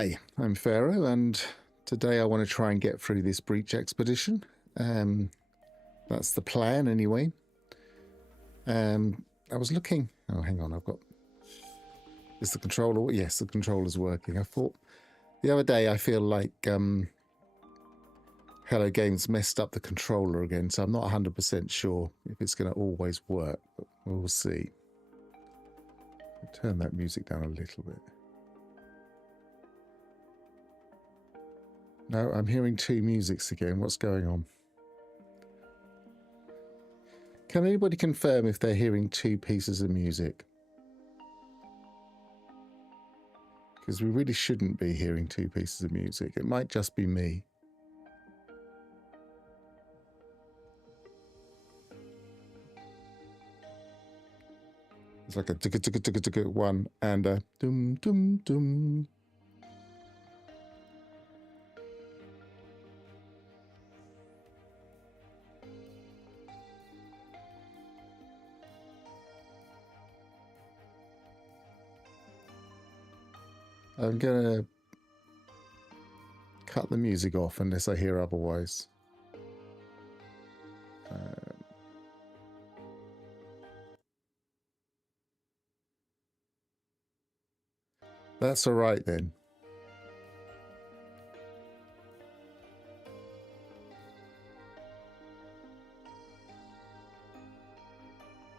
Hi, I'm Pharaoh, and today I want to try and get through this breach expedition. That's the plan anyway. I was looking... Oh, hang on, I've got... Is the controller... Yes, the controller's working. I thought... The other day I feel like Hello Games messed up the controller again, so I'm not 100% sure if it's going to always work, but we'll see. I'll turn that music down a little bit. No, I'm hearing two musics again. What's going on? Can anybody confirm if they're hearing two pieces of music? Because we really shouldn't be hearing two pieces of music. It might just be me. It's like a ticka one and a dum dum dum. I'm gonna cut the music off unless I hear otherwise. That's all right then.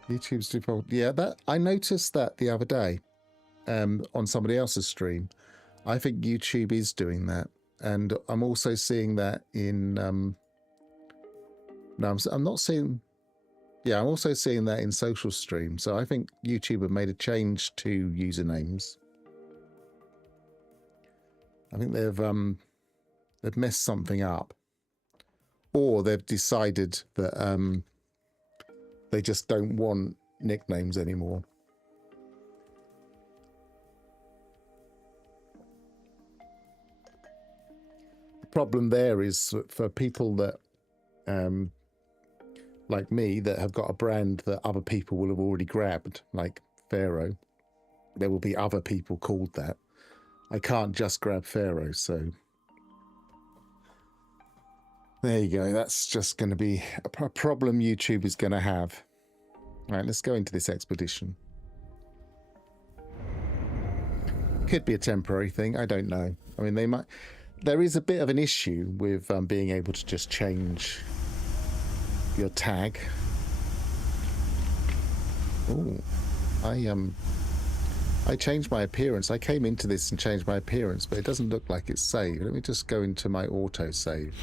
YouTube's default. Yeah, that I noticed that the other day. On somebody else's stream. I think YouTube is doing that, and I'm also seeing that in no, I'm not seeing, yeah, I'm also seeing that in social stream. So I think YouTube have made a change to usernames. I think they've messed something up, or they've decided that they just don't want nicknames anymore. Problem there is for people that like me, that have got a brand that other people will have already grabbed, like Pharaoh. There will be other people called that. I can't just grab Pharaoh, so there you go. That's just going to be a problem YouTube is going to have. All right, let's go into this expedition. Could be a temporary thing, I don't know. I mean, they might. There is a bit of an issue with being able to just change your tag. Oh, I changed my appearance. I came into this and changed my appearance, but it doesn't look like it's saved. Let me just go into my auto save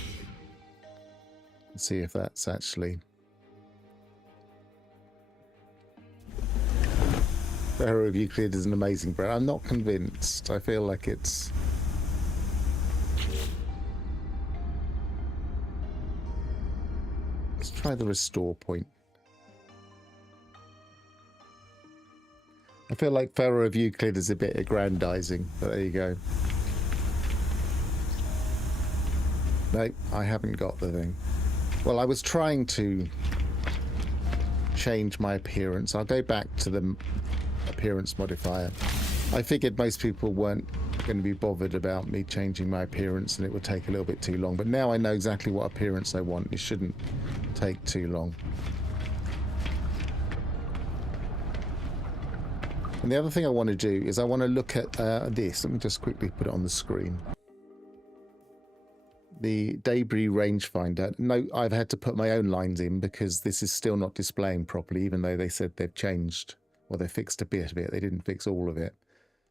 and see if that's actually... Pharaoh of Euclid is an amazing brand. I'm not convinced. I feel like it's... Let's try the restore point. I feel like Pharaoh of Euclid is a bit aggrandizing, but there you go. No, I haven't got the thing. Well, I was trying to change my appearance. I'll go back to the appearance modifier. I figured most people weren't going to be bothered about me changing my appearance and it would take a little bit too long, but now I know exactly what appearance I want. It shouldn't take too long. And the other thing I want to do is I want to look at this. Let me just quickly put it on the screen. The debris rangefinder. No, I've had to put my own lines in because this is still not displaying properly, even though they said they've changed, or they fixed a bit of it. They didn't fix all of it.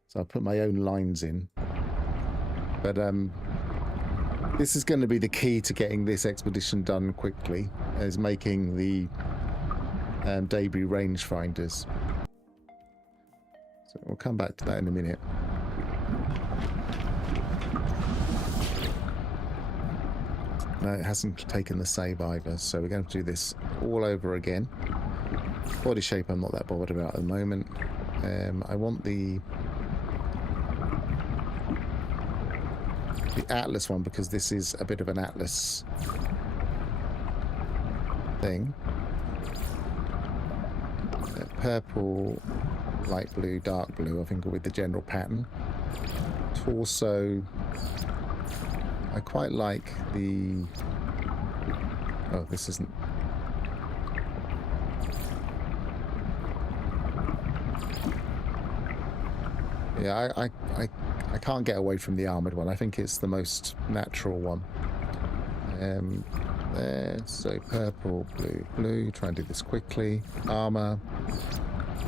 So I put my own lines in. But this is going to be the key to getting this expedition done quickly, is making the debris rangefinders. So we'll come back to that in a minute. No, it hasn't taken the save either, so we're going to do this all over again. Body shape I'm not that bothered about at the moment. I want the Atlas one because this is a bit of an Atlas thing. Purple, light blue, dark blue, I think will be the general pattern. torso. I quite like the... Oh, this isn't... Yeah, I can't get away from the armoured one. I think it's the most natural one. There, so purple, blue, blue. Try and do this quickly. Armour.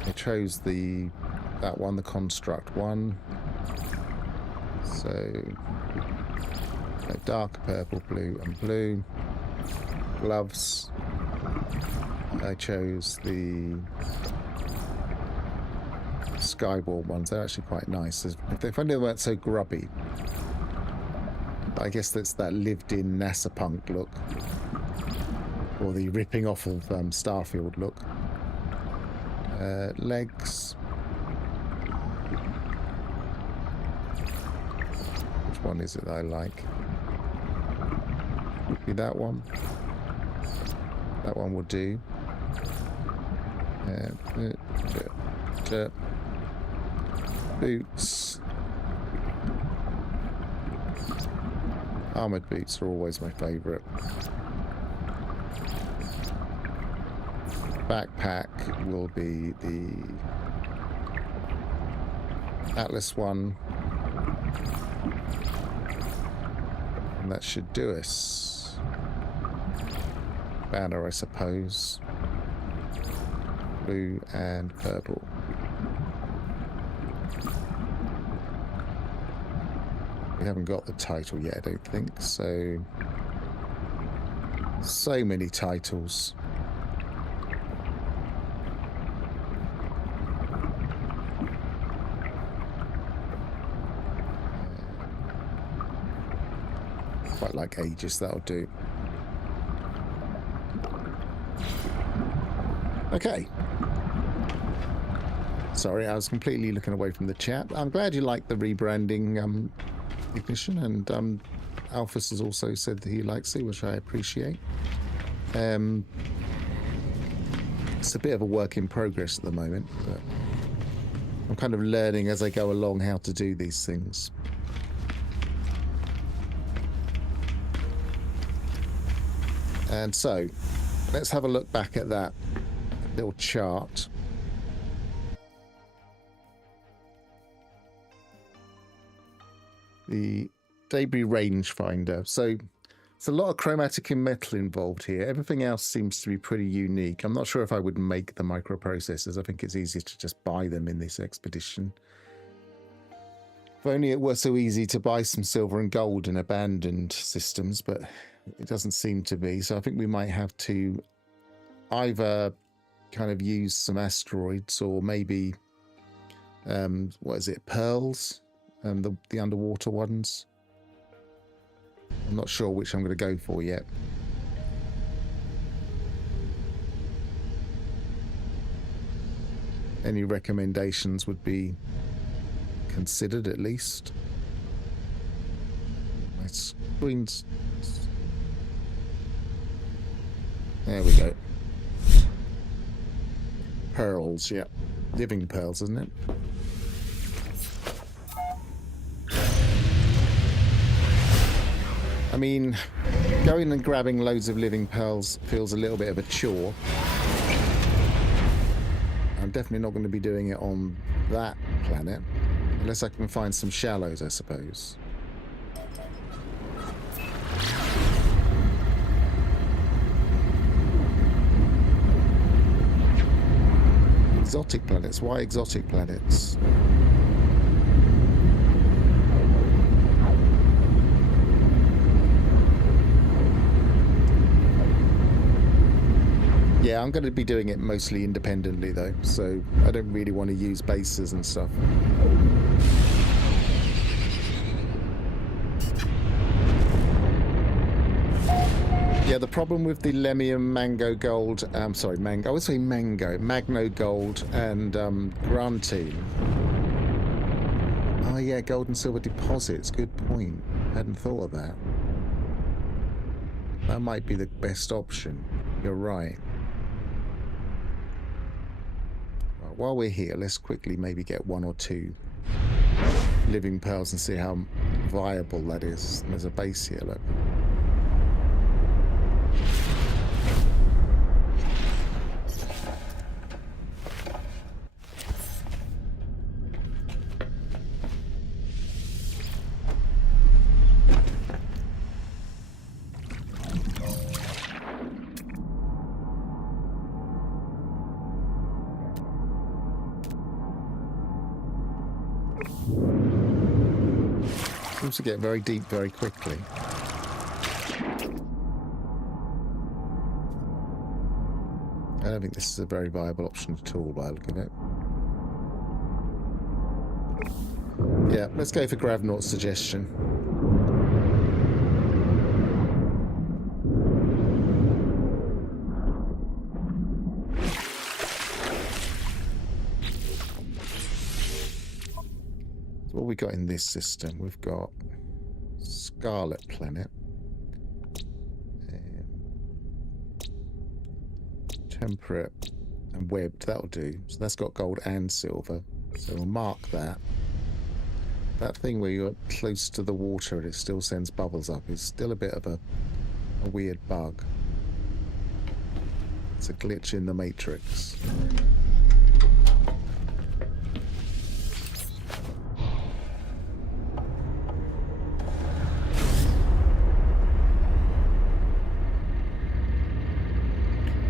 I chose that one, the construct one. So dark purple, blue, and blue. Gloves. I chose the Skywall ones. They're actually quite nice. If only they weren't so grubby. But I guess that's that lived-in NASA punk look, or the ripping off of Starfield look. Legs. Which one is it that I like? Would be that one. That one will do. Boots. Armoured boots are always my favourite. Backpack will be the Atlas one. And that should do us. Banner, I suppose. Blue and purple. We haven't got the title yet, I don't think. So many titles. Quite like Aegis, that'll do. Okay. Sorry, I was completely looking away from the chat. I'm glad you like the rebranding, Ignition, and Alphys has also said that he likes it, which I appreciate. It's a bit of a work in progress at the moment, but I'm kind of learning as I go along how to do these things. And so, let's have a look back at that little chart. The debris rangefinder. So it's a lot of chromatic and metal involved here. Everything else seems to be pretty unique. I'm not sure if I would make the microprocessors. I think it's easier to just buy them in this expedition. If only it were so easy to buy some silver and gold in abandoned systems, but it doesn't seem to be. So I think we might have to either kind of use some asteroids or maybe, what is it, pearls? The underwater ones. I'm not sure which I'm going to go for yet. Any recommendations would be considered at least. My screen's... There we go. Pearls, yeah. Living pearls, isn't it? I mean, going and grabbing loads of living pearls feels a little bit of a chore. I'm definitely not going to be doing it on that planet, unless I can find some shallows, I suppose. Exotic planets? Why exotic planets? Yeah, I'm going to be doing it mostly independently though, so I don't really want to use bases and stuff. Yeah, the problem with the Lemium, Mango Gold, Mango, I would say Mango, Magno Gold and Grantine. Oh yeah, gold and silver deposits, good point. Hadn't thought of that. That might be the best option, you're right. While we're here, let's quickly maybe get one or two living pearls and see how viable that is. There's a base here, look. Seems to get very deep very quickly. I don't think this is a very viable option at all by looking at it. Yeah, let's go for Gravnaught's suggestion. What have we got in this system? We've got Scarlet Planet, Temperate and Webbed. That'll do. So that's got gold and silver. So we'll mark that. That thing where you're close to the water and it still sends bubbles up is still a bit of a weird bug. It's a glitch in the matrix.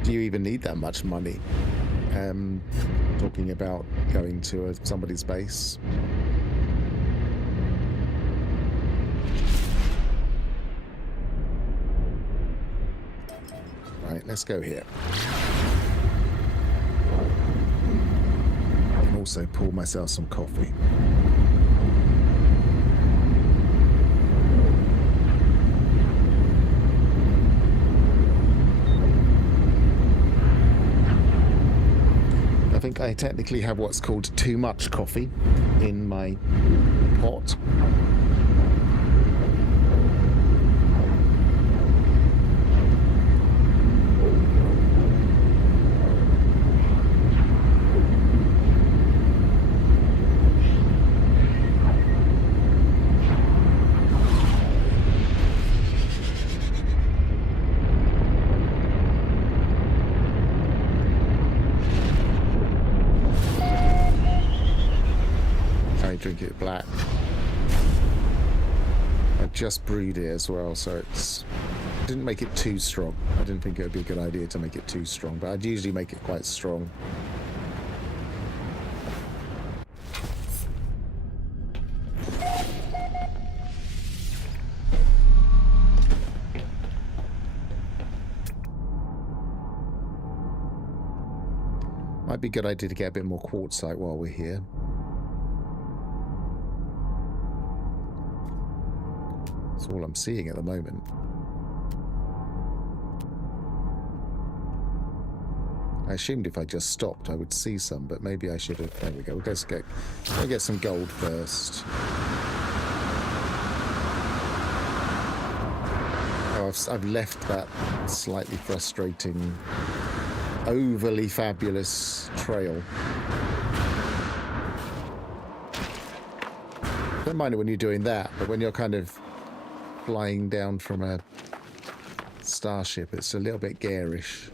Do you even need that much money? Talking about going to somebody's base. Right, let's go here. And also pour myself some coffee. I think I technically have what's called too much coffee in my pot. Drink it black. I just brewed it as well, so it's didn't make it too strong. I didn't think it would be a good idea to make it too strong, but I'd usually make it quite strong. Might be a good idea to get a bit more quartzite while we're here. That's all I'm seeing at the moment. I assumed if I just stopped I would see some, but maybe I should have. There we go. Let's go. I'll get some gold first. Oh, I've left that slightly frustrating, overly fabulous trail. Don't mind it when you're doing that, but when you're kind of flying down from a starship, it's a little bit garish.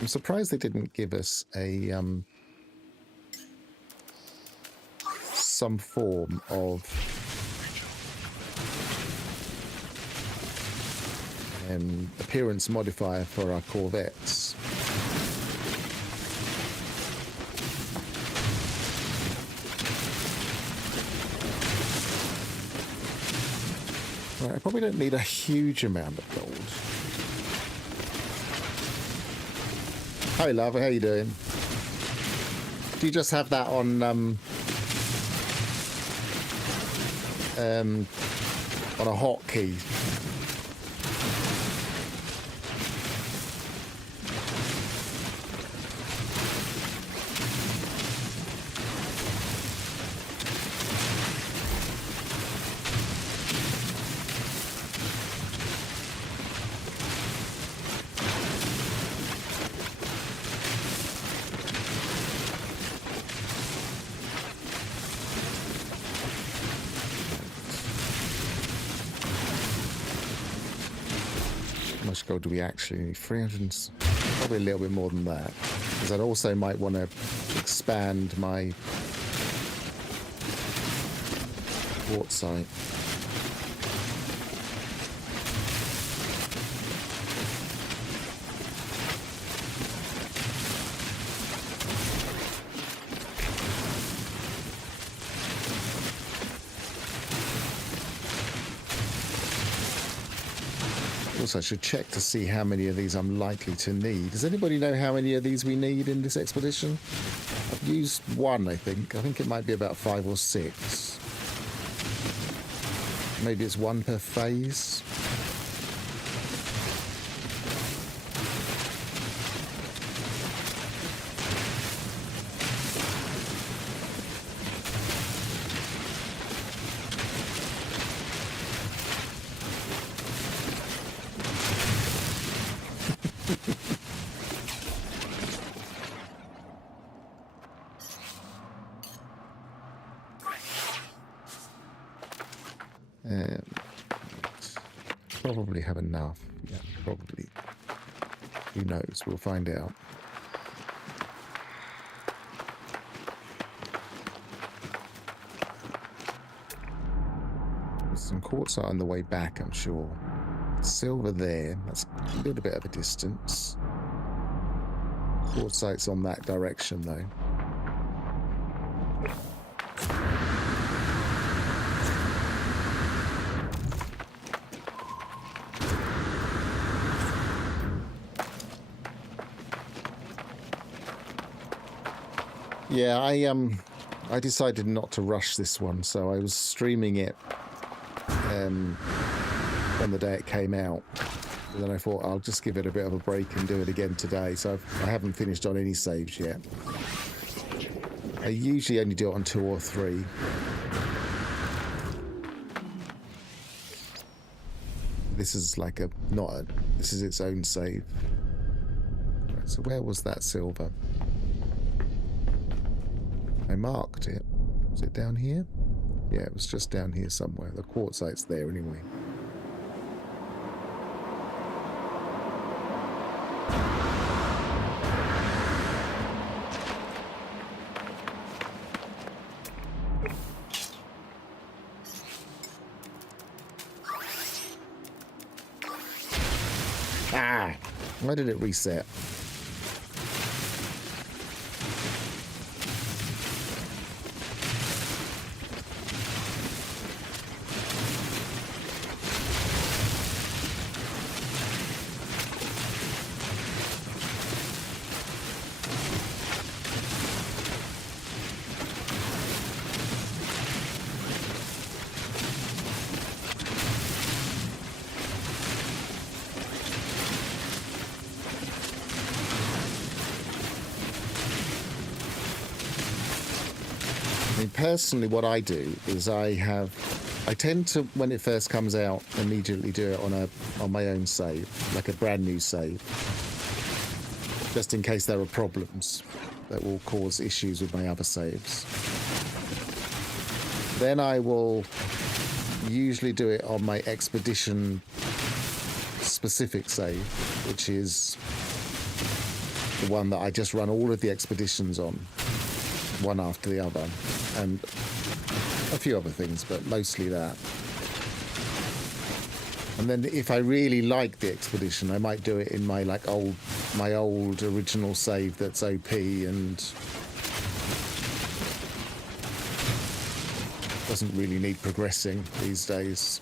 I'm surprised they didn't give us a some form of appearance modifier for our corvettes. Right, I probably don't need a huge amount of gold. Hi love, how you doing? Do you just have that on a hotkey? gold do we actually need? 300, probably a little bit more than that. Because I'd also might want to expand my quartzite. Also, I should check to see how many of these I'm likely to need. Does anybody know how many of these we need in this expedition? I've used one, I think. I think it might be about 5 or 6. Maybe it's 1 per phase. Probably have enough. Yeah, probably. Who knows? We'll find out. There's some quartzite on the way back, I'm sure. Silver there. That's a little bit of a distance. Quartzite's on that direction, though. Yeah, I decided not to rush this one, so I was streaming it on the day it came out. And then I thought I'll just give it a bit of a break and do it again today. So I haven't finished on any saves yet. I usually only do it on 2 or 3. This is like this is its own save. Right, so where was that silver? I marked it. Was it down here? Yeah, it was just down here somewhere. The quartzite's there anyway. Ah! Why did it reset? Personally, what I do is I tend to, when it first comes out, immediately do it on my own save, like a brand new save, just in case there are problems that will cause issues with my other saves. Then I will usually do it on my expedition specific save, which is the one that I just run all of the expeditions on, one after the other, and a few other things, but mostly that. And then if I really like the expedition, I might do it in my old original save that's OP and doesn't really need progressing these days.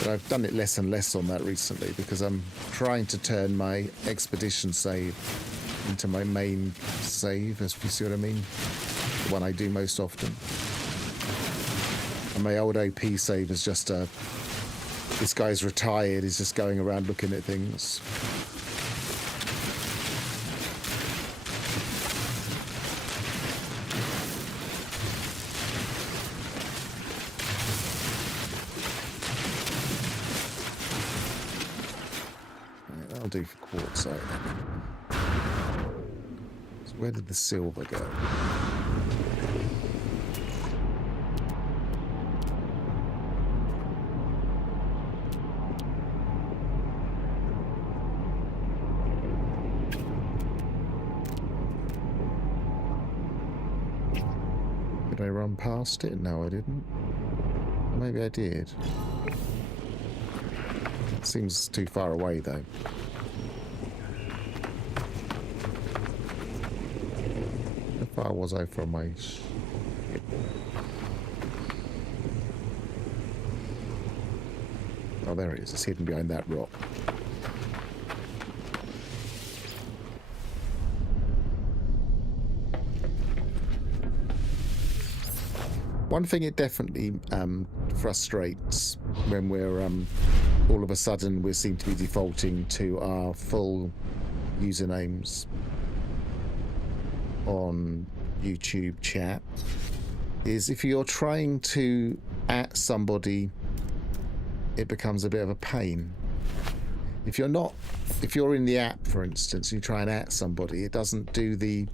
But I've done it less and less on that recently because I'm trying to turn my expedition save into my main save, if you see what I mean. The one I do most often. And my old OP save is just this guy's retired, he's just going around looking at things. Right, that'll do for quartzite. So where did the silver go? Did I run past it? No, I didn't. Maybe I did. It seems too far away, though. How far was I from my... Oh, there it is. It's hidden behind that rock. One thing it definitely frustrates when we're all of a sudden we seem to be defaulting to our full usernames on YouTube chat is if you're trying to @ somebody, it becomes a bit of a pain. If you're in the app, for instance, you try and @ somebody, it doesn't do the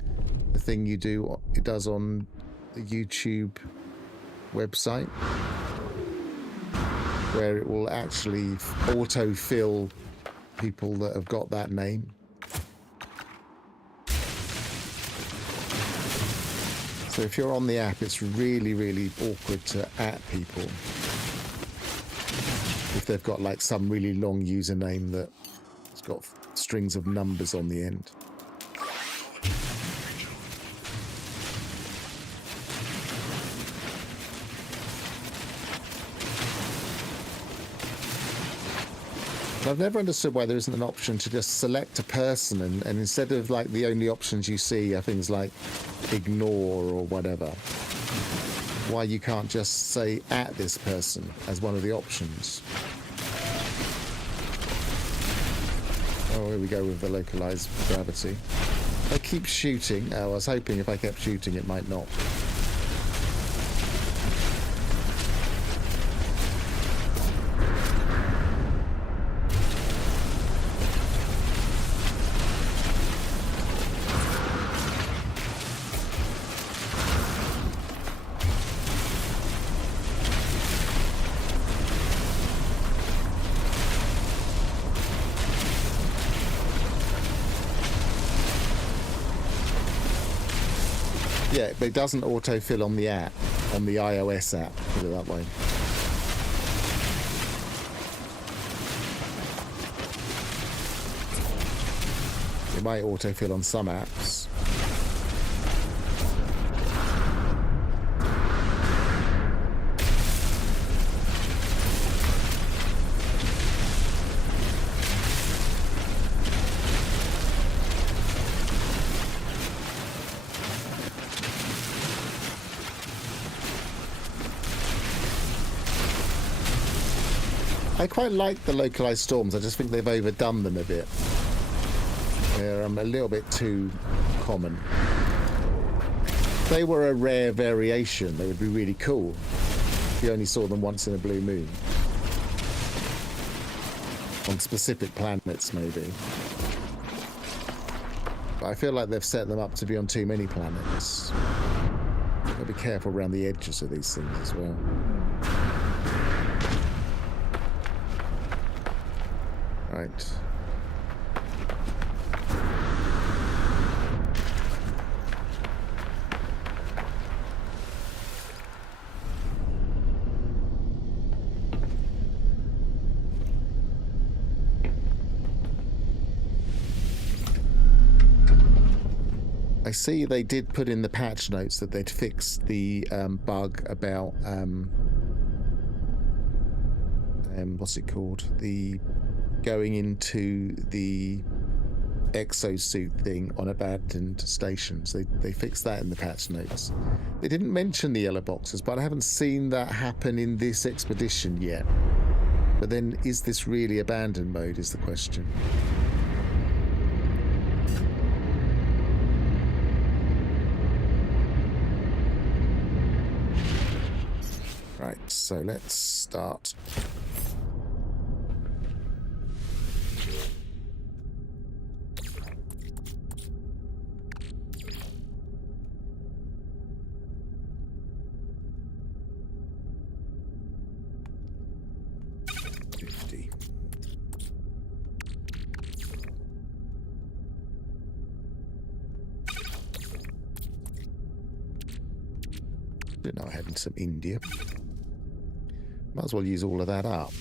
thing it does on the YouTube website, where it will actually autofill people that have got that name. So if you're on the app, it's really, really awkward to @ people if they've got like some really long username that's got strings of numbers on the end. I've never understood why there isn't an option to just select a person and instead of like the only options you see are things like ignore or whatever, why you can't just say @ this person as one of the options. Oh, here we go with the localized gravity. I keep shooting. Oh, I was hoping if I kept shooting it might not. Yeah, but it doesn't autofill on the app, on the iOS app, put it that way. It might autofill on some apps. I quite like the localized storms. I just think they've overdone them a bit. They're a little bit too common. If they were a rare variation, they would be really cool. If you only saw them once in a blue moon. On specific planets, maybe. But I feel like they've set them up to be on too many planets. Gotta be careful around the edges of these things as well. Right. I see they did put in the patch notes that they'd fixed the bug about what's it called? The going into the exosuit thing on abandoned stations. They fixed that in the patch notes. They didn't mention the yellow boxes, but I haven't seen that happen in this expedition yet. But then, is this really abandoned mode is the question. Right, so let's start. Didn't know I had some India. Might as well use all of that up.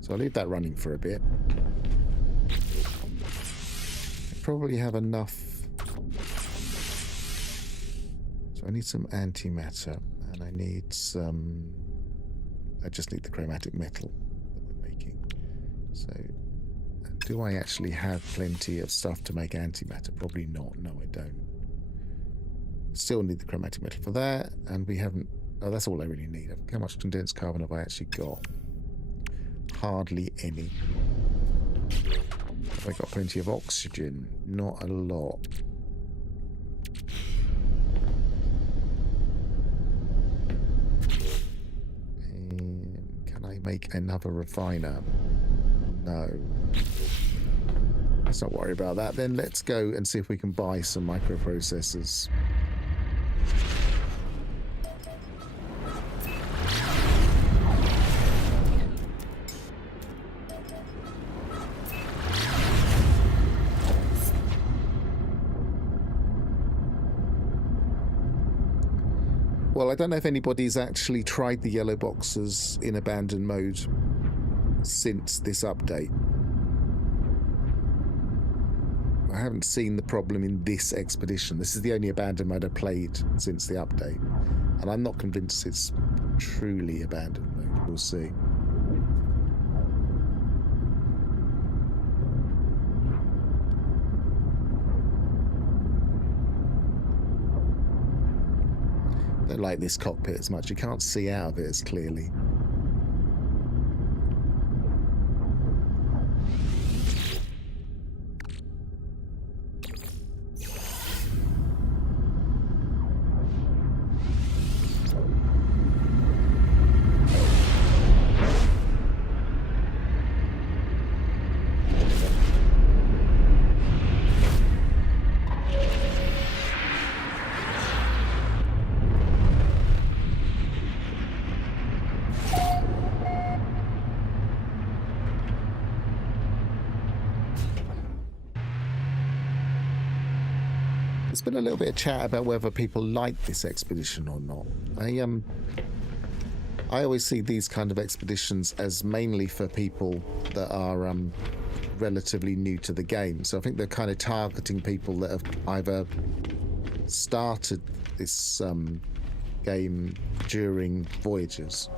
So I'll leave that running for a bit. Probably have enough. So I need some antimatter, and I need some. I just need the chromatic metal that we're making. So, do I actually have plenty of stuff to make antimatter? Probably not. No, I don't. Still need the chromatic metal for that, and we haven't. Oh, that's all I really need. How much condensed carbon have I actually got? Hardly any. Have I got plenty of oxygen? Not a lot. Can I make another refiner? No. Let's not worry about that. Then let's go and see if we can buy some microprocessors. Well, I don't know if anybody's actually tried the yellow boxes in abandoned mode since this update. I haven't seen the problem in this expedition. This is the only abandoned mode I've played since the update. And I'm not convinced it's truly abandoned mode. We'll see. I don't like this cockpit as much. You can't see out of it as clearly. There's been a little bit of chat about whether people like this expedition or not. I always see these kind of expeditions as mainly for people that are relatively new to the game. So I think they're kind of targeting people that have either started this game during voyages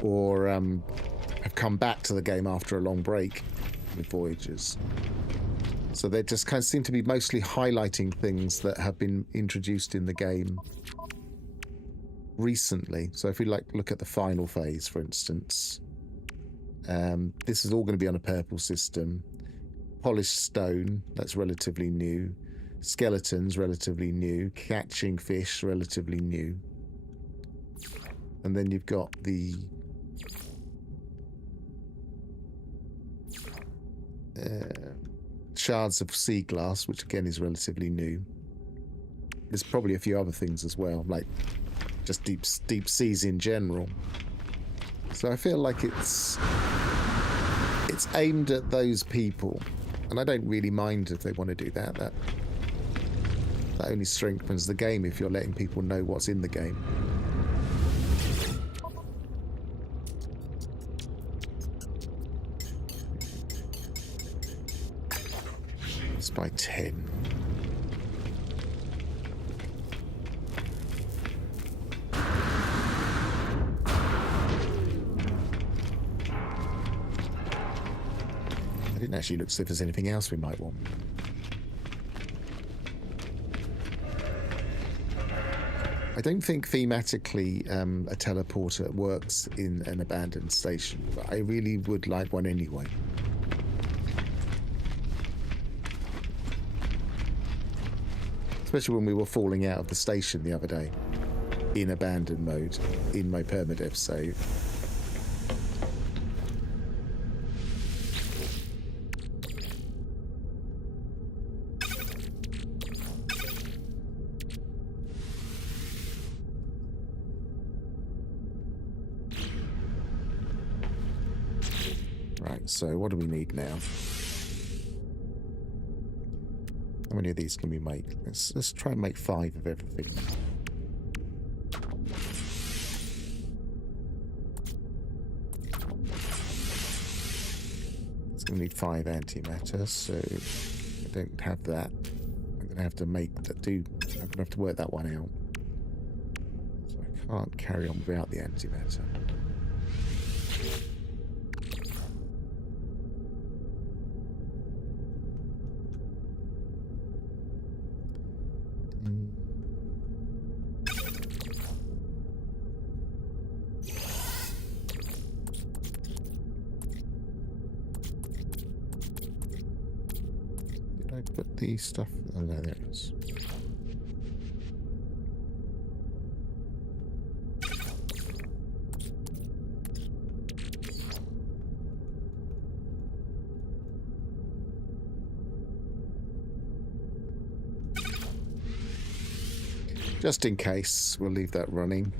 or have come back to the game after a long break with voyages. So they just kind of seem to be mostly highlighting things that have been introduced in the game recently. So if we look at the final phase, for instance, this is all going to be on a purple system. Polished stone, that's relatively new. Skeletons, relatively new. Catching fish, relatively new. And then you've got the shards of sea glass, which again is relatively new. There's probably a few other things as well, like just deep seas in general. So I feel like it's aimed at those people, and I don't really mind if they want to do that. That only strengthens the game if you're letting people know what's in the game. It's by 10. I didn't actually look to see if there's anything else we might want. I don't think thematically a teleporter works in an abandoned station, but I really would like one anyway. Especially when we were falling out of the station the other day in abandoned mode in my permadev save. Right, so what do we need now? How many of these can we make? Let's try and make 5 of everything. It's going to need 5 antimatter, so I don't have that. I'm going to have to make that do. I'm going to have to work that one out. So I can't carry on without the antimatter. Did I put the stuff? Oh no, there it is. Just in case, we'll leave that running.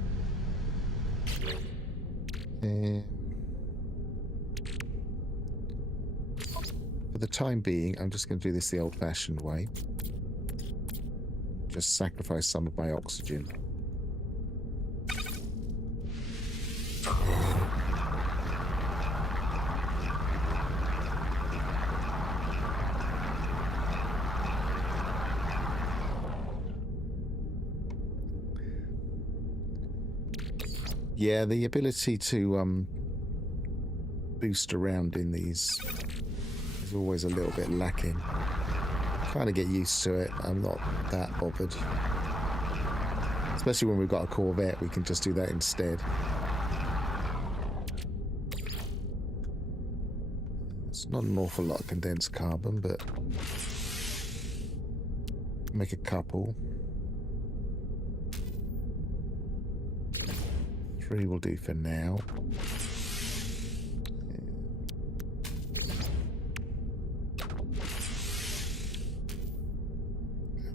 For the time being, I'm just going to do this the old-fashioned way. Just sacrifice some of my oxygen. Yeah, the ability to boost around in these is always a little bit lacking. Kind of get used to it. I'm not that bothered. Especially when we've got a Corvette, we can just do that instead. It's not an awful lot of condensed carbon, but make a couple. 3 will do for now.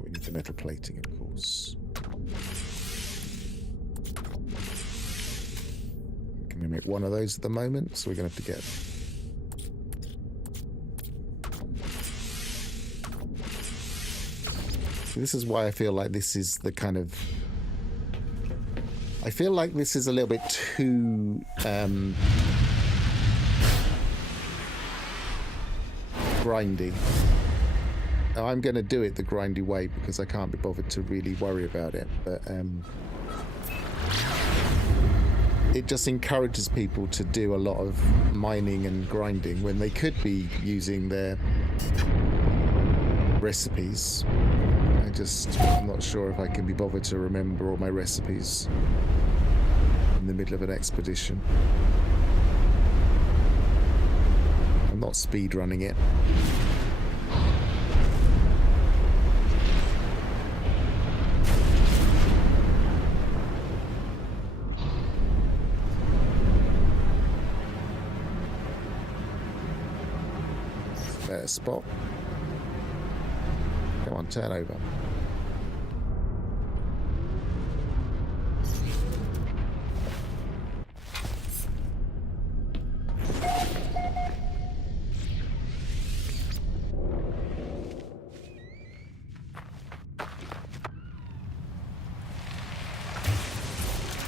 We need the metal plating, of course. Can we make one of those at the moment? So we're going to have to get... So this is why I feel like this is the kind of... I feel like this is a little bit too grindy. Now, I'm going to do it the grindy way because I can't be bothered to really worry about it. But it just encourages people to do a lot of mining and grinding when they could be using their recipes. I'm not sure if I can be bothered to remember all my recipes in the middle of an expedition. I'm not speed running it. Better spot. Come on, turn over.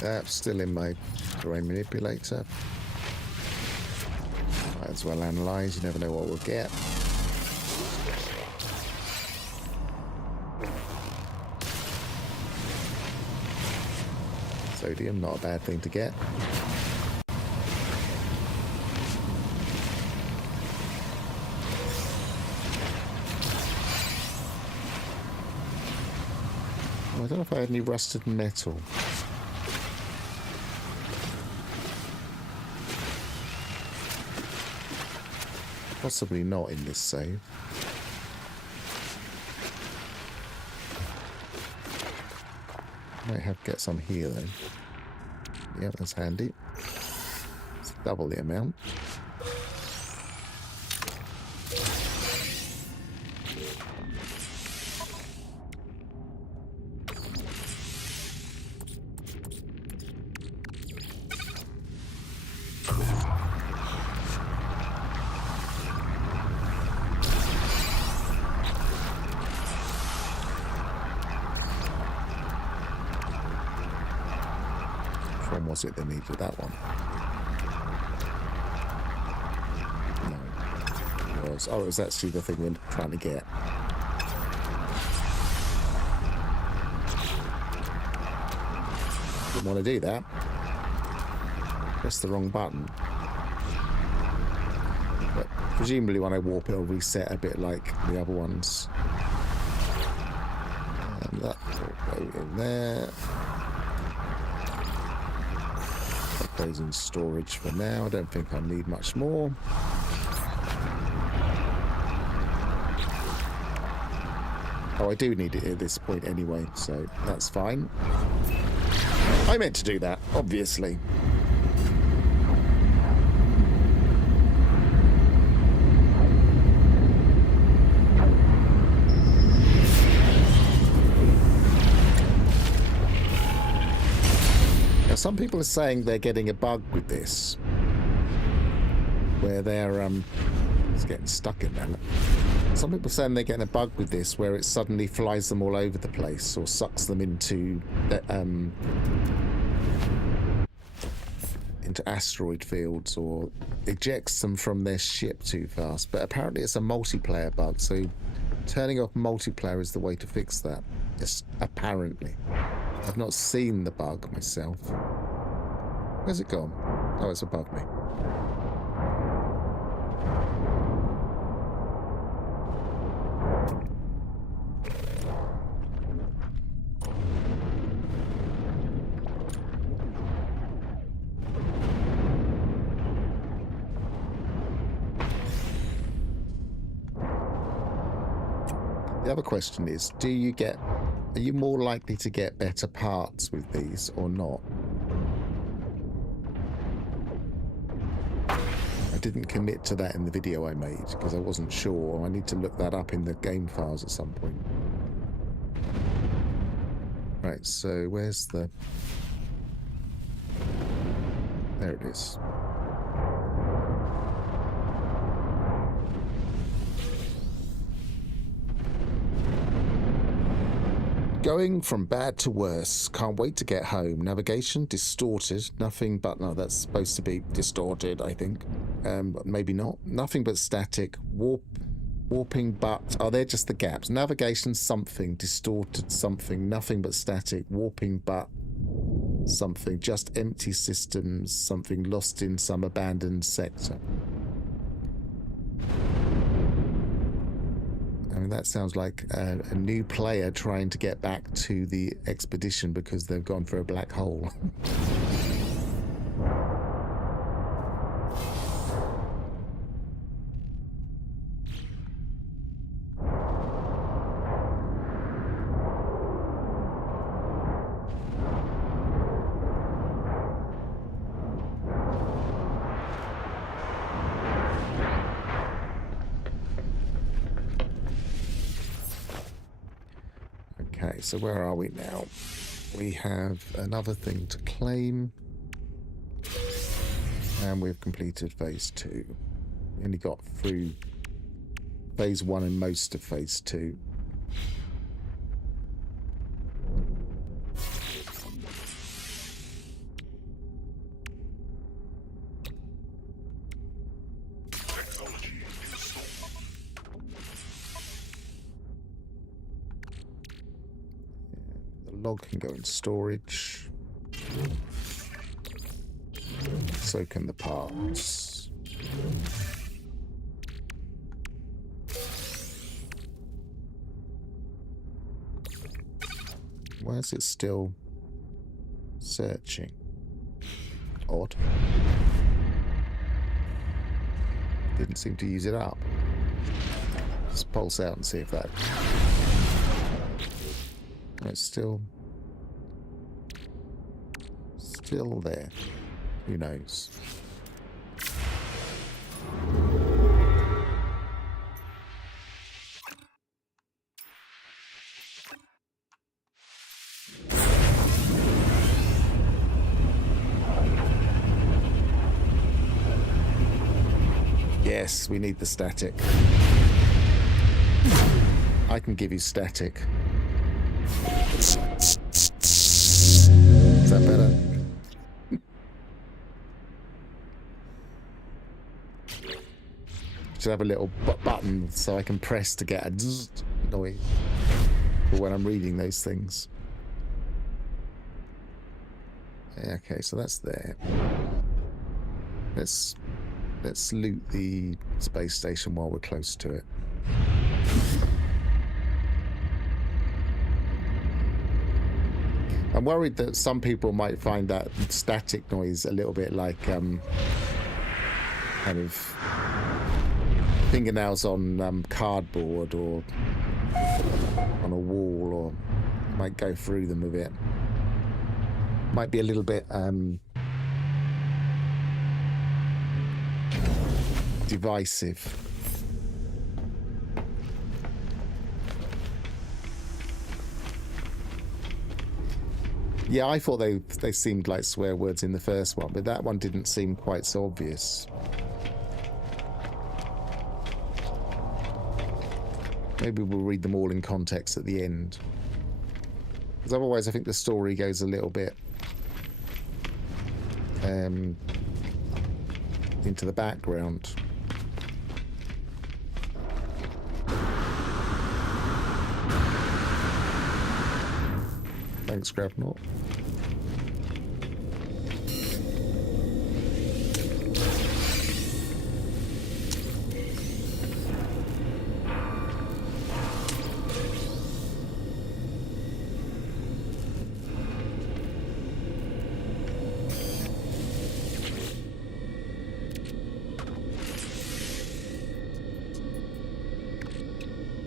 That's still in my terrain manipulator. Might as well analyze, you never know what we'll get. Sodium, not a bad thing to get. I don't know if I had any rusted metal. Possibly not in this save. Might have to get some here though. Yeah, that's handy. It's double the amount. was it they needed? That one? No. It was. Oh, it was actually the thing we're trying to get. Didn't want to do that. Press the wrong button. But presumably when I warp it'll reset a bit like the other ones. And that will go in there. That goes in storage for now. I don't think I'll need much more. Oh, I do need it at this point anyway, so that's fine. I meant to do that, obviously. Now, some people are saying they're getting a bug with this, where they're it's getting stuck in there. Some people are saying they're getting a bug with this, where it suddenly flies them all over the place or sucks them into asteroid fields or ejects them from their ship too fast. But apparently it's a multiplayer bug, so turning off multiplayer is the way to fix that. Yes, apparently. I've not seen the bug myself. Where's it gone? Oh, it's above me. The other question is, are you more likely to get better parts with these or not? I didn't commit to that in the video I made because I wasn't sure. I need to look that up in the game files at some point. Right, so where's the... There it is. Going from bad to worse. Can't wait to get home. Navigation distorted. Nothing but... No, that's supposed to be distorted, I think. But maybe not. Nothing but static. Warping but... Oh, they're just the gaps. Navigation something. Distorted something. Nothing but static. Warping but something. Just empty systems. Something lost in some abandoned sector. I mean, that sounds like a new player trying to get back to the expedition because they've gone for a black hole. Okay, so where are we now? We have another thing to claim. And we've completed phase 2. We only got through phase 1 and most of phase 2. Log can go in storage. So can the parts. Why is it still searching? Odd. Didn't seem to use it up. Let's pulse out and see if that... It's still there. Who knows? Yes, we need the static. I can give you static. Is that better? Should have a little button so I can press to get a zzz noise for when I'm reading those things. Okay, so that's there. Let's loot the space station while we're close to it. I'm worried that some people might find that static noise a little bit like kind of fingernails on cardboard or on a wall, or might go through them a bit. Might be a little bit divisive. Yeah, I thought they seemed like swear words in the first one, but that one didn't seem quite so obvious. Maybe we'll read them all in context at the end. Because otherwise I think the story goes a little bit into the background. Thanks, Grabnort.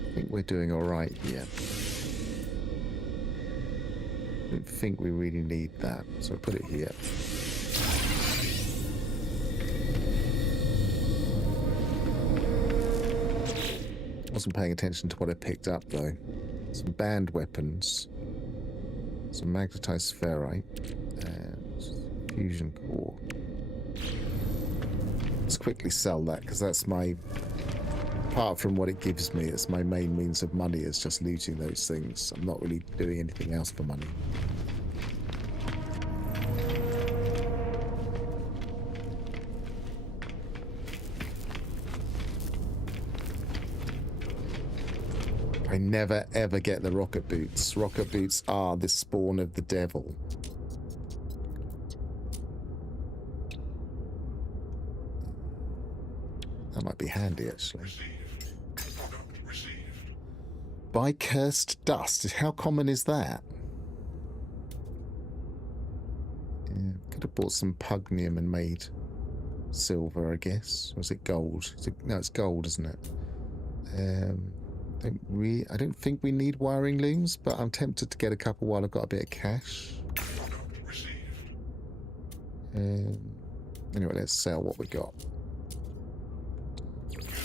I think we're doing all right here. I don't think we really need that, so I'll put it here. Wasn't paying attention to what I picked up though. Some banned weapons, some magnetized ferrite, and fusion core. Let's quickly sell that because that's my, apart from what it gives me, it's my main means of money, is just looting those things. I'm not really doing anything else for money. I never ever get the rocket boots. Rocket boots are the spawn of the devil. That might be handy, actually. Buy cursed dust. How common is that? Yeah, could have bought some pugnium and made silver, I guess. Or is it gold? No, it's gold, isn't it? I don't think we need wiring looms, but I'm tempted to get a couple while I've got a bit of cash. Anyway, let's sell what we got.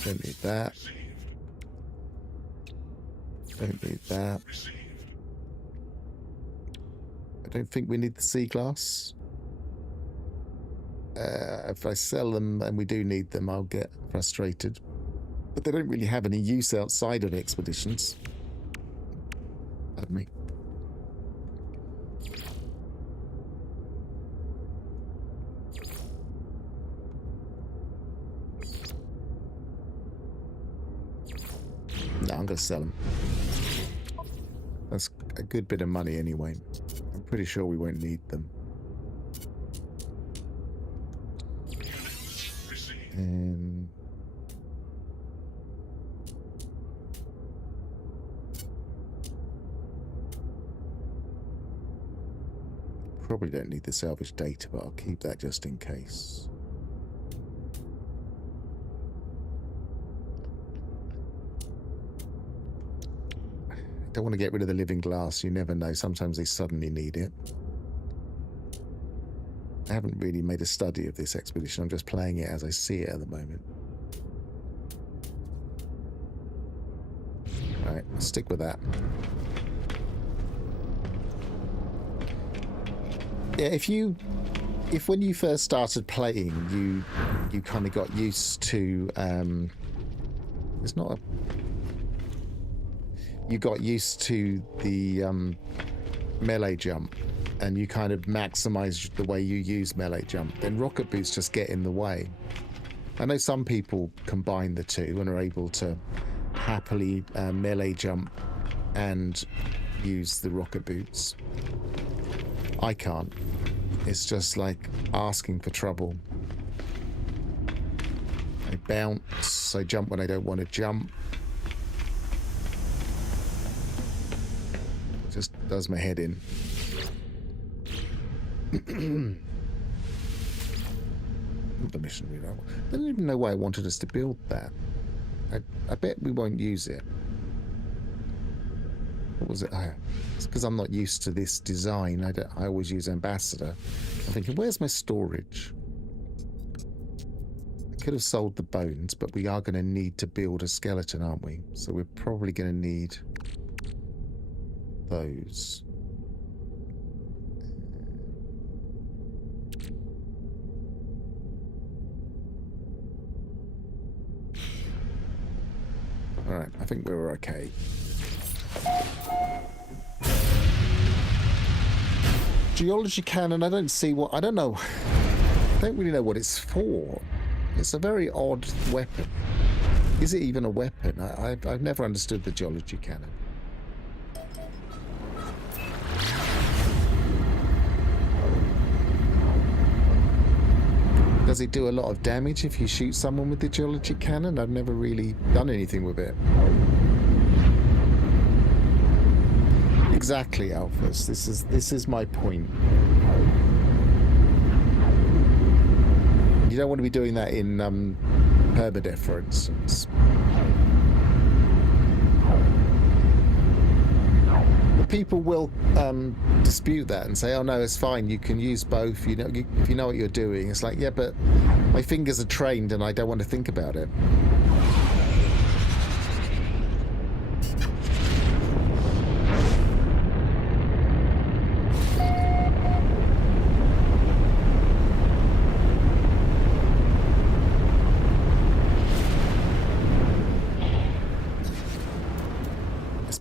Don't need that. Don't need that. I don't think we need the sea glass. If I sell them and we do need them, I'll get frustrated. But they don't really have any use outside of expeditions. Pardon me. No, I'm going to sell them. That's a good bit of money anyway. I'm pretty sure we won't need them. Probably don't need the salvage data, but I'll keep that just in case. Don't want to get rid of the living glass. You never know. Sometimes they suddenly need it. I haven't really made a study of this expedition. I'm just playing it as I see it at the moment. Right, let's stick with that. Yeah, if when you first started playing, you kind of got used to, you got used to the melee jump, and you kind of maximize the way you use melee jump, then rocket boots just get in the way. I know some people combine the two and are able to happily melee jump and use the rocket boots. I can't. It's just like asking for trouble. I bounce, I jump when I don't want to jump. It just does my head in. The mission reroll. I don't even know why I wanted us to build that. I bet we won't use it. What was it? Oh, it's because I'm not used to this design. I always use Ambassador. I'm thinking, where's my storage? I could have sold the bones, but we are going to need to build a skeleton, aren't we? So we're probably going to need those. Alright, I think we're okay. Geology cannon, I don't see what... I don't know. I don't really know what it's for. It's a very odd weapon. Is it even a weapon? I've never understood the geology cannon. Does it do a lot of damage if you shoot someone with the geology cannon? I've never really done anything with it. Exactly, Alphas. This is my point. You don't want to be doing that in permadeath, for instance. But people will dispute that and say, "Oh no, it's fine. You can use both. You know, if you know what you're doing." It's like, yeah, but my fingers are trained, and I don't want to think about it.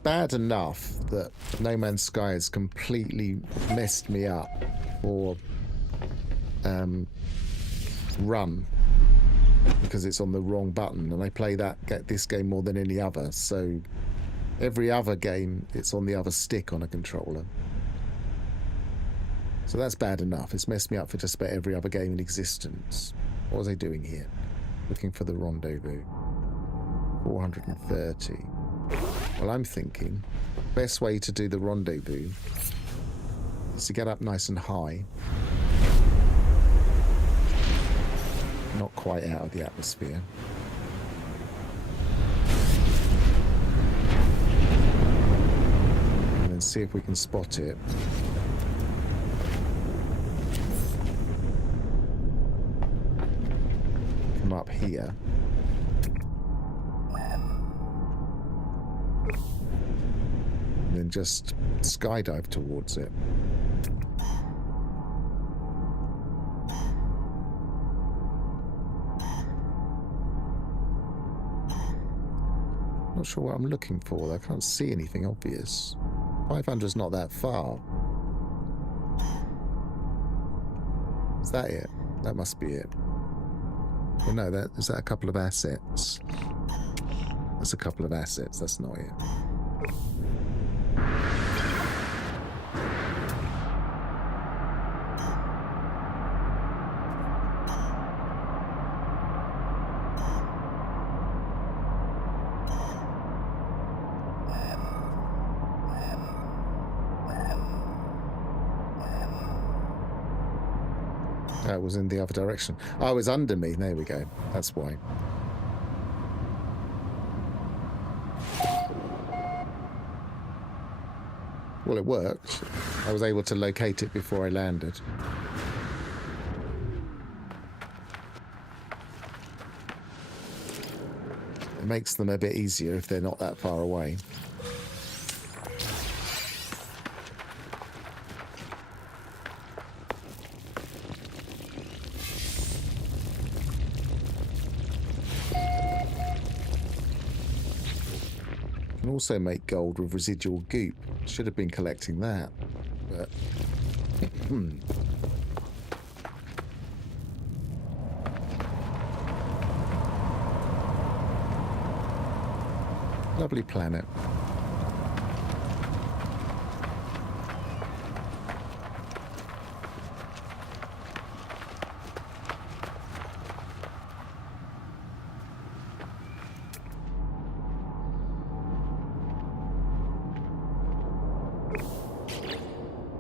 Bad enough that No Man's Sky has completely messed me up for run because it's on the wrong button, and I play this game more than any other, so every other game it's on the other stick on a controller. So that's bad enough. It's messed me up for just about every other game in existence. What was I doing here? Looking for the rendezvous. 430. Well, I'm thinking best way to do the rendezvous is to get up nice and high, not quite out of the atmosphere, and then see if we can spot it. Come up here. And then just skydive towards it. Not sure what I'm looking for. I can't see anything obvious. 500 is not that far. Is that it? That must be it. Well, no, is that a couple of assets? That's a couple of assets. That's not it. It was in the other direction. Oh, it was under me. There we go. That's why. Well, it worked. I was able to locate it before I landed. It makes them a bit easier if they're not that far away. Also make gold with residual goop. Should have been collecting that, but Lovely planet.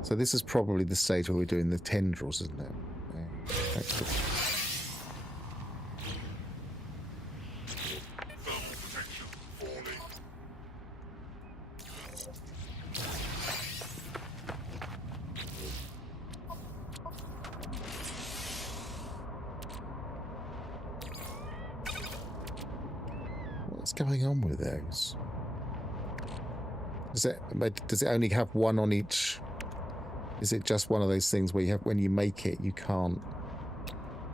So this is probably the stage where we're doing the tendrils, isn't it? Yeah, that's good. What's going on with those? Does it only have one on each? Is it just one of those things where you have, when you make it, you can't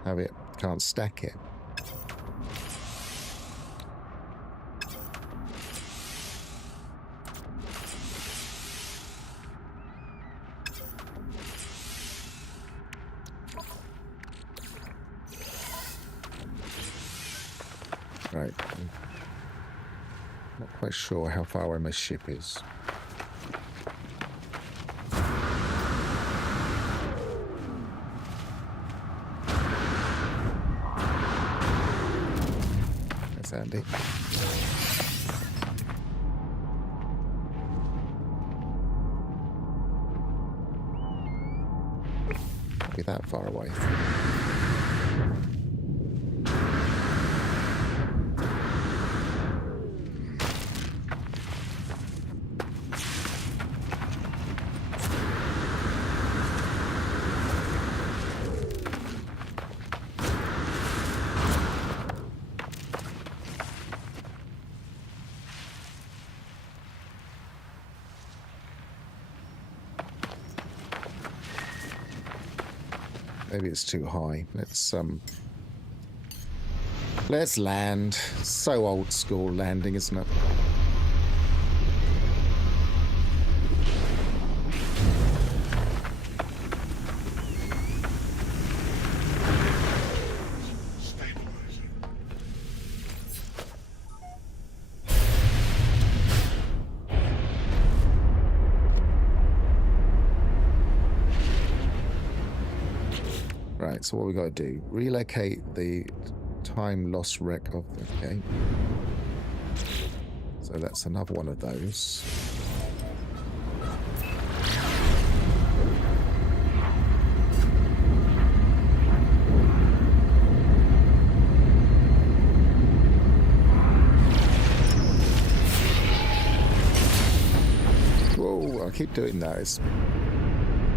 have it, can't stack it? Right. I'm not quite sure how far away my ship is. Andy. Can't be that far away. Maybe it's too high. Let's land. So old school landing, isn't it? Right, so what we got to do? Relocate the time loss wreck of the... Okay. So that's another one of those. Whoa, I keep doing that. It's...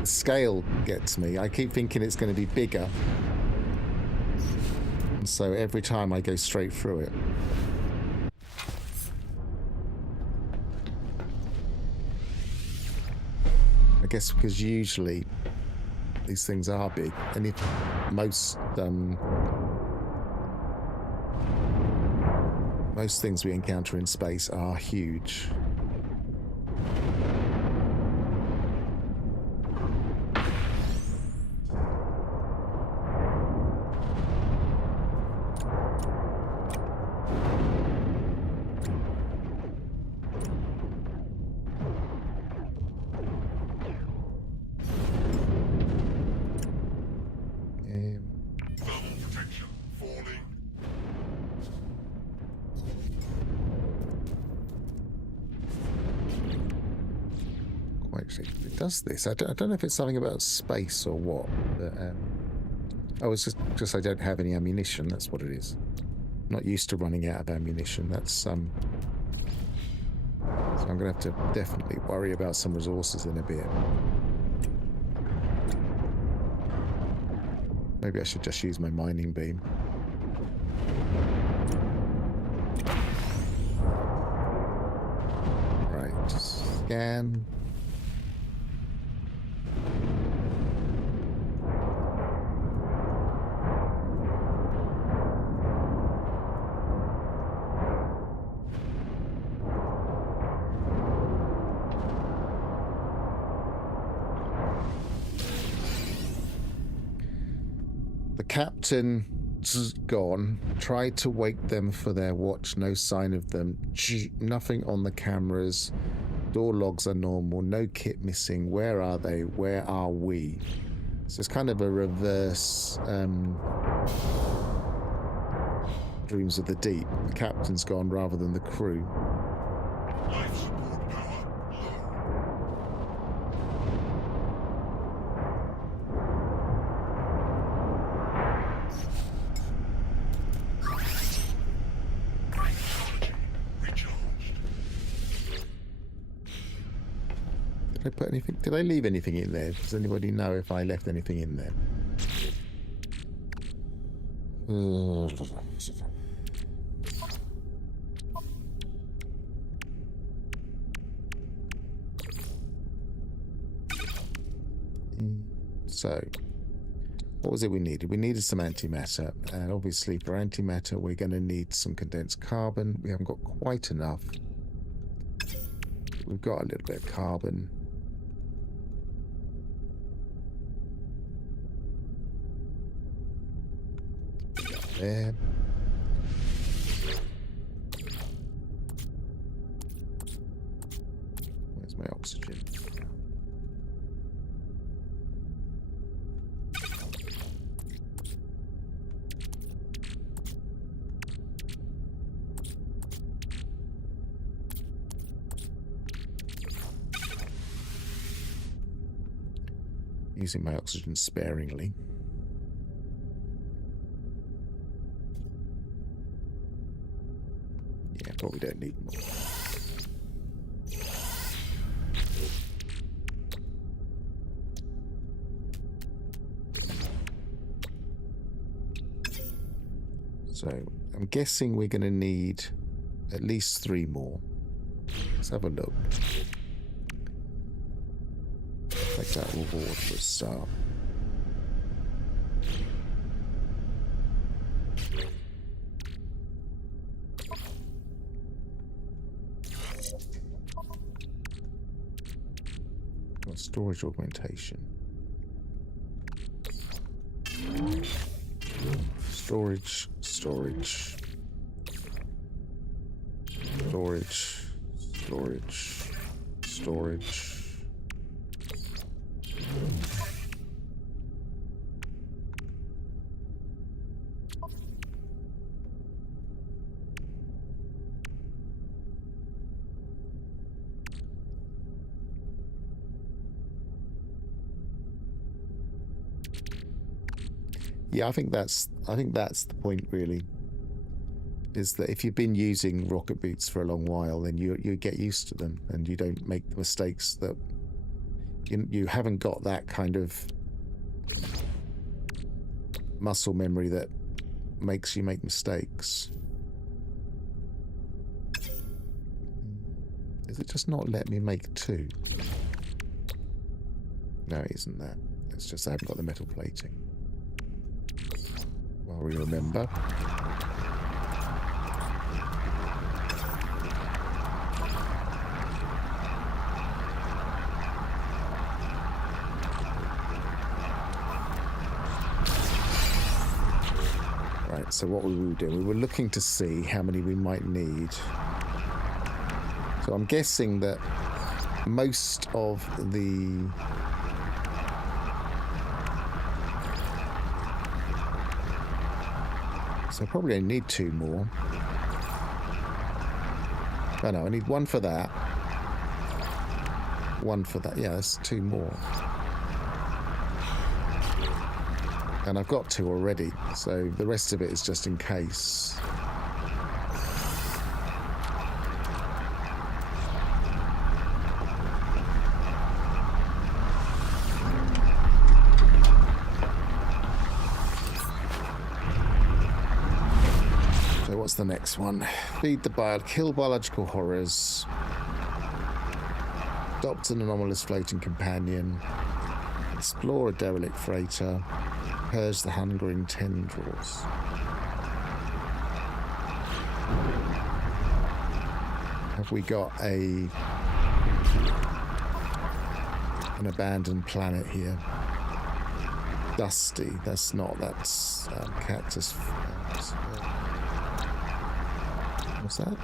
scale gets me. I keep thinking it's going to be bigger, and so every time I go straight through it. I guess because usually these things are big, and if most things we encounter in space are huge. It does this. I don't know if it's something about space or what. But, oh, it's just I don't have any ammunition. That's what it is. I'm not used to running out of ammunition. That's so I'm going to have to definitely worry about some resources in a bit. Maybe I should just use my mining beam. Right, scan. Captain gone. Tried to wake them for their watch. No sign of them. Nothing on the cameras. Door logs are normal. No kit missing. Where are they? Where are we? So it's kind of a reverse Dreams of the Deep. The captain's gone rather than the crew. Life support power Did I put anything? Did I leave anything in there? Does anybody know if I left anything in there? So, what was it we needed? We needed some antimatter, and obviously for antimatter we're going to need some condensed carbon. We haven't got quite enough. We've got a little bit of carbon. There. Where's my oxygen? Using my oxygen sparingly. Yeah, probably don't need more. So, I'm guessing we're going to need at least 3 more. Let's have a look. Take that reward for a start. Got storage augmentation. Storage. Storage. Yeah, I think that's the point really. Is that if you've been using rocket boots for a long while, then you get used to them and you don't make the mistakes that you haven't got that kind of muscle memory that makes you make mistakes. Is it just not let me make 2? No, it isn't that. It's just I haven't got the metal plating. Well, we remember. Right, so what we were doing, we were looking to see how many we might need. So I'm guessing that most of the so I probably only need 2 more. Oh no, I need 1 for that. 1 for that. Yeah, that's 2 more. And I've got 2 already, so the rest of it is just in case. What's the next one? Kill biological horrors. Adopt an anomalous floating companion. Explore a derelict freighter. Purge the hungering tendrils. Have we got an abandoned planet here? Dusty. That's not. That's cactus. What's that?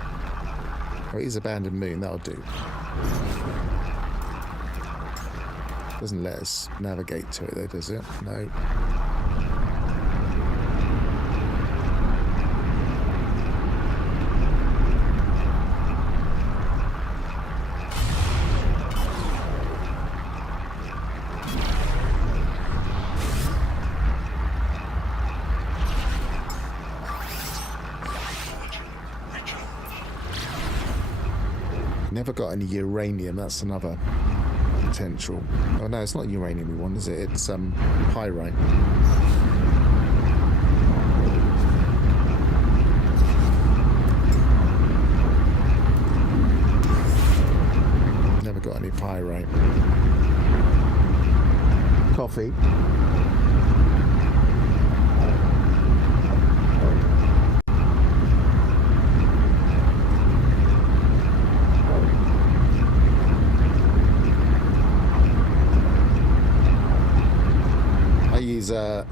Oh, it is Abandoned Moon. That'll do. Doesn't let us navigate to it though, does it? No. Never got any uranium. That's another potential. Oh no, it's not uranium we want, is it? It's pyrite. Never got any pyrite. Coffee.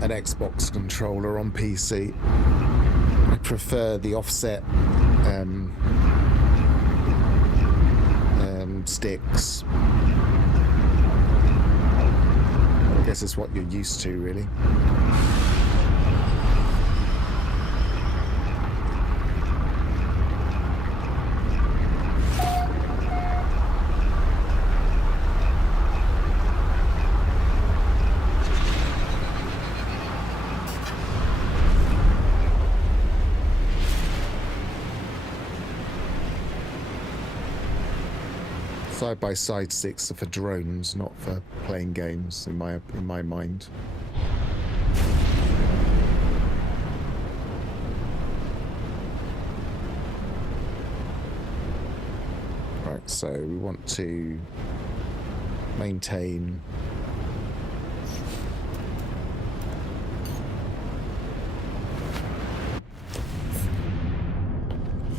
An Xbox controller on PC. I prefer the offset sticks. I guess it's what you're used to, really. Side-by-side sticks are for drones, not for playing games, in my mind. Right, so we want to maintain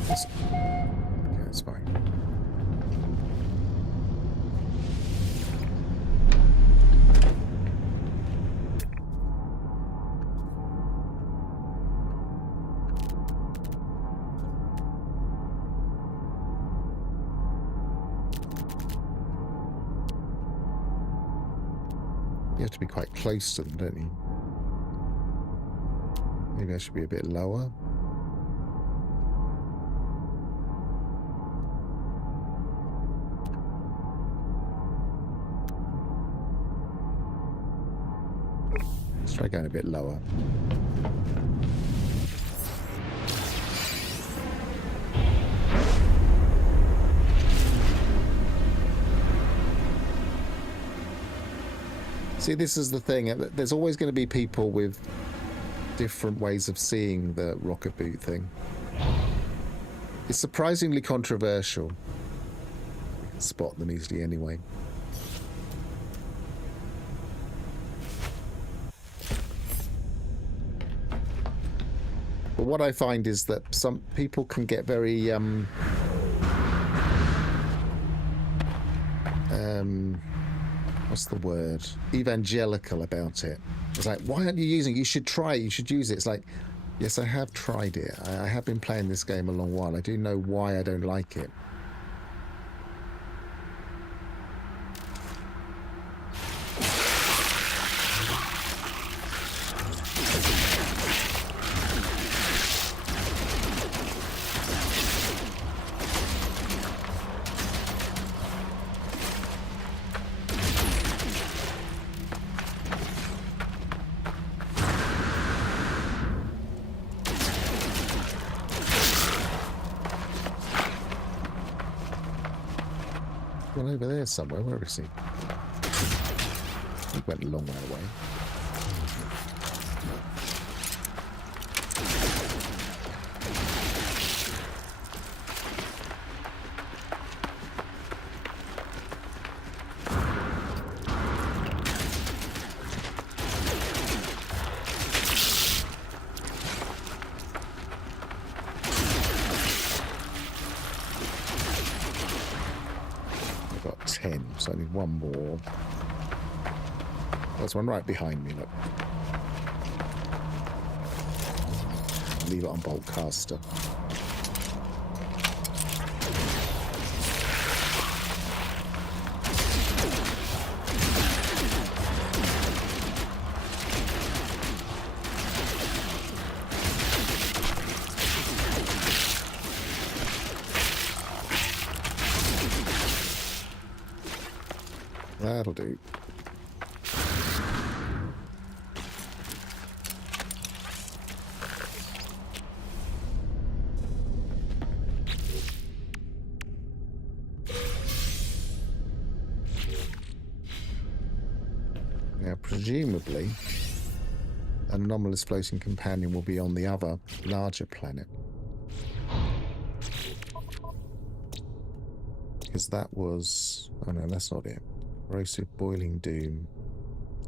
this. Okay, that's fine. You have to be quite close to them, don't you? Maybe I should be a bit lower. Let's try going a bit lower. See, this is the thing. There's always going to be people with different ways of seeing the rocket boot thing. It's surprisingly controversial. You can spot them easily anyway. But what I find is that some people can get very what's the word? Evangelical about it. It's like, why aren't you using it? You should try it. You should use it. It's like, yes, I have tried it. I have been playing this game a long while. I do know why I don't like it. Over there somewhere. Where is he? He went a long way away. So I need one more. There's one right behind me, look. leave it on bolt caster. That'll do. Now, presumably, an anomalous floating companion will be on the other, larger planet. Because that was... Oh no, that's not it. Corrosive boiling doom,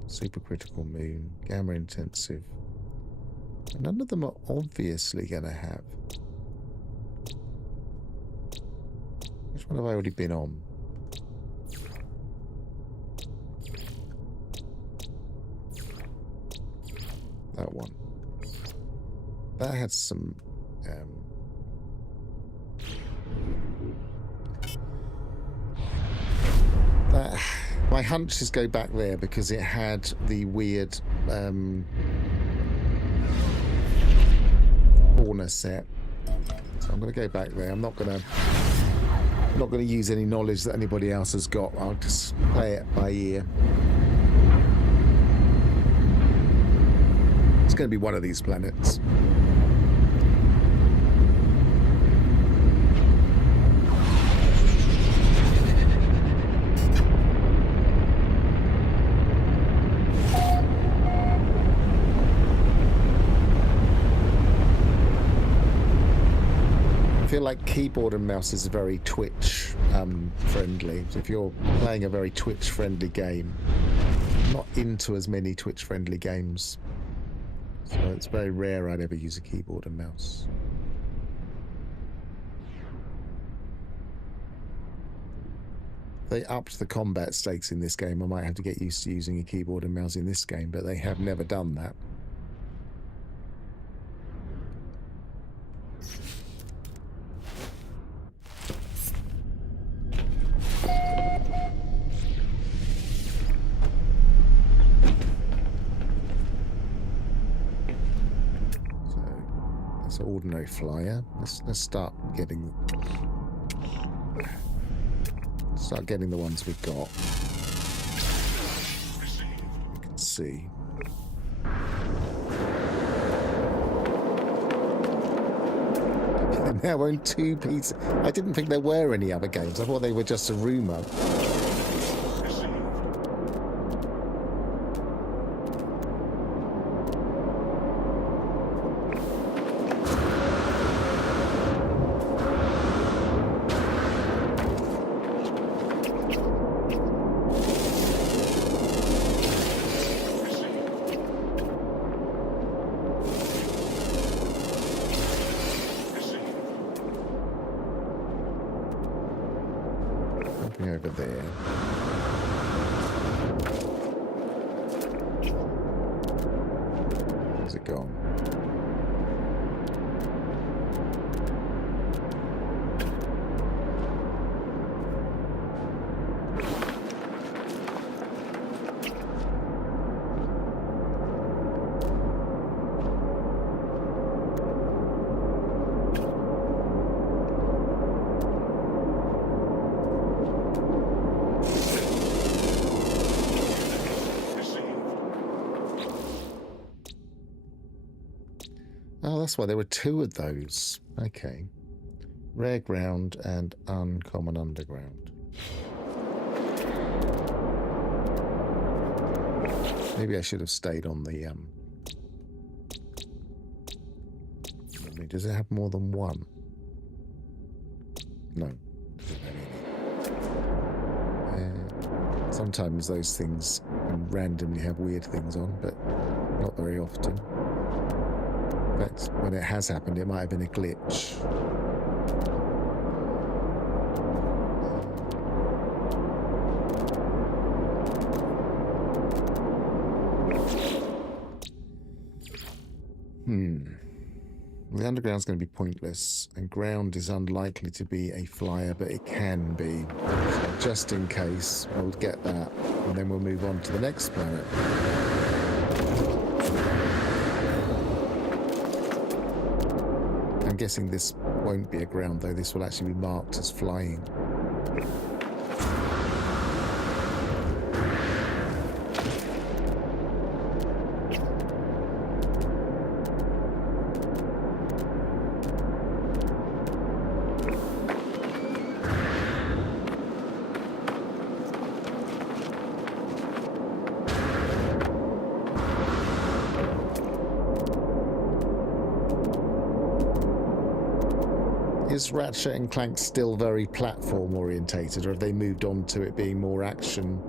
supercritical moon, gamma intensive. None of them are obviously going to have. Which one have I already been on? That one. That had some... my hunches go back there because it had the weird fauna set. So I'm going to go back there. I'm not going to use any knowledge that anybody else has got. I'll just play it by ear. It's going to be one of these planets. I feel like keyboard and mouse is very Twitch friendly. So if you're playing a very Twitch friendly game, I'm not into as many Twitch friendly games. So it's very rare I'd ever use a keyboard and mouse. They upped the combat stakes in this game. I might have to get used to using a keyboard and mouse in this game, but they have never done that. Ordinary flyer. Let's start getting the ones we've got. You can see. They now own 2 pieces. I didn't think there were any other games. I thought they were just a rumor. Over there. Where's it gone? Oh, that's why there were 2 of those. Okay. Rare ground and uncommon underground. Maybe I should have stayed on the does it have more than one? No. Sometimes those things can randomly have weird things on, but not very often. In fact, when it has happened, it might have been a glitch. The underground's going to be pointless, and ground is unlikely to be a flyer, but it can be. So just in case, we'll get that, and then we'll move on to the next planet. I'm guessing this won't be a ground, though. This will actually be marked as flying. Is Ratchet and Clank still very platform orientated, or have they moved on to it being more action?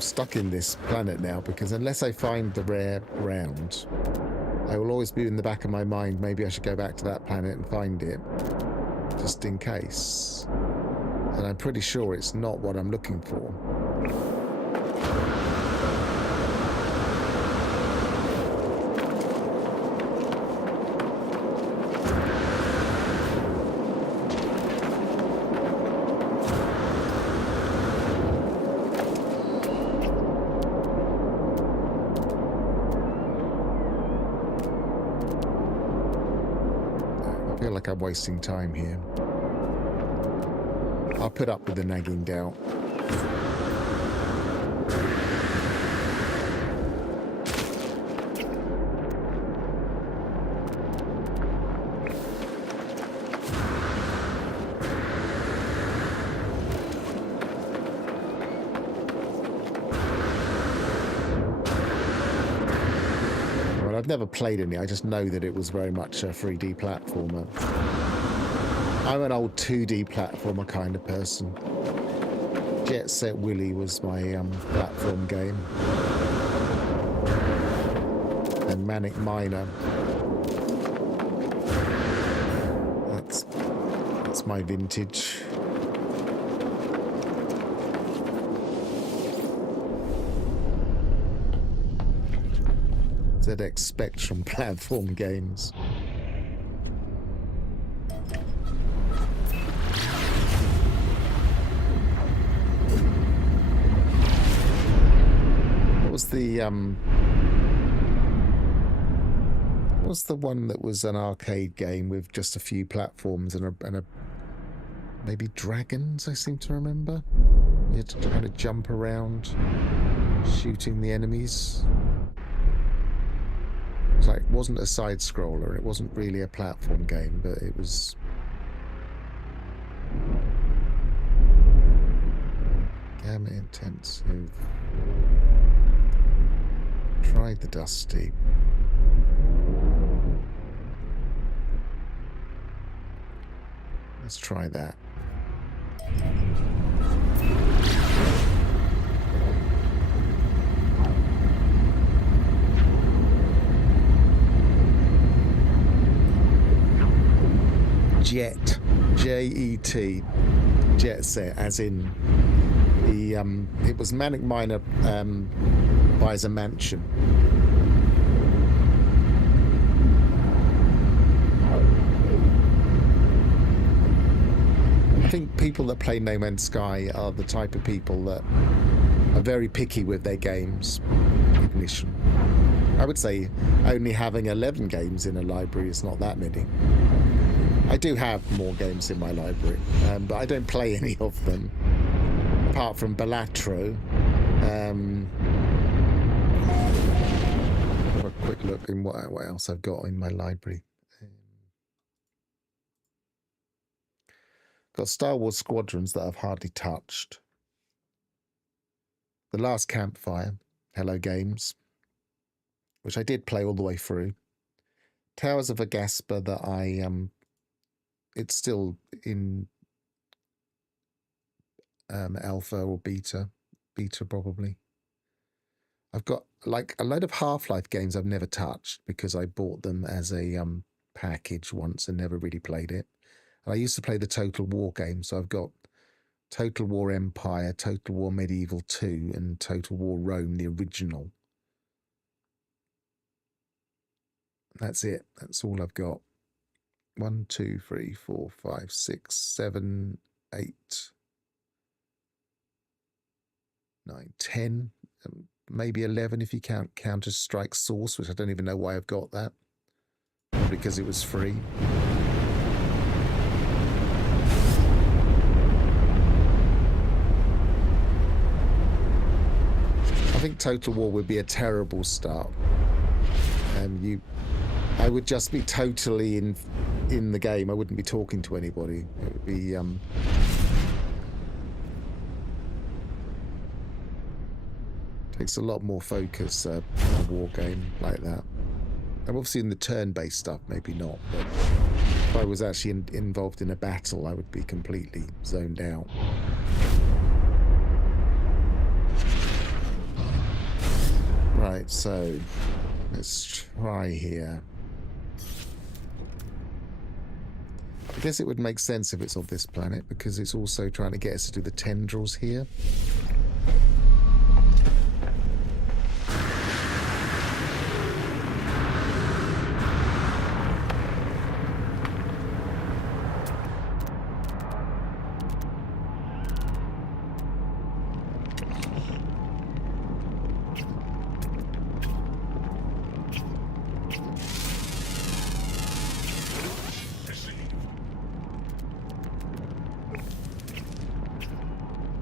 Stuck in this planet now, because unless I find the rare ground, I will always be in the back of my mind, maybe I should go back to that planet and find it, just in case. And I'm pretty sure it's not what I'm looking for. I feel like I'm wasting time here. I'll put up with the nagging doubt. I've never played any, I just know that it was very much a 3D platformer. I'm an old 2D platformer kind of person. Jet Set Willy was my platform game. And Manic Miner. That's my vintage. ZX Spectrum platform games. What was the one that was an arcade game with just a few platforms and a maybe dragons, I seem to remember. You had to kind of jump around shooting the enemies. It wasn't a side scroller, it wasn't really a platform game, but it was gamma intensive. Tried the Dusty. Let's try that. Jet, J-E-T, Jet Set, as in the it was Manic Miner buys a mansion. I think people that play No Man's Sky are the type of people that are very picky with their games. Ignition. I would say only having 11 games in a library is not that many. I do have more games in my library, but I don't play any of them. Apart from Balatro. Have a quick look in what else I've got in my library. Got Star Wars Squadrons that I've hardly touched. The Last Campfire, Hello Games, which I did play all the way through. Towers of Agaspa that I it's still in alpha or beta probably. I've got like a load of Half-Life games I've never touched because I bought them as a package once and never really played it. And I used to play the Total War games, so I've got Total War Empire, Total War Medieval 2, and Total War Rome, the original. That's it. That's all I've got. 1, 2, 3, 4, 5, 6, 7, 8, 9, 10, maybe 11 if you count Counter-Strike Source, which I don't even know why I've got that. Probably because it was free. I think Total War would be a terrible start. I would just be totally in the game. I wouldn't be talking to anybody. It would be takes a lot more focus a war game like that. I'm obviously in the turn-based stuff, maybe not, but if I was actually involved in a battle, I would be completely zoned out. Right, so let's try here. I guess it would make sense if it's on this planet because it's also trying to get us to do the tendrils here.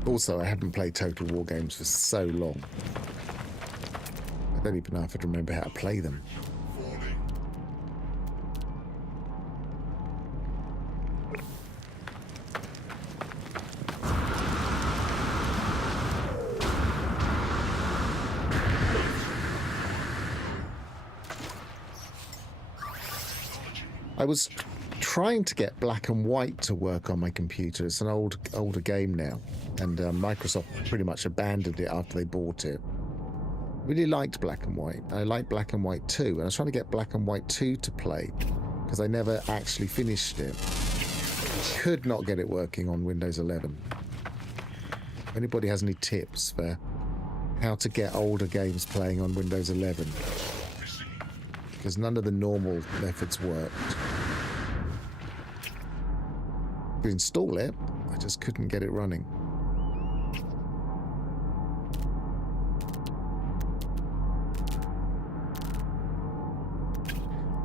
Also, I haven't played Total War games for so long. I don't even know if I'd remember how to play them. I was trying to get Black and White to work on my computer. It's an older game now, and Microsoft pretty much abandoned it after they bought it. Really liked Black and White. I liked Black and White 2, and I was trying to get Black and White 2 to play because I never actually finished it. Could not get it working on Windows 11. If anybody has any tips for how to get older games playing on Windows 11? Because none of the normal methods worked. To install it, I just couldn't get it running.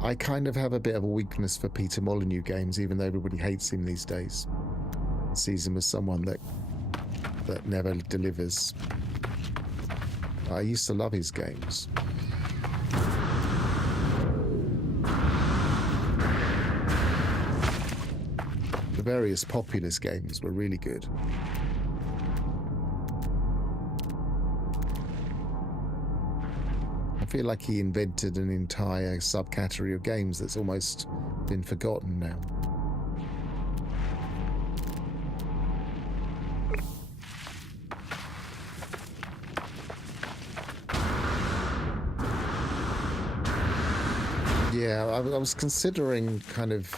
I kind of have a bit of a weakness for Peter Molyneux games, even though everybody hates him these days. Sees him as someone that never delivers. I used to love his games. The various Populous games were really good. I feel like he invented an entire subcategory of games that's almost been forgotten now. Yeah, I was considering kind of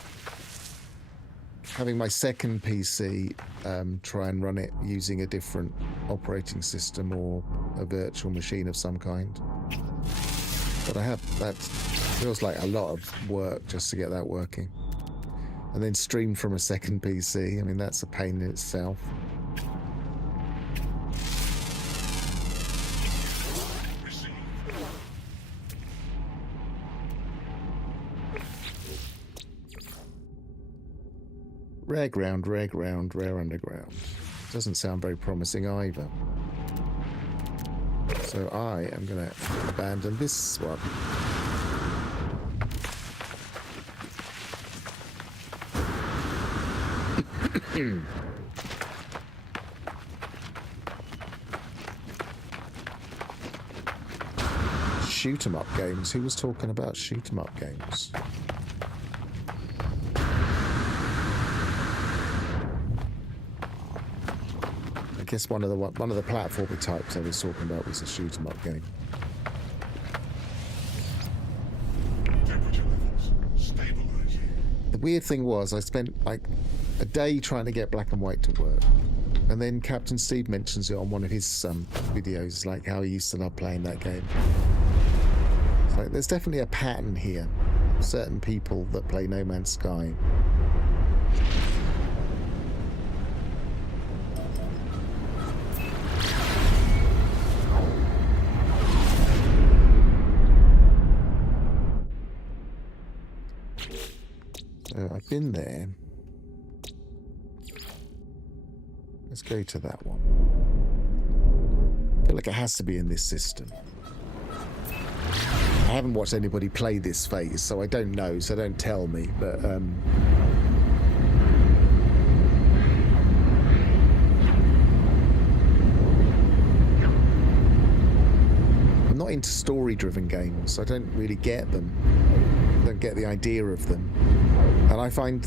having my second PC try and run it using a different operating system or a virtual machine of some kind. But that feels like a lot of work just to get that working. And then stream from a second PC, I mean, that's a pain in itself. Rare ground, rare underground. Doesn't sound very promising either. So I am going to abandon this one. Shoot 'em up games. Who was talking about shoot 'em up games? I guess one of the platformer types I was talking about was a shoot 'em up game. weird thing was I spent like a day trying to get Black and White to work. And then Captain Steve mentions it on one of his videos, like how he used to love playing that game. So there's definitely a pattern here. Certain people that play No Man's Sky. So I've been there. Let's go to that one. I feel like it has to be in this system. I haven't watched anybody play this phase, so I don't know, so don't tell me, but I'm not into story-driven games. I don't really get them. I don't get the idea of them. And I find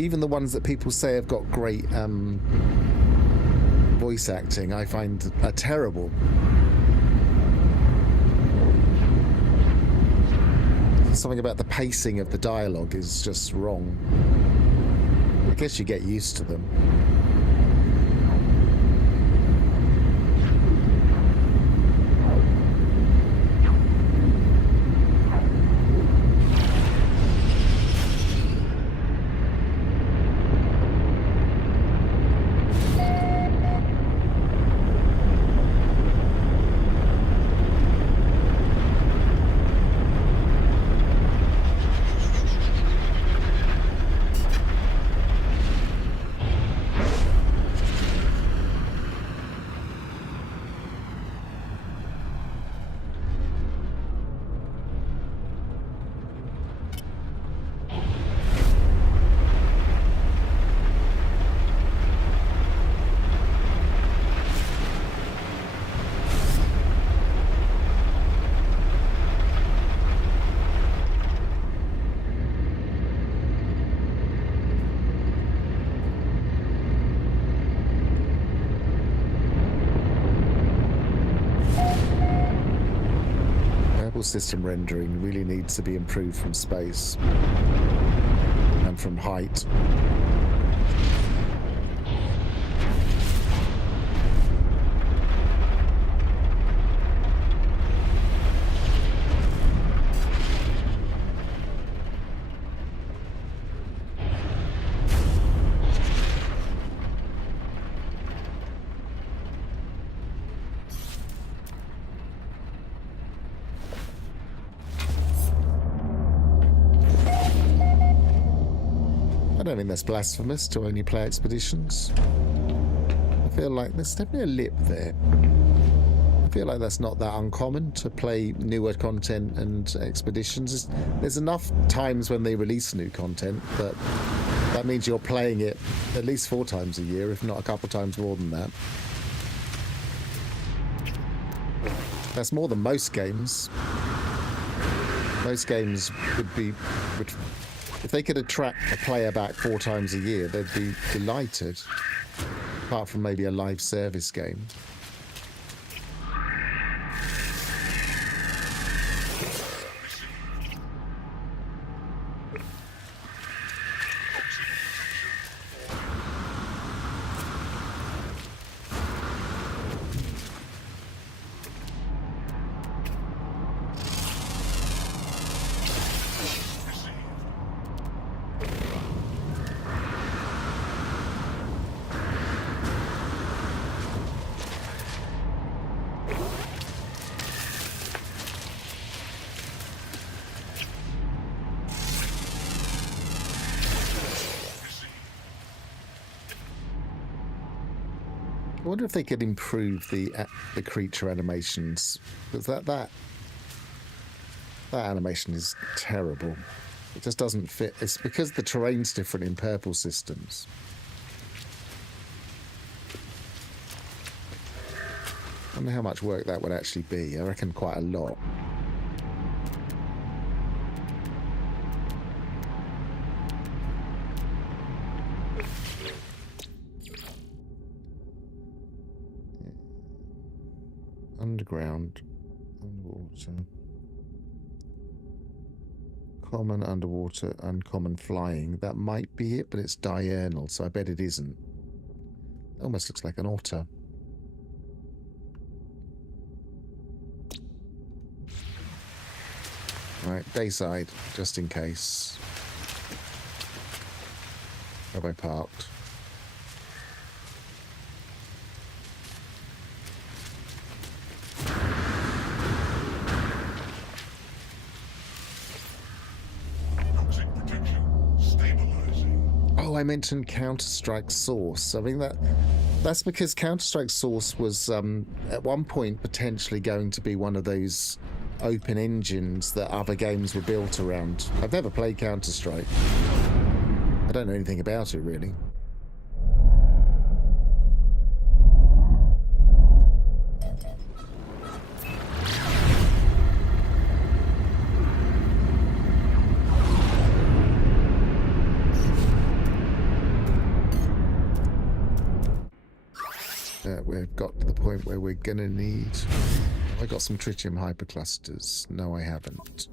even the ones that people say have got great voice acting, I find are terrible. Something about the pacing of the dialogue is just wrong. I guess you get used to them. System rendering really needs to be improved from space and from height. I don't think that's blasphemous to only play expeditions. I feel like there's definitely a lip there. I feel like that's not that uncommon to play newer content and expeditions. There's enough times when they release new content, but that means you're playing it at least 4 times a year, if not a couple times more than that. That's more than most games. Most games would if they could attract a player back 4 times a year, they'd be delighted. Apart from maybe a live service game. I wonder if they could improve the creature animations, because that animation is terrible. It just doesn't fit. It's because the terrain's different in purple systems. I wonder how much work that would actually be. I reckon quite a lot. Underground, underwater. Common underwater, uncommon flying. That might be it, but it's diurnal, so I bet it isn't. Almost looks like an otter. Right, dayside, just in case. Have I parked? Toxic protection stabilizing. Oh, I mentioned Counter-Strike Source. I mean, that's because Counter-Strike Source was at one point potentially going to be one of those open engines that other games were built around. I've never played Counter-Strike. I don't know anything about it, really. We've got to the point where we're going to need... Have I got some tritium hyperclusters? No, I haven't.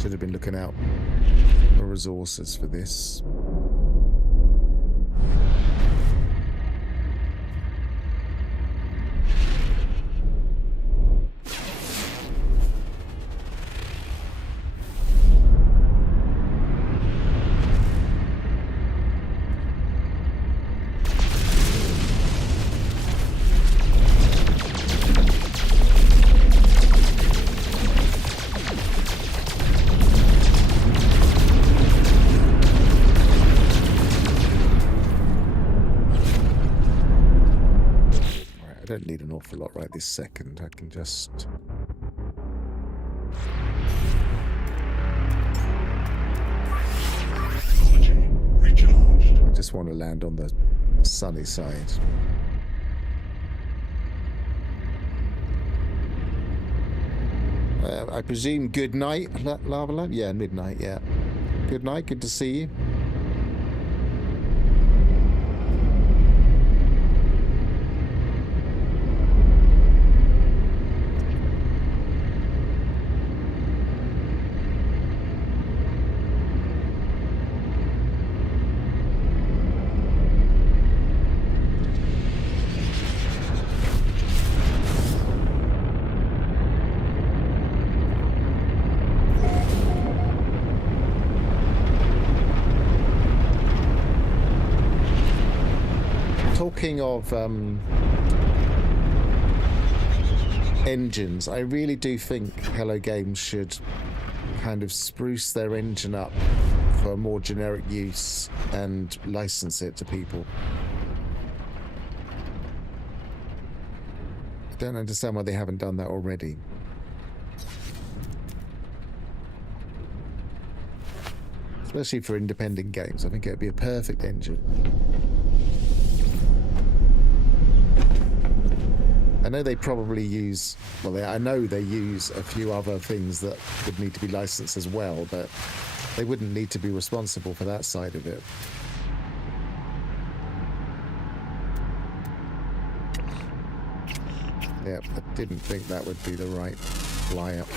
Should have been looking out for resources for this. I don't need an awful lot right this second. I can just... Recharged. I just want to land on the sunny side. I presume good night, Lava Lamp? Yeah, midnight, yeah. Good night, good to see you. Talking of engines, I really do think Hello Games should kind of spruce their engine up for more generic use and license it to people. I don't understand why they haven't done that already. Especially for independent games, I think it would be a perfect engine. I know they probably use, well, I know they use a few other things that would need to be licensed as well, but they wouldn't need to be responsible for that side of it. Yeah, I didn't think that would be the right fly-up.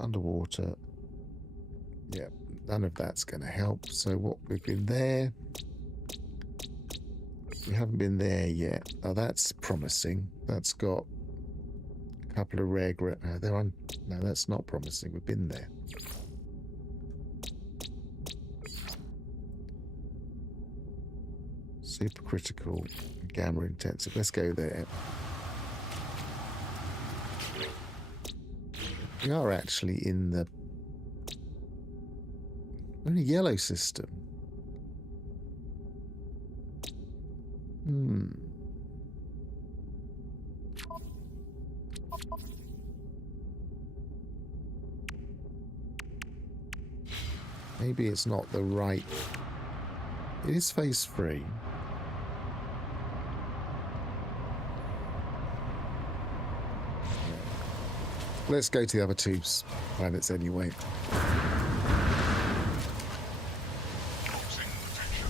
Underwater. Yeah, none of that's going to help. So what we've been there... We haven't been there yet. Oh, that's promising. That's got a couple of rare... No, that's not promising. We've been there. Supercritical, gamma intensive. Let's go there. We are actually in the... We're in a yellow system. Maybe it's not the right... It is phase 3. Let's go to the other two planets anyway. Toxic protection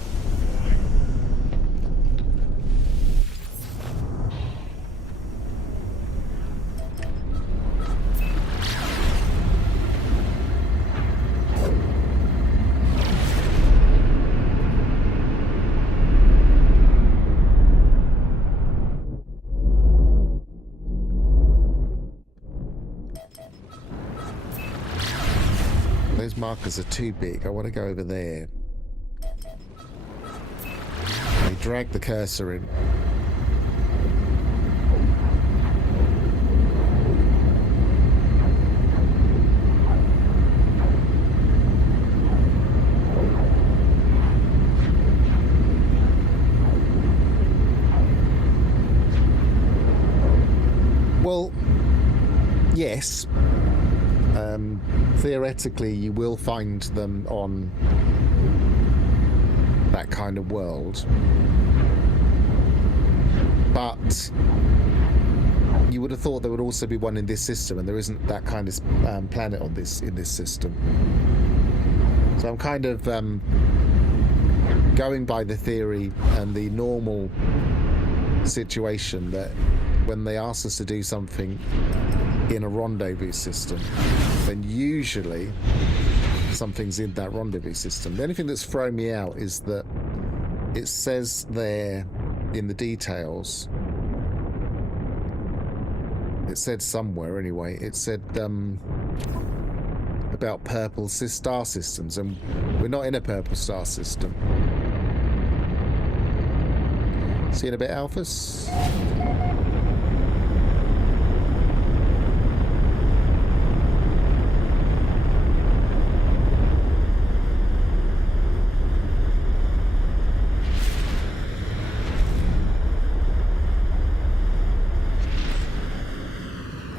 markers are too big. I want to go over there. We drag the cursor in. Well, yes. Theoretically, you will find them on that kind of world, but you would have thought there would also be one in this system, and there isn't that kind of planet on in this system. So I'm kind of going by the theory and the normal situation that when they ask us to do something in a rendezvous system, then usually something's in that rendezvous system. The only thing that's thrown me out is that it says there in the details, it said somewhere anyway, it said about purple star systems, and we're not in a purple star system. See you in a bit, Alphas.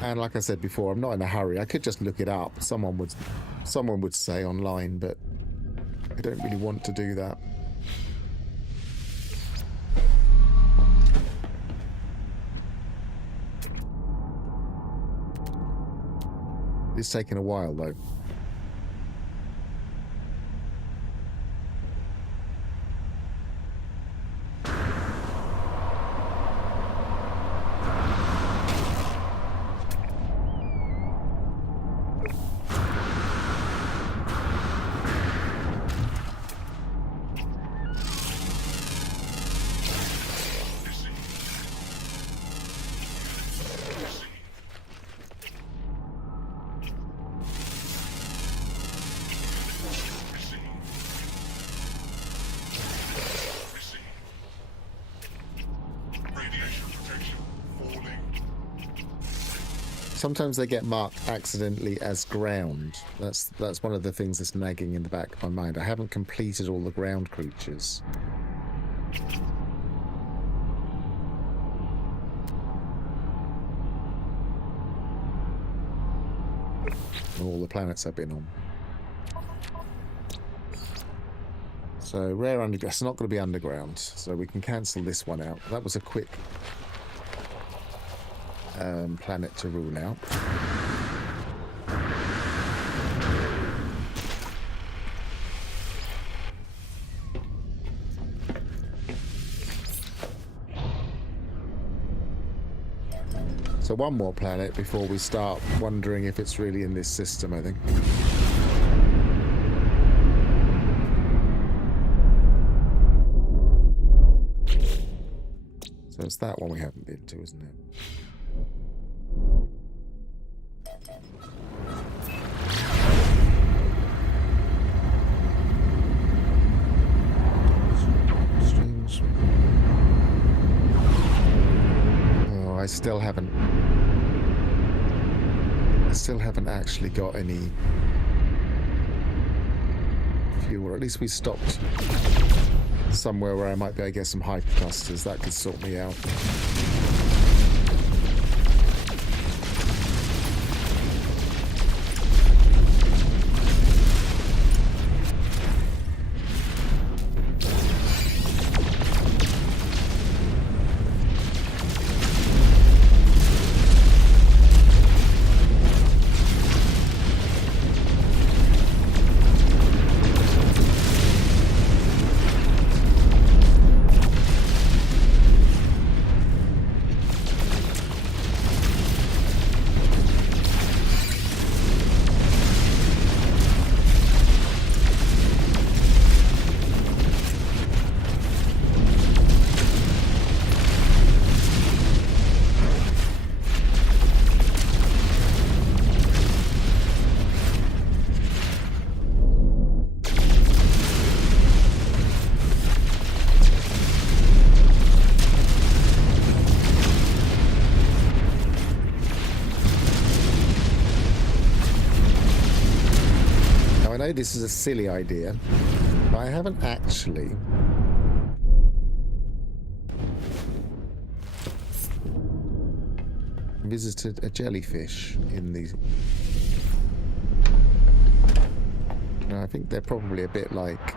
And like I said before, I'm not in a hurry. I could just look it up. Someone would say online, but I don't really want to do that. It's taking a while though. Sometimes they get marked accidentally as ground. That's one of the things that's nagging in the back of my mind. I haven't completed all the ground creatures. All the planets I've been on. So rare underground. It's not going to be underground, so we can cancel this one out. That was a quick planet to rule out. So one more planet before we start wondering if it's really in this system, I think. So it's that one we haven't been to, isn't it? Strange. Oh, I still haven't actually got any fuel, or at least we stopped somewhere where I might be able to get some hyperclusters. That could sort me out. this is a silly idea, but I haven't actually visited a jellyfish in the... No, I think they're probably a bit like...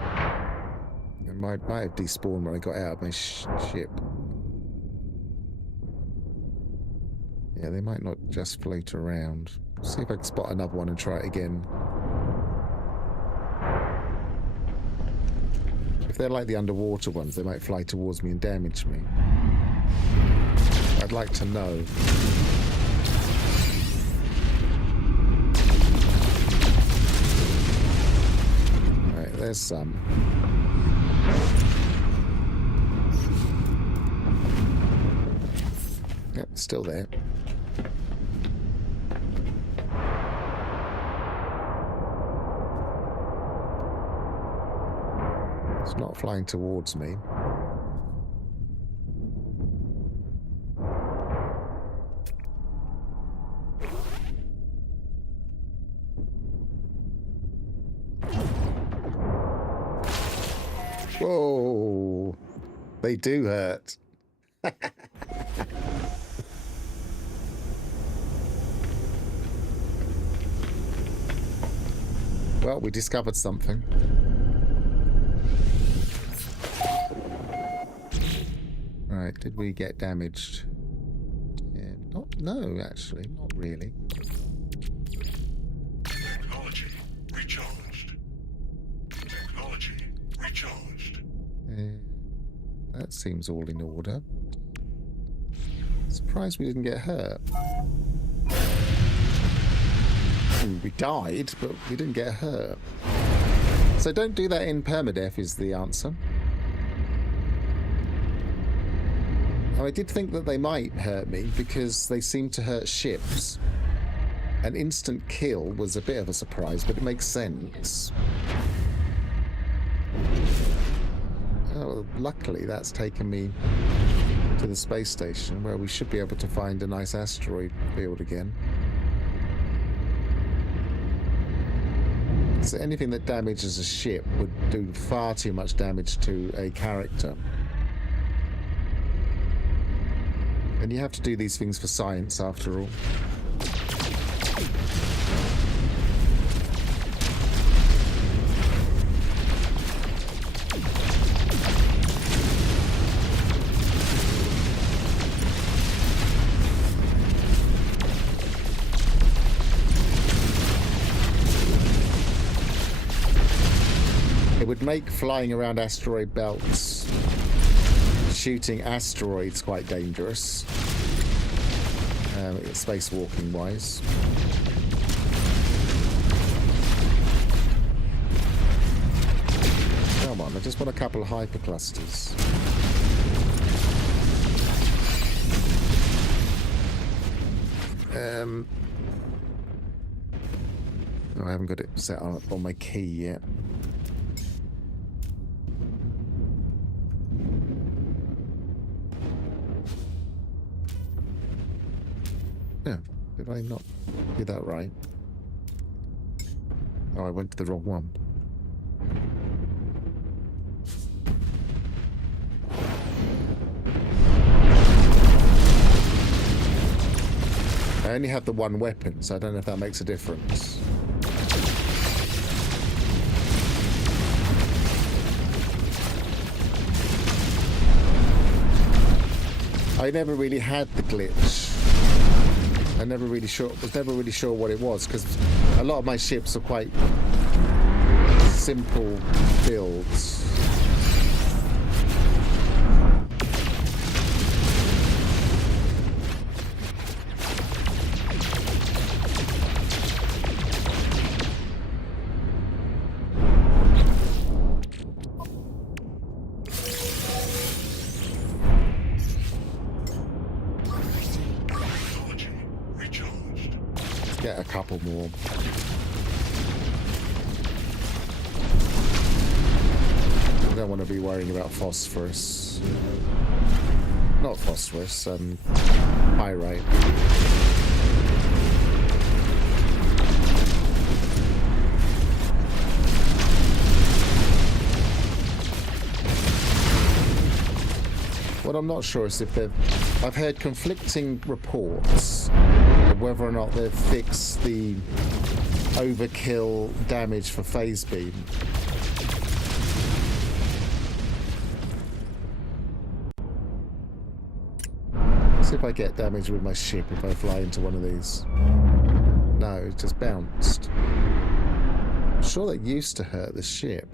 It might have despawned when I got out of my ship. Yeah, they might not just float around. See if I can spot another one and try it again. If they're like the underwater ones, they might fly towards me and damage me. I'd like to know. Alright, there's some. Yep, still there. It's not flying towards me. Whoa! They do hurt. Well, we discovered something. Right, did we get damaged? Yeah, no, actually, not really. Technology recharged. Technology recharged. That seems all in order. Surprised we didn't get hurt. We died, but we didn't get hurt. So don't do that in permadeath is the answer. Oh, I did think that they might hurt me because they seem to hurt ships. An instant kill was a bit of a surprise, but it makes sense. Oh, luckily that's taken me to the space station where we should be able to find a nice asteroid field again. So anything that damages a ship would do far too much damage to a character. And you have to do these things for science, after all. It would make flying around asteroid belts, shooting asteroids, quite dangerous, spacewalking wise. Come on, I just want a couple of hyperclusters. Oh, I haven't got it set up on my key yet. Yeah, did I not do that right? Oh, I went to the wrong one. I only have the one weapon, so I don't know if that makes a difference. I never really had the glitch. I was never really sure what it was, because a lot of my ships are quite simple builds. Get a couple more. I don't want to be worrying about phosphorus. Not phosphorus, pyrite. What I'm not sure is if they've... I've heard conflicting reports of whether or not they've fixed the overkill damage for phase beam. See if I get damage with my ship if I fly into one of these. No, it just bounced. I'm sure that used to hurt the ship.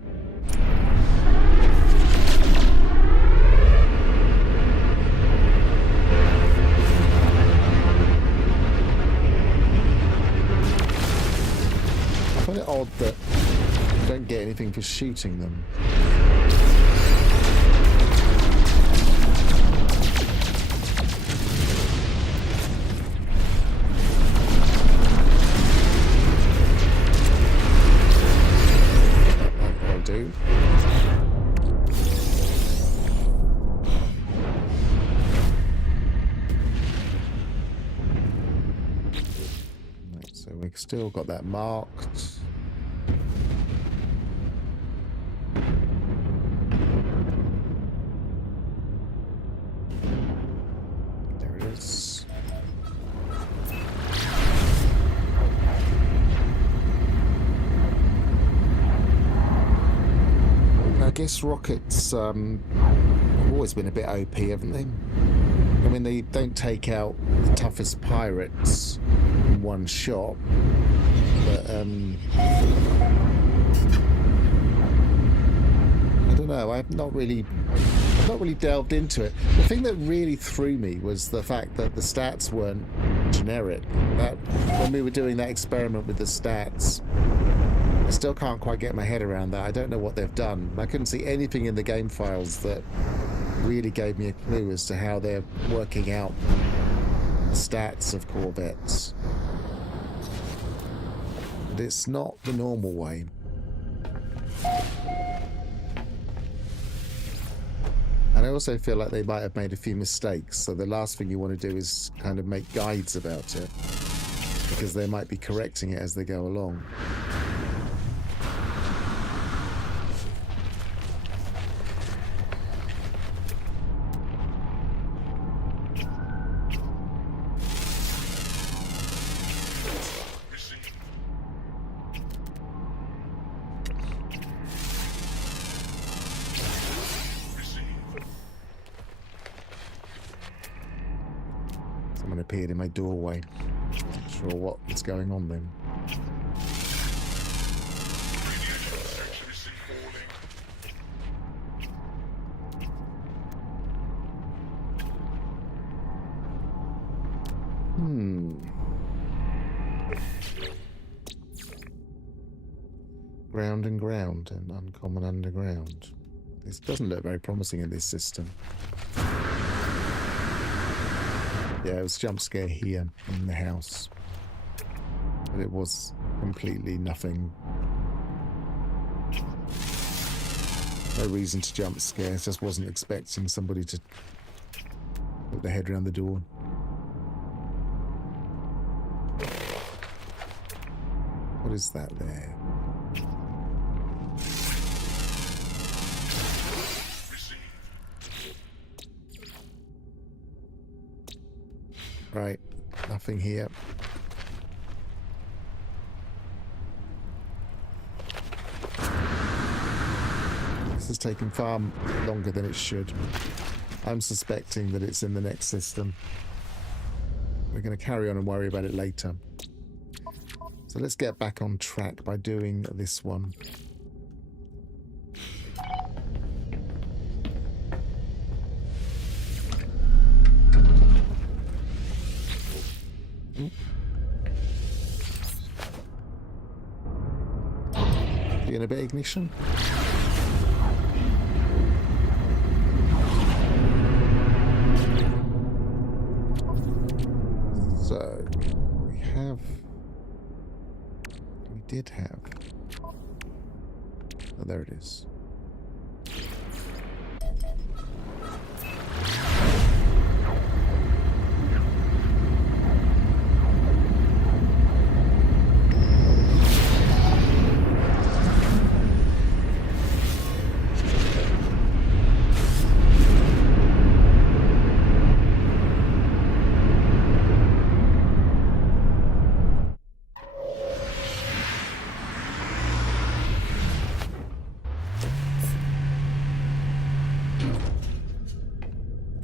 I find it odd that you don't get anything for shooting them. Still got that marked. There it is. I guess rockets have always been a bit OP, haven't they? I mean, they don't take out the toughest pirates in one shot, but I don't know. I've not really delved into it. The thing that really threw me was the fact that the stats weren't generic. That when we were doing that experiment with the stats, I still can't quite get my head around that. I don't know what they've done. I couldn't see anything in the game files that really gave me a clue as to how they're working out the stats of corvettes. But it's not the normal way. And I also feel like they might have made a few mistakes, so the last thing you want to do is kind of make guides about it, because they might be correcting it as they go along. Someone appeared in my doorway. Not sure what is going on then. Ground and ground and uncommon underground. This doesn't look very promising in this system. Yeah, it was jump scare here in the house, but it was completely nothing. No reason to jump scare. Just wasn't expecting somebody to put their head around the door. What is that there? Right, nothing here. This is taking far longer than it should. I'm suspecting that it's in the next system. We're going to carry on and worry about it later. So let's get back on track by doing this one. In a bit of ignition. So we did have. Oh, there it is.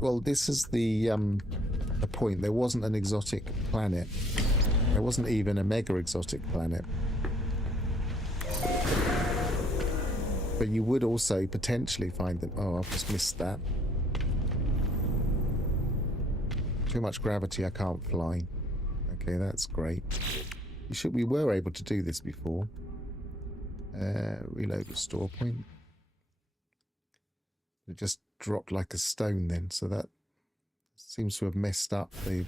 Well, this is the point. There wasn't an exotic planet. There wasn't even a mega exotic planet. But you would also potentially find them. Oh, I've just missed that. Too much gravity, I can't fly. Okay, that's great. We were able to do this before. Reload the store point. It just dropped like a stone then, so that seems to have messed up the...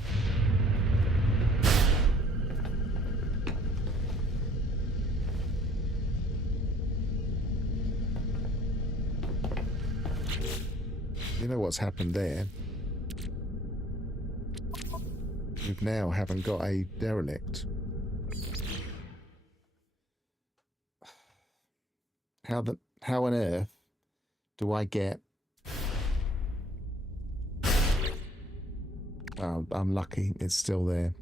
You know what's happened there? We now haven't got a derelict. How on earth do I get... Oh, I'm lucky it's still there.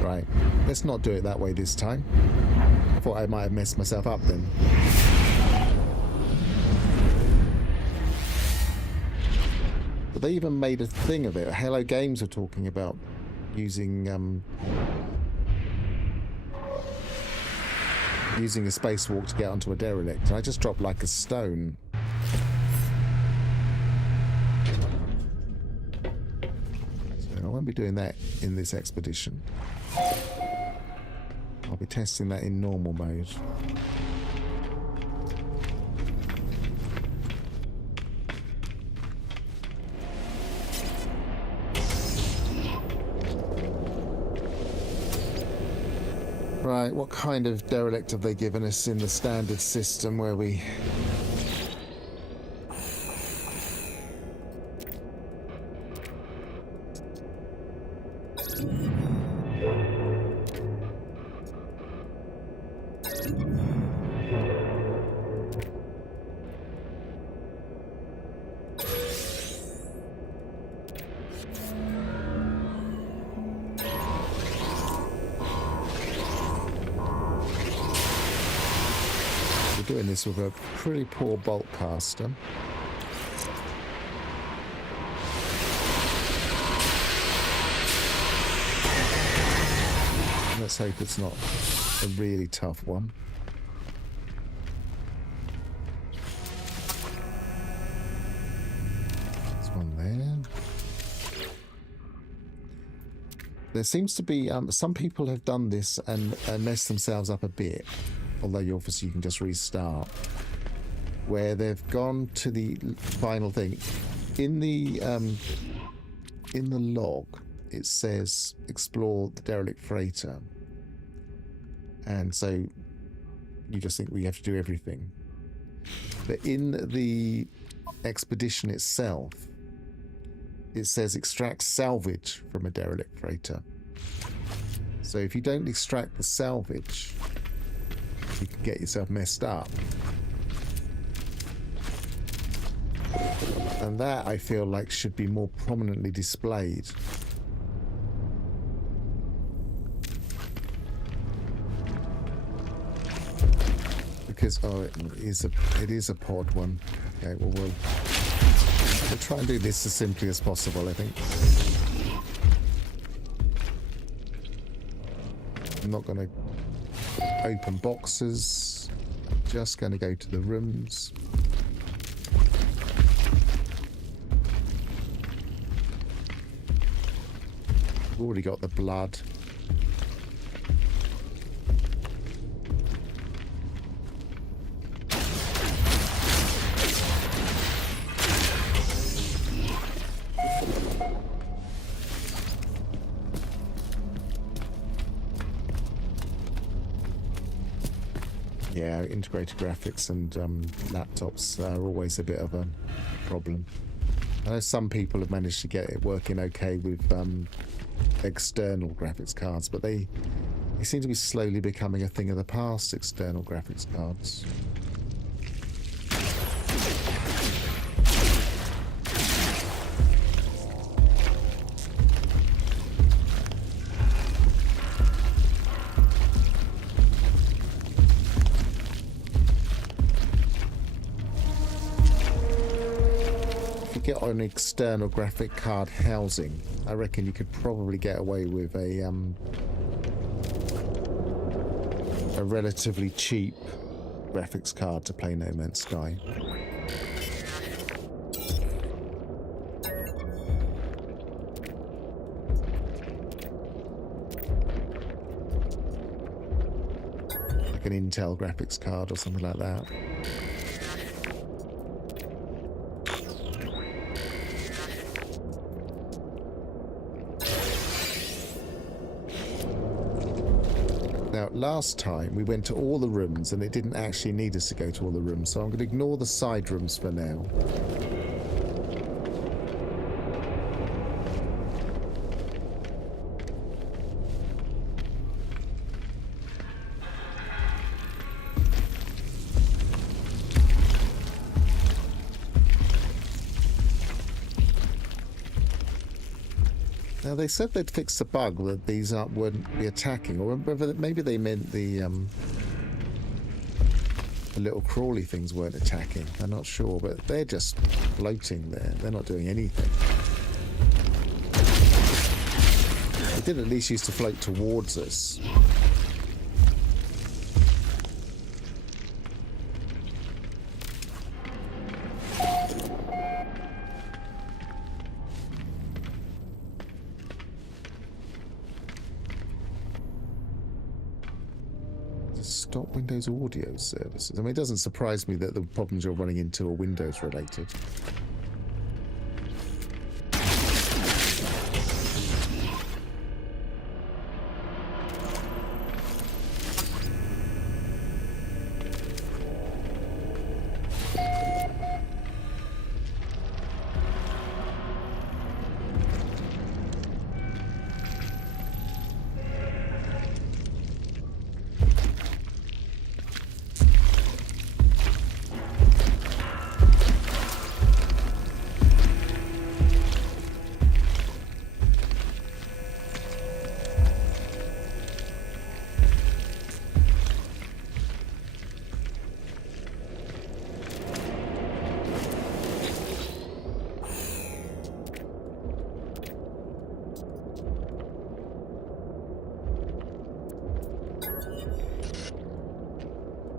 Right, let's not do it that way this time. I thought I might have messed myself up then. But they even made a thing of it. Hello Games were talking about using a spacewalk to get onto a derelict. And I just dropped like a stone. So I won't be doing that in this expedition. I'll be testing that in normal mode. Right, what kind of derelict have they given us in the standard system where we... doing this with a pretty poor bolt caster. Let's hope it's not a really tough one. There's one there. There seems to be some people have done this and messed themselves up a bit. Although you obviously can just restart, where they've gone to the final thing. In the log, it says explore the derelict freighter, and so you just think we have to do everything. But in the expedition itself, it says extract salvage from a derelict freighter. So if you don't extract the salvage, you can get yourself messed up. And that, I feel like, should be more prominently displayed. Because, oh, it is a pod one. Okay, well, we'll try and do this as simply as possible, I think. I'm not going to open boxes. I'm just going to go to the rooms. We've already got the blood. Yeah, integrated graphics and laptops are always a bit of a problem. I know some people have managed to get it working okay with external graphics cards, but they seem to be slowly becoming a thing of the past, external graphics cards. get an external graphic card housing, I reckon you could probably get away with a relatively cheap graphics card to play No Man's Sky. Like an Intel graphics card or something like that. Now, last time we went to all the rooms and it didn't actually need us to go to all the rooms, so I'm going to ignore the side rooms for now. Now, they said they'd fixed the bug that these wouldn't be attacking, or whether maybe they meant the little crawly things weren't attacking. I'm not sure, but they're just floating there. They're not doing anything. They did at least used to float towards us. Stop Windows audio services. I mean, it doesn't surprise me that the problems you're running into are Windows related.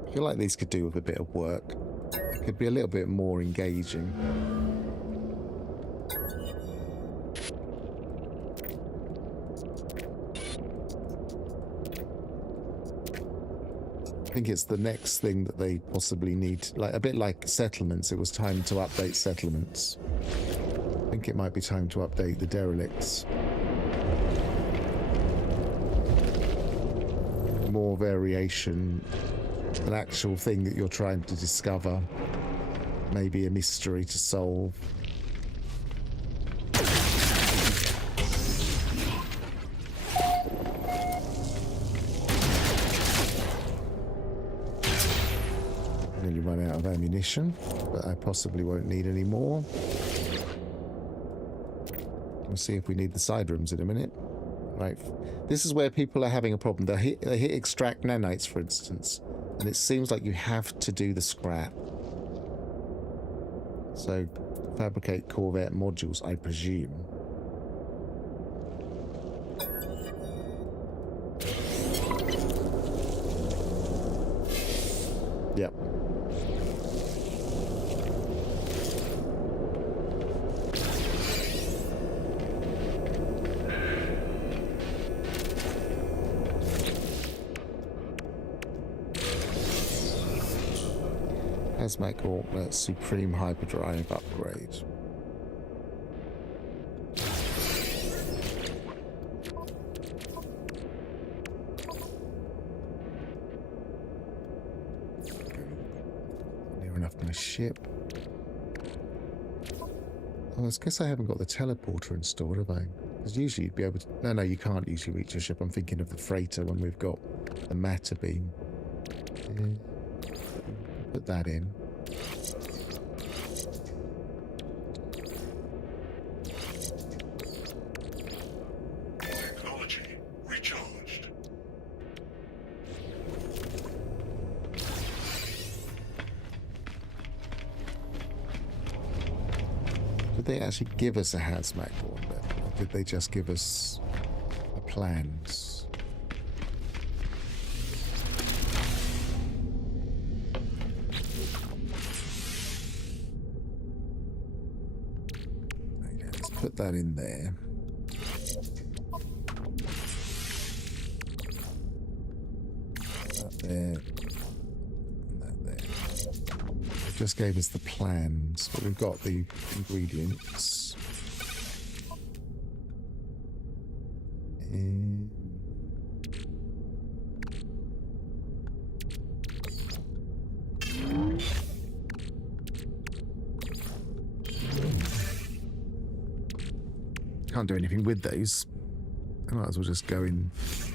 I feel like these could do with a bit of work. It could be a little bit more engaging. I think it's the next thing that they possibly need, like a bit like settlements. It was time to update settlements. I think it might be time to update the derelicts. More variation. An actual thing that you're trying to discover, maybe a mystery to solve. Nearly run out of ammunition, but I possibly won't need any more. We'll see if we need the side rooms in a minute. Right, this is where people are having a problem. They hit extract nanites, for instance. And it seems like you have to do the scrap. So, fabricate corvette modules, I presume. Yep. Hazmat Gauntlet Supreme Hyperdrive upgrade. Near enough my ship. Oh, I guess I haven't got the teleporter installed, have I? Because usually you'd be able to... No, you can't usually reach your ship. I'm thinking of the freighter when we've got the matter beam. Yeah. Put that in. Technology recharged. Did they actually give us a hazmat gauntlet? Or did they just give us the plans? Okay, let's put that in there. That there. And that there. It just gave us the plans, but we've got the ingredients. And can't do anything with those. I might as well just go in.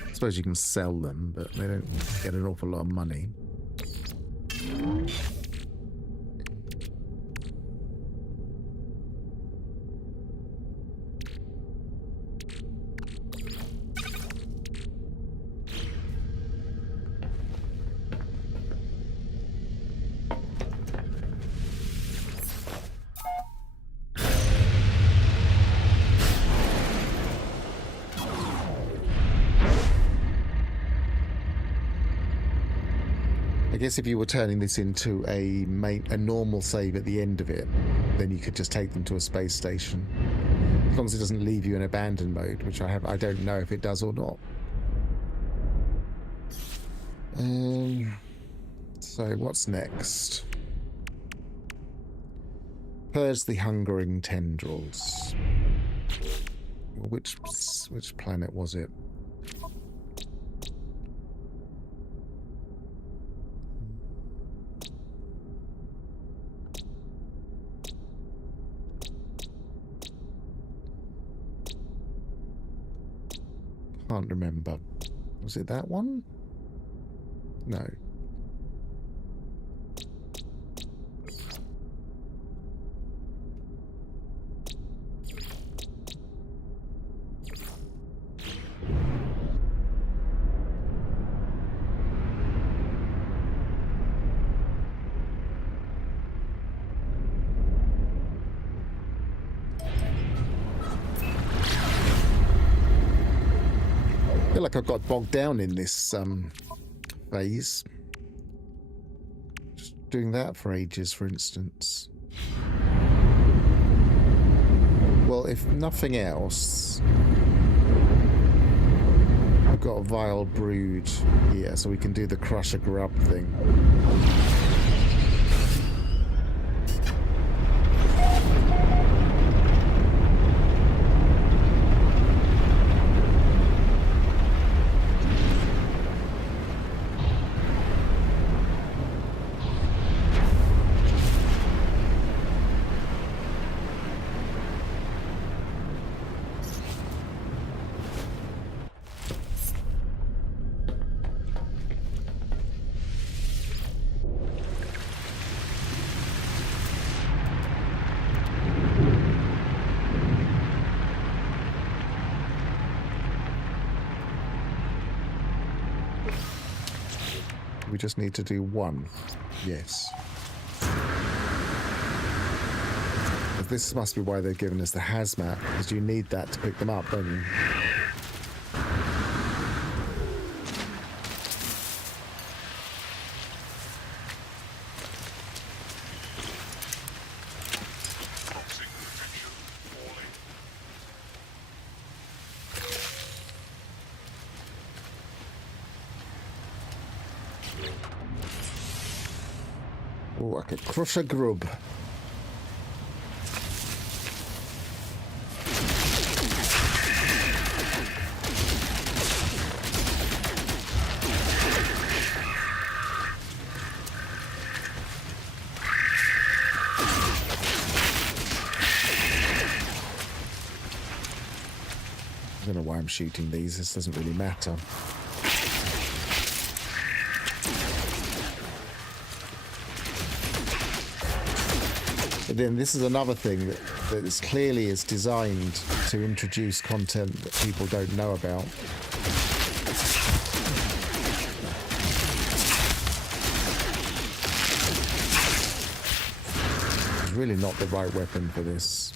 I suppose you can sell them, but they don't get an awful lot of money. I guess if you were turning this into a normal save at the end of it, then you could just take them to a space station. As long as it doesn't leave you in abandoned mode, which I don't know if it does or not. So what's next? Purge the hungering tendrils. Which planet was it? Can't remember. Was it that one? No. I feel like I got bogged down in this phase. Just doing that for ages, for instance. Well, if nothing else, I've got a vile brood here, so we can do the crusher grub thing. We just need to do one. Yes. But this must be why they've given us the hazmat, because you need that to pick them up, don't you? Oh, I could crush a grub. I don't know why I'm shooting these. This doesn't really matter. But then this is another thing that is clearly is designed to introduce content that people don't know about. It's really not the right weapon for this.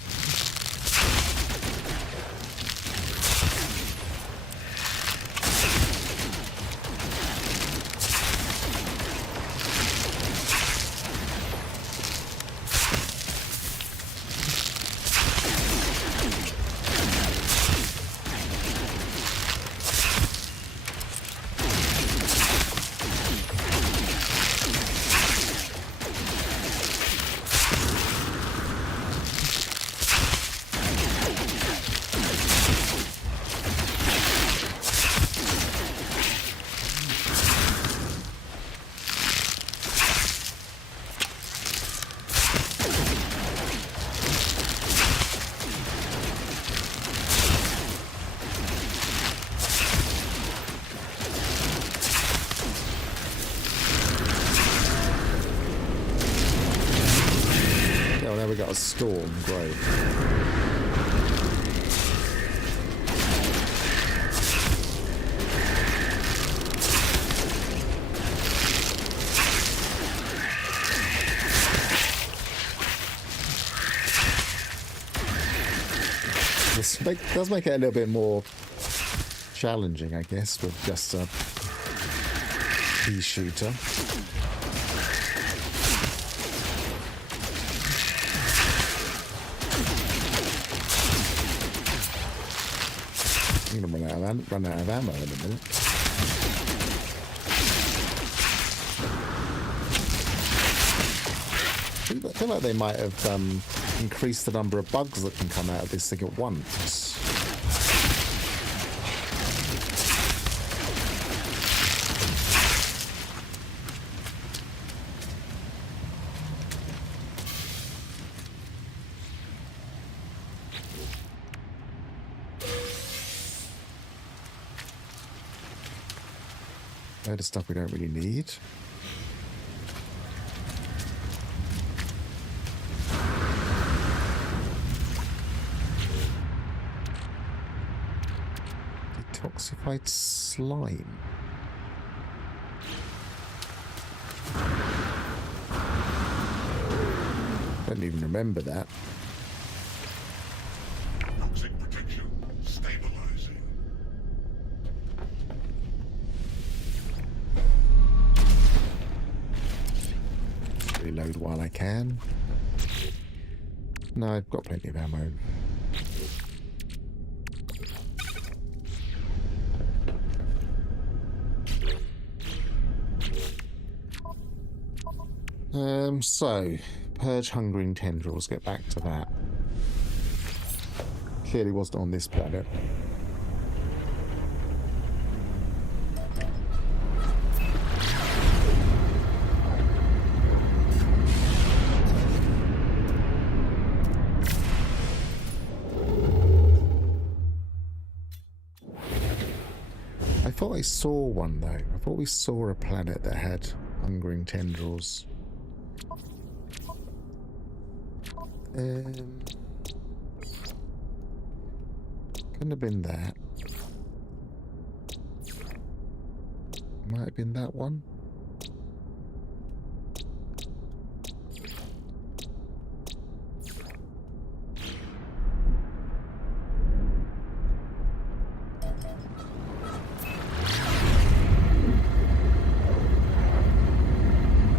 We got a storm, great. This does make it a little bit more challenging, I guess, with just a pea shooter. I'm going to run out of ammo in a minute. I feel like they might have increased the number of bugs that can come out of this thing at once. Load of stuff we don't really need. Detoxified slime. Don't even remember that. Toxic protection stabilizing. Reload while I can. No, I've got plenty of ammo. So, purge hungering tendrils. Get back to that. Clearly wasn't on this planet. I thought I saw one though. I thought we saw a planet that had hungering tendrils. Couldn't have been that. Might have been that one.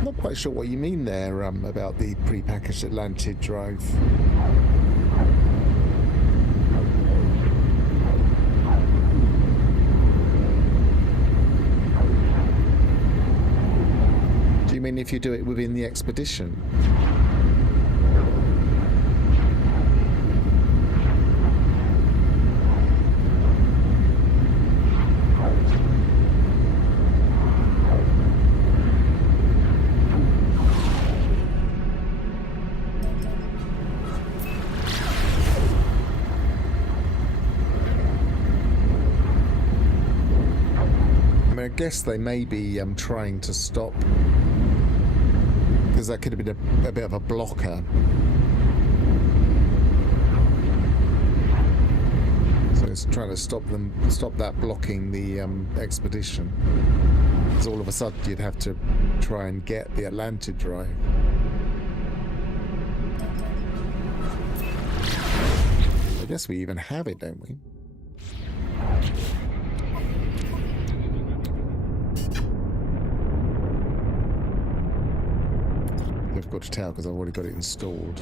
Not quite sure what you mean there about the prepackaged Atlantid drive. Do you mean if you do it within the expedition? I guess they may be trying to stop, because that could have been a bit of a blocker. So it's trying to stop that blocking the expedition. Because all of a sudden you'd have to try and get the Atlantid drive. I guess we even have it, don't we? Difficult to tell because I've already got it installed.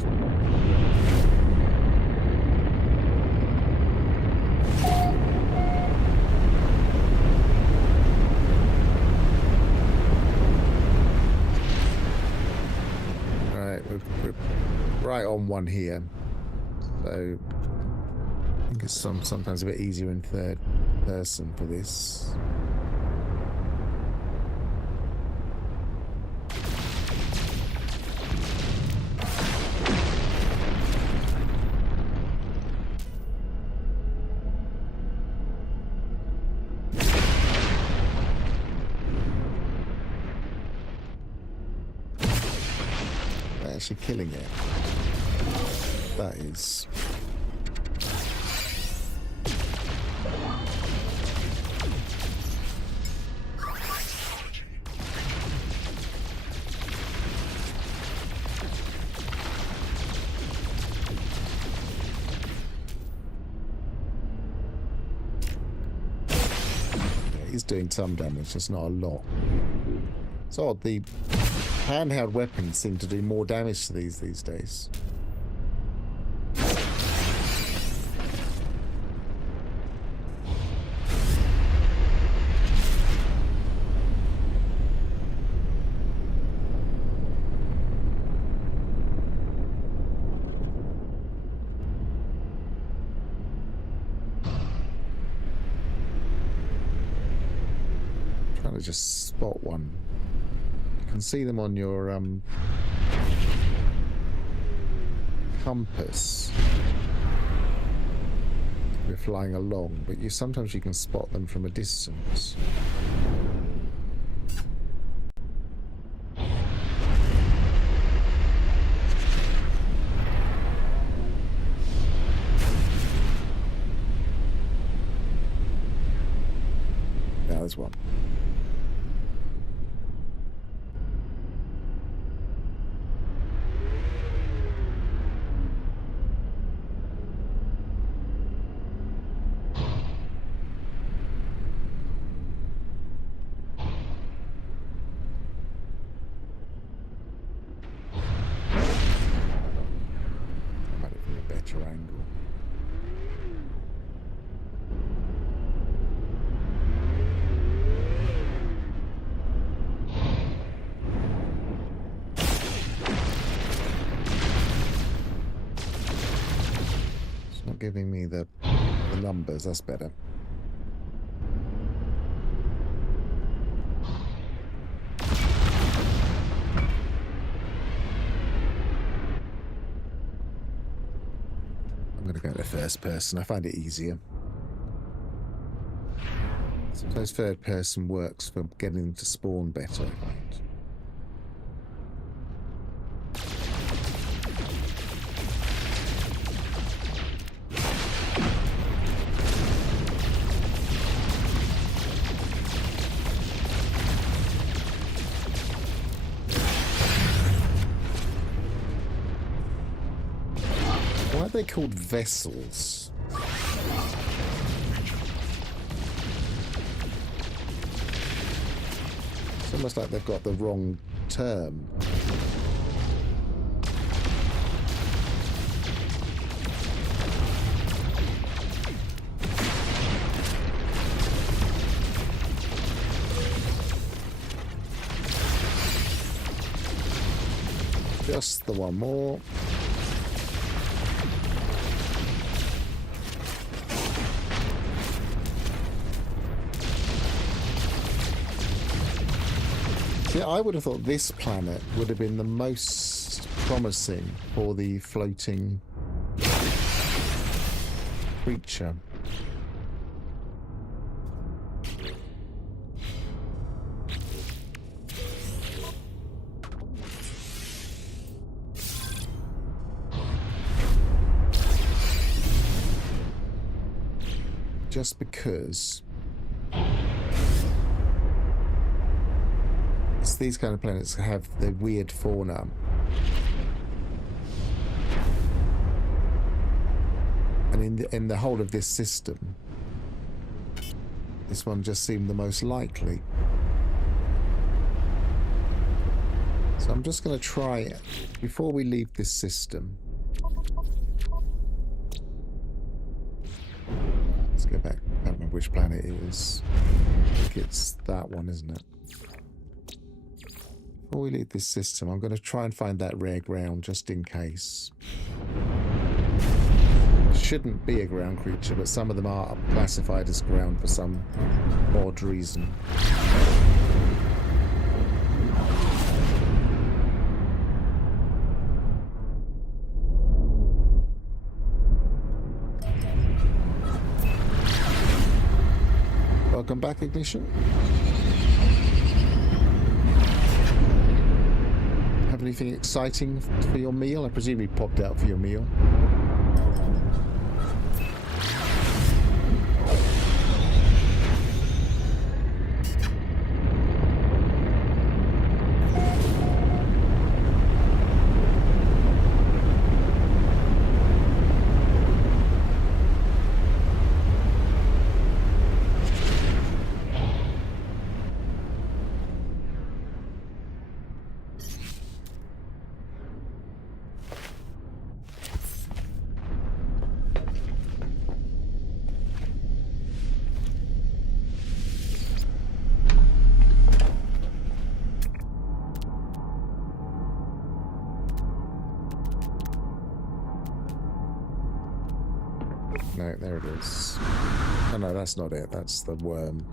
We're right on one here, so I think it's sometimes a bit easier in third person for this. Actually killing it. That is. Yeah, he's doing some damage, just not a lot. It's odd, the handheld weapons seem to do more damage to these days. Trying to just spot one. You can see them on your compass. We're flying along, but sometimes you can spot them from a distance. Now there's one. Angle. It's not giving me the numbers, that's better. I'm going to go to first person. I find it easier. Sometimes third person works for getting them to spawn better, I find. Why are they called vessels? It's almost like they've got the wrong term. Just the one more. Yeah, I would have thought this planet would have been the most promising for the floating creature. Just because these kind of planets have the weird fauna. And in the whole of this system, this one just seemed the most likely. So I'm just going to try it before we leave this system. Let's go back. I don't remember which planet it is. I think it's that one, isn't it? Before we leave this system, I'm going to try and find that rare ground just in case. Shouldn't be a ground creature, but some of them are classified as ground for some odd reason. Welcome back, Ignition. Have anything exciting for your meal? I presume you popped out for your meal. No, there it is. Oh no, that's not it. That's the worm.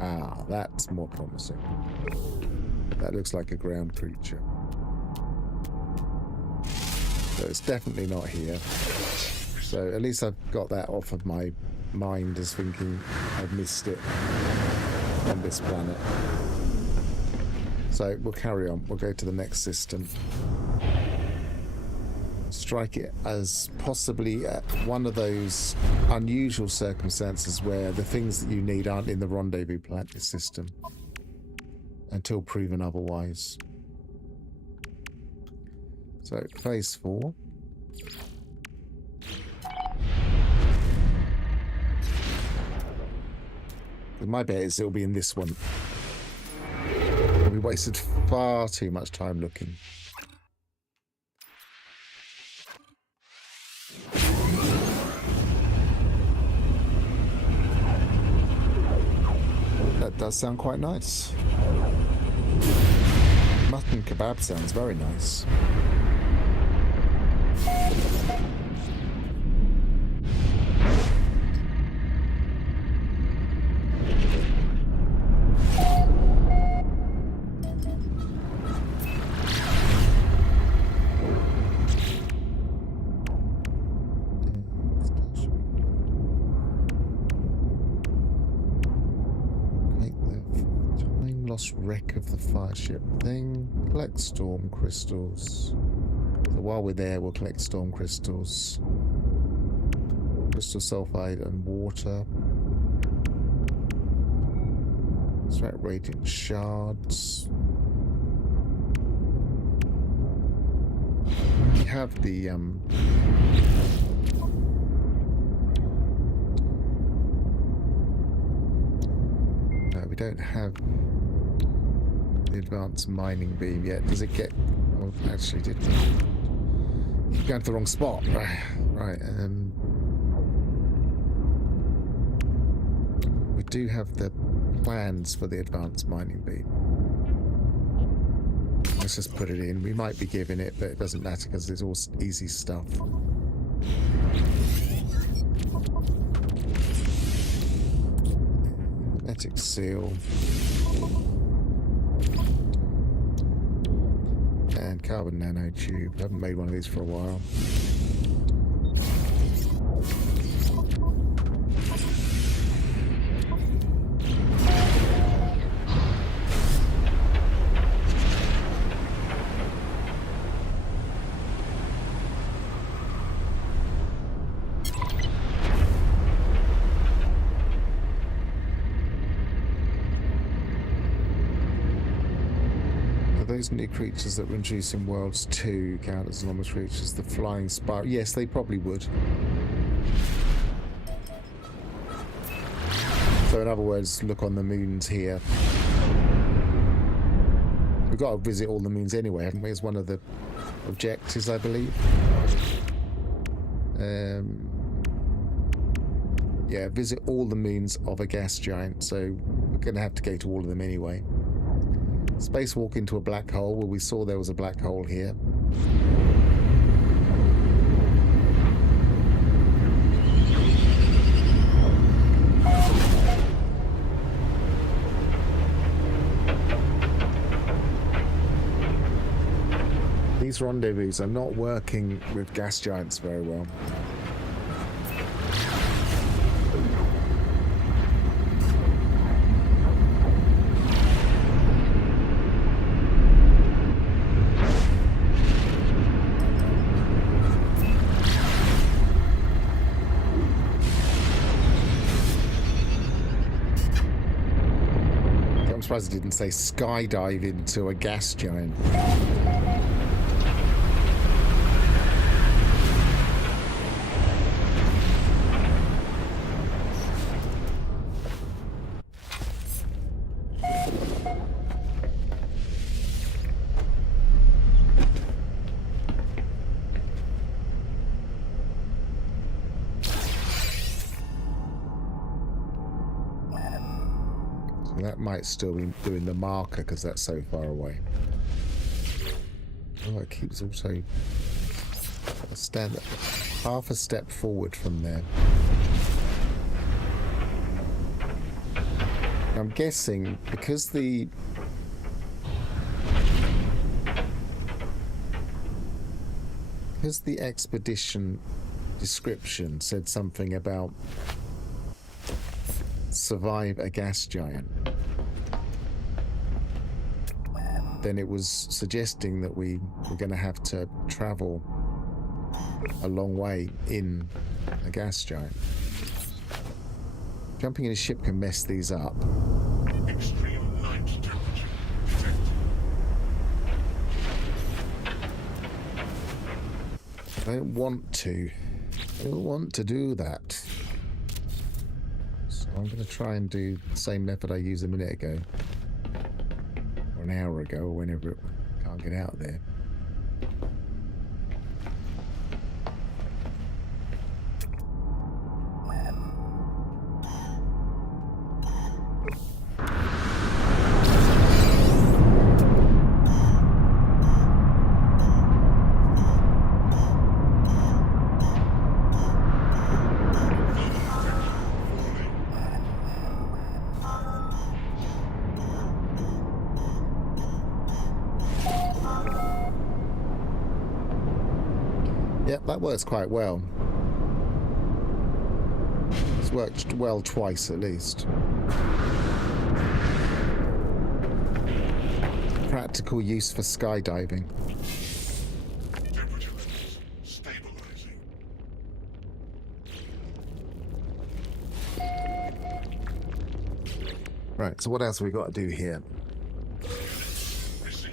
Ah, that's more promising. That looks like a ground creature. So it's definitely not here. So at least I've got that off of my mind as thinking I've missed it on this planet. So we'll carry on. We'll go to the next system. Strike it as possibly one of those unusual circumstances where the things that you need aren't in the rendezvous planet system until proven otherwise. So phase 4. My bet is it'll be in this one. We wasted far too much time looking. That does sound quite nice. Mutton kebab sounds very nice. Wreck of the fireship thing. Collect storm crystals. So while we're there, we'll collect storm crystals. Crystal sulfide and water. Extract radiant shards. We have the no, we don't have the advanced mining beam yet. Does it get... Oh, actually did. You're going to the wrong spot. Right. We do have the plans for the advanced mining beam. Let's just put it in. We might be giving it, but it doesn't matter because it's all easy stuff. Magnetic seal. And carbon nanotube. I haven't made one of these for a while. those new creatures that were introduced in Worlds 2 count as anomalous creatures. The flying spiral. Yes, they probably would. So in other words, look on the moons here. We've got to visit all the moons anyway, haven't we? It's one of the objectives, I believe. Yeah, visit all the moons of a gas giant. So we're going to have to go to all of them anyway. Spacewalk into a black hole. Well, we saw there was a black hole here. These rendezvous are not working with gas giants very well. I'm surprised it didn't say skydive into a gas giant. That might still be doing the marker because that's so far away. Oh, it keeps also half a step forward from there. I'm guessing because the expedition description said something about survive a gas giant, then it was suggesting that we were going to have to travel a long way in a gas giant. Jumping in a ship can mess these up. Extreme night temperature detected. I don't want to. I don't want to do that. So I'm going to try and do the same method I used a minute ago. Or an hour ago, or whenever it can't get out there. Yep, that works quite well. It's worked well twice at least. Practical use for skydiving. Temperature levels stabilizing. Right, so what else have we got to do here? Receive.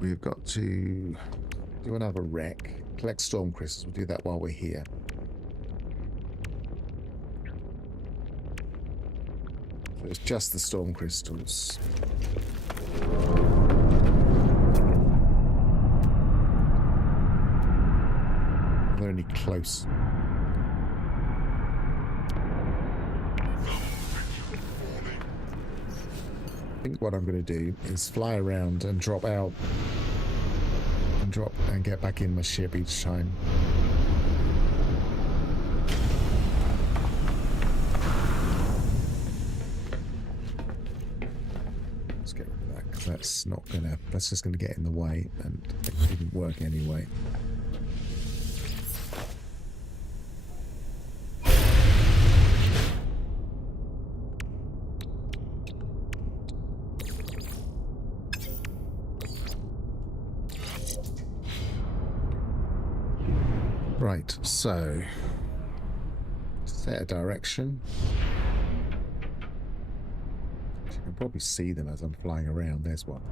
We've got to do another wreck. Collect storm crystals. We'll do that while we're here. So it's just the storm crystals. Are there any close? I think what I'm going to do is fly around and drop out and get back in my ship each time. Let's get rid of that because that's just gonna get in the way, and it didn't work anyway. Right, so set a direction. You can probably see them as I'm flying around. There's one.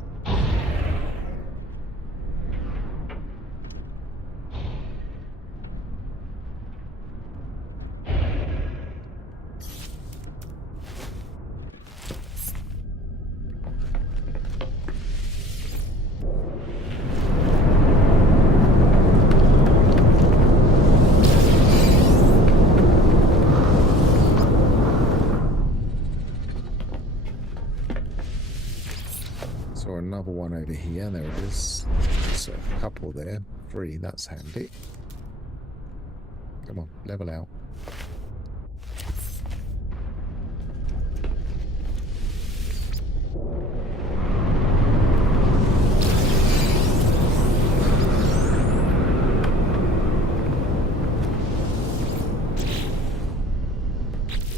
Saw another one over here. There it is. There's a couple there. 3, that's handy. Come on, level out.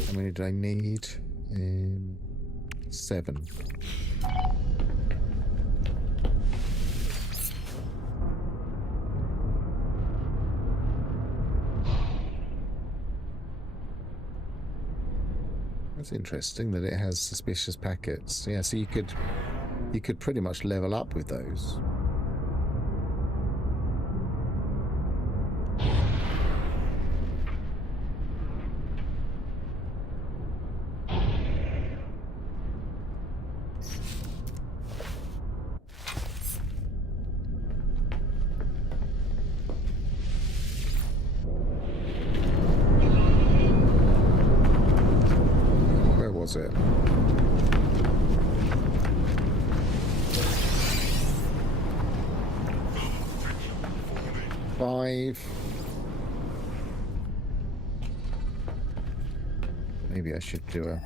How many do I need? 7. That's interesting that it has suspicious packets. Yeah, so you could pretty much level up with those. Where was it? Five. Maybe I should do a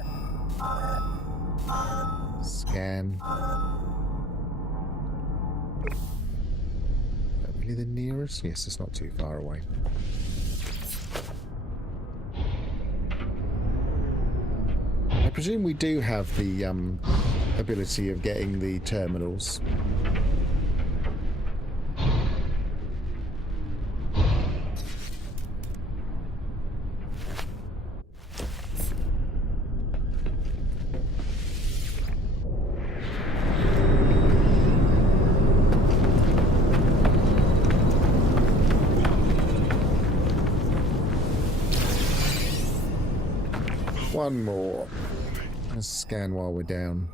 scan. Is that really the nearest? Yes, it's not too far away. I presume we do have the ability of getting the terminals. One more. Let's scan while we're down.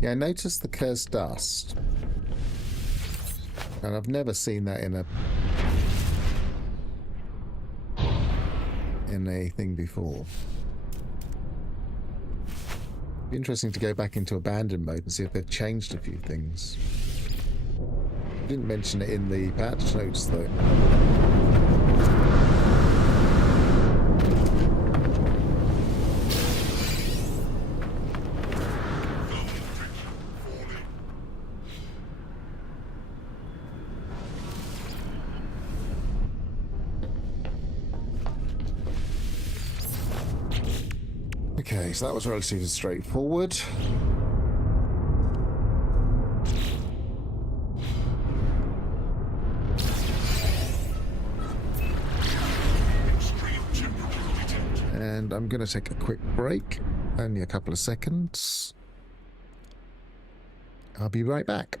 Yeah, notice the cursed dust. And I've never seen that in a thing before. Be interesting to go back into abandoned mode and see if they've changed a few things. Didn't mention it in the patch notes though. Okay, so that was relatively straightforward. And I'm going to take a quick break, only a couple of seconds. I'll be right back.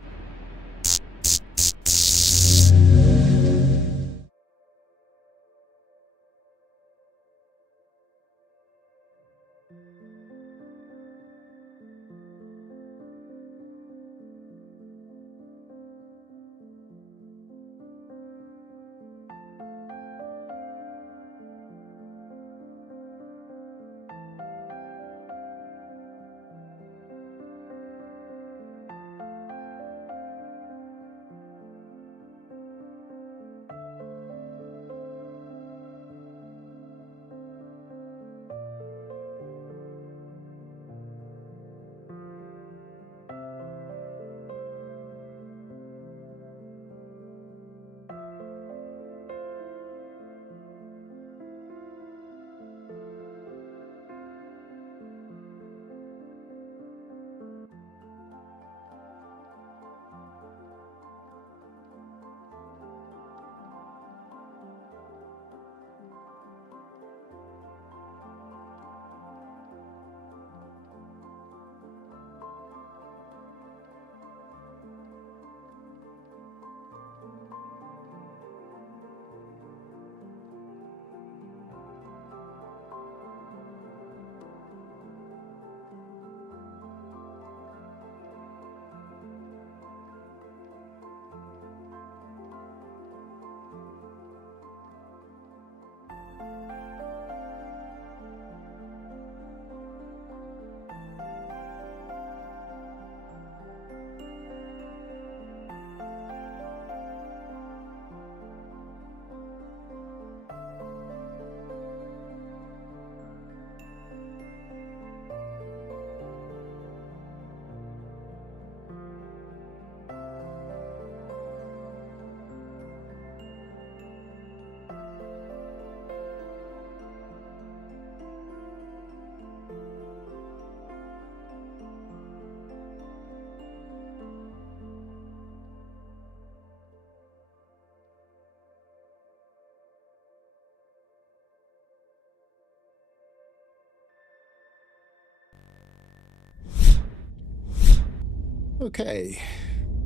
Okay.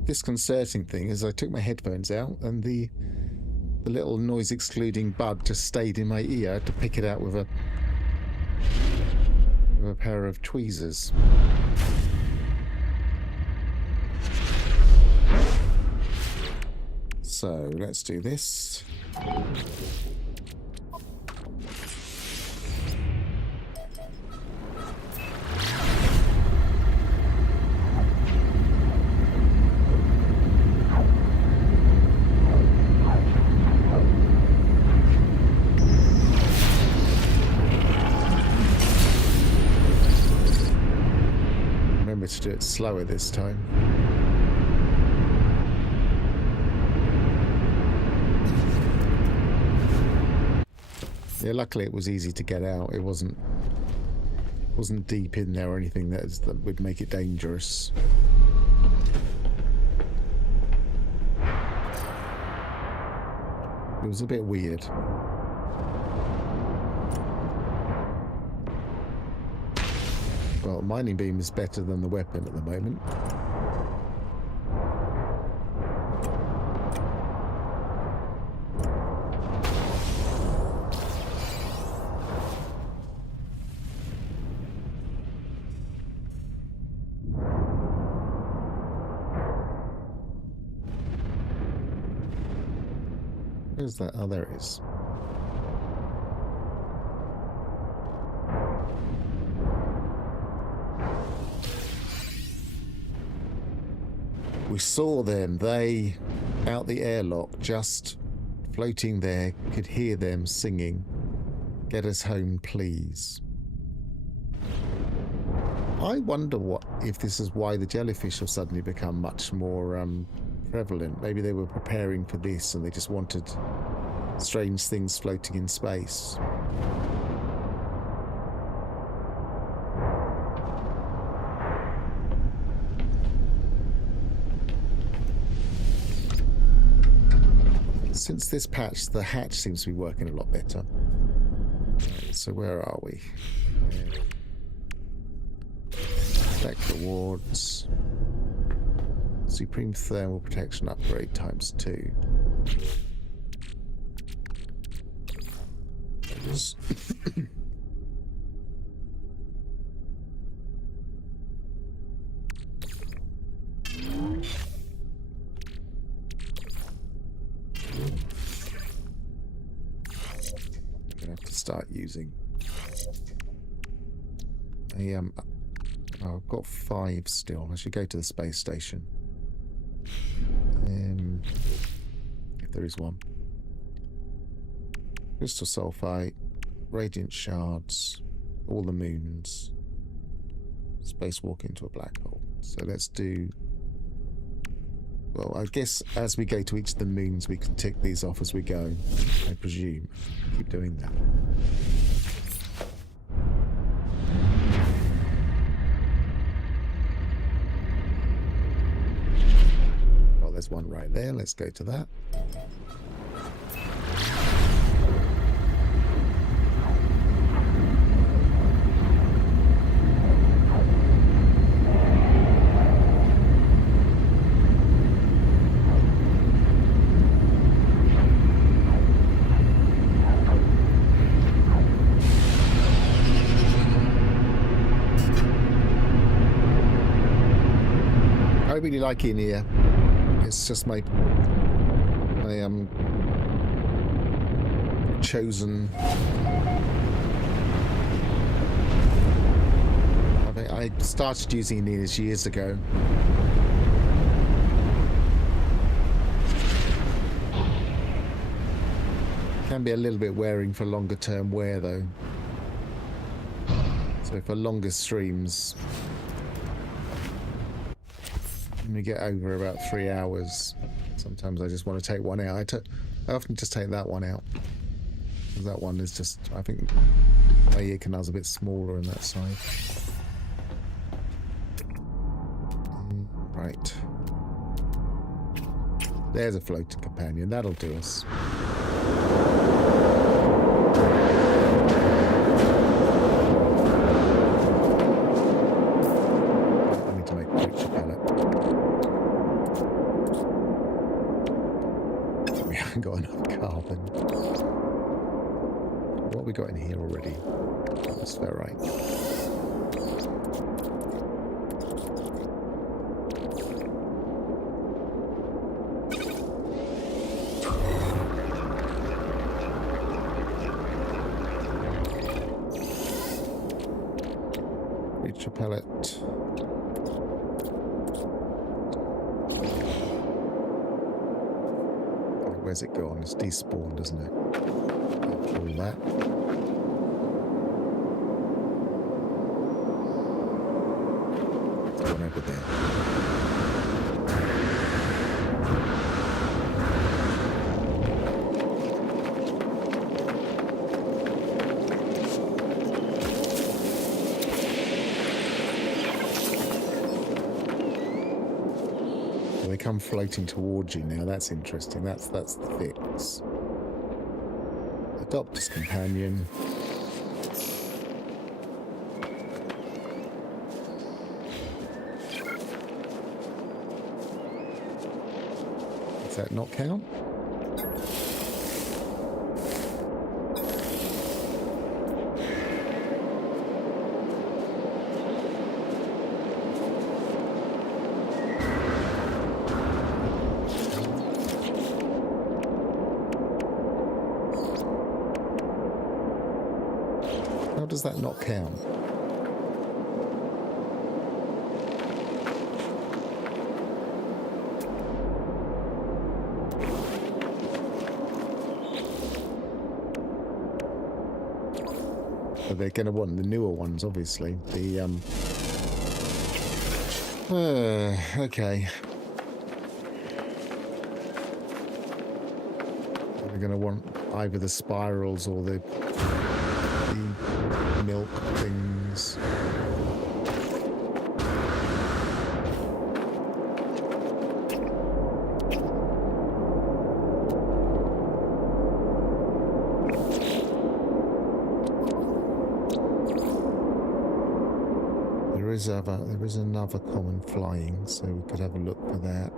Disconcerting thing is I took my headphones out and the little noise excluding bud just stayed in my ear. I had to pick it out with a pair of tweezers. So let's do this. Remember to do it slower this time. Yeah, luckily it was easy to get out. It wasn't deep in there or anything that would make it dangerous. It was a bit weird. Well, mining beam is better than the weapon at the moment. Where's that? Oh, there it is. We saw them. They, out the airlock, just floating there, could hear them singing, "Get us home, please." I wonder if this is why the jellyfish have suddenly become much more prevalent. Maybe they were preparing for this and they just wanted strange things floating in space. Since this patch, the hatch seems to be working a lot better. So where are we? Back rewards. Supreme thermal protection upgrade ×2. Gonna have to start using. I've got 5 still. I should go to the space station. If there is one. Crystal sulfite, radiant shards, all the moons, spacewalk into a black hole. So let's do. Well, I guess as we go to each of the moons, we can tick these off as we go. I presume. Keep doing that. Oh, there's one right there. Let's go to that. I really like it in here. It's just my chosen. I started using it years ago. Can be a little bit wearing for longer term wear though. So for longer streams, when we get over about 3 hours, sometimes I just want to take one out. I often just take that one out. That one is just, I think my ear canal's a bit smaller on that side. Right. There's a floating companion. That'll do us. I need to make a picture. pallet. We haven't got enough carbon. What have we got in here already? Atmospheric. Reach a pellet. Where's it gone? It's despawned, isn't it? All that. It's gone over there. They come floating towards you now. That's interesting. That's the fix. Adopt as companion. Does that not count? How does that not count? But they're going to want the newer ones, obviously. The okay. They're going to want either the spirals or the milk things. There is another common flying, so we could have a look for that.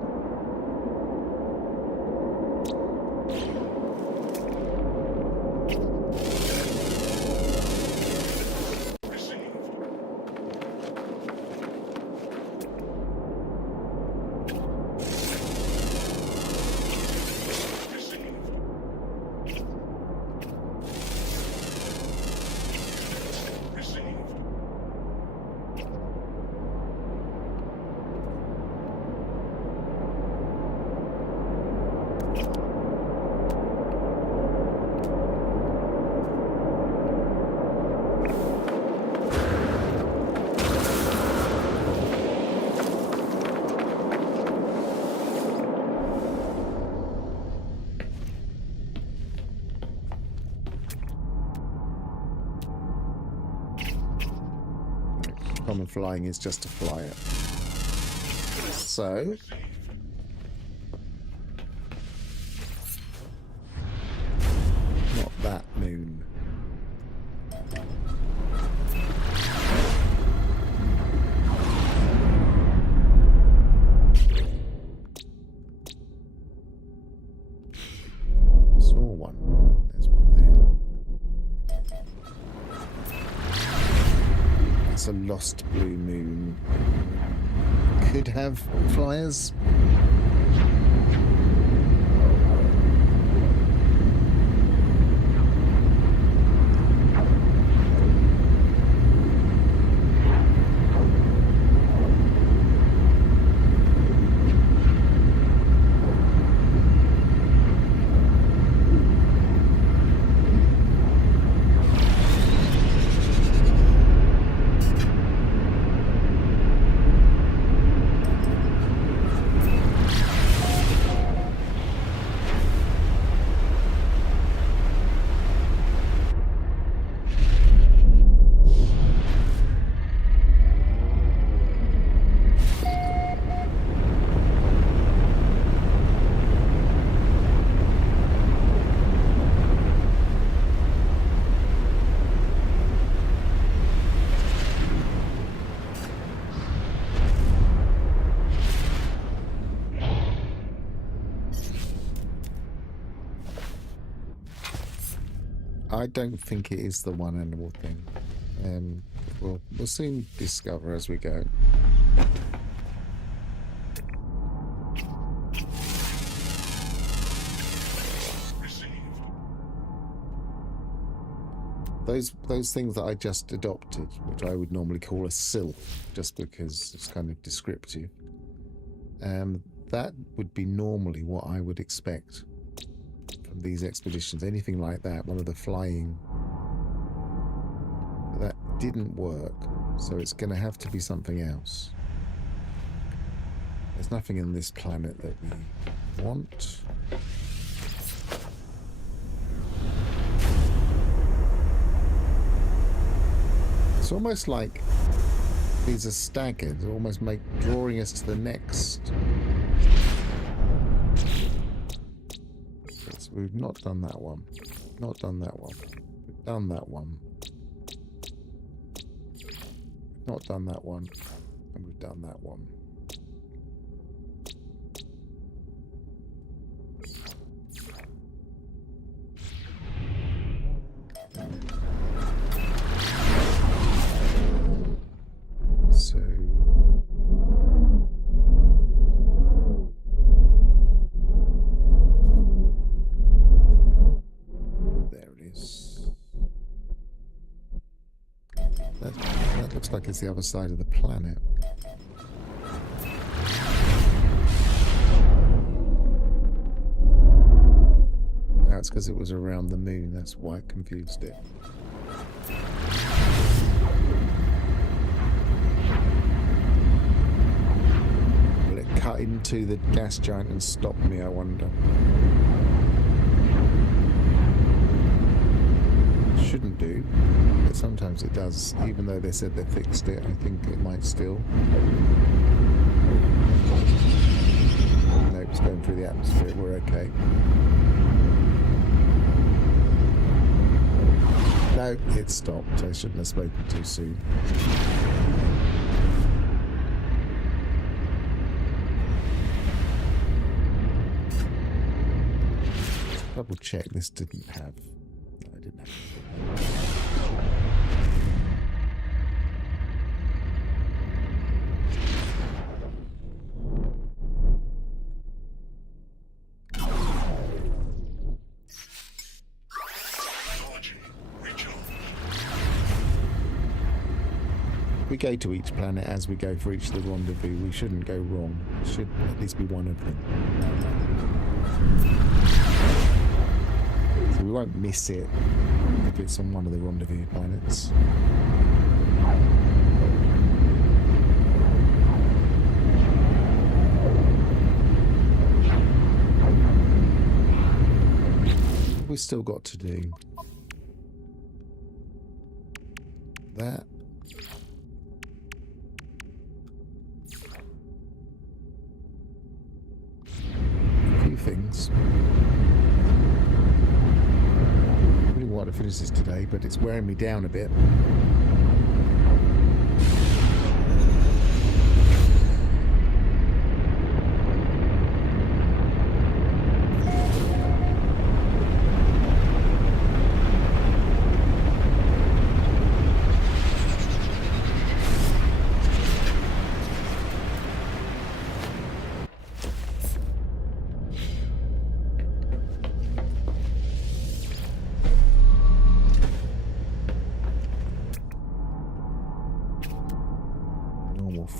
Common flying is just to fly it. So not that moon. Saw one. There's one there. It's a lost blue moon. Could have flyers. I don't think it is the one animal thing. We'll soon discover as we go. Those things that I just adopted, which I would normally call a sylph, just because it's kind of descriptive, that would be normally what I would expect from these expeditions. Anything like that, one of the flying. But that didn't work, so it's going to have to be something else. There's nothing in this planet that we want. It's almost like these are staggered, almost drawing us to the next. So we've not done that one. Not done that one. We've done that one. We've not done that one. And we've done that one. So there it is. That looks like it's the other side of the planet. That's because it was around the moon. That's why it confused it. Cut into the gas giant and stop me, I wonder. Shouldn't do, but sometimes it does. Even though they said they fixed it, I think it might still. No, it's going through the atmosphere. We're okay. No, it stopped. I shouldn't have spoken too soon. Double check this didn't have. No, I didn't have. We go to each planet as we go for each of the rendezvous. We shouldn't go wrong. Should at least be one of them. So we won't miss it if it's on one of the rendezvous planets. What have we still got to do? That. A few things. Really want to finish this today, but it's wearing me down a bit.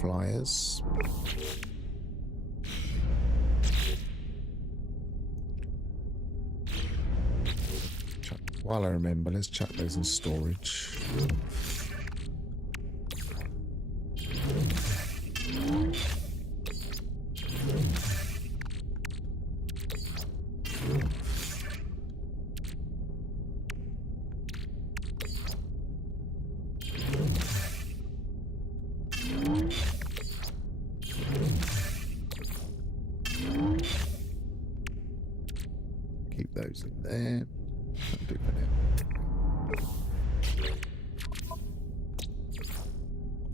Flyers. While I remember, let's chuck those in storage. Keep those in there. That'll do for now.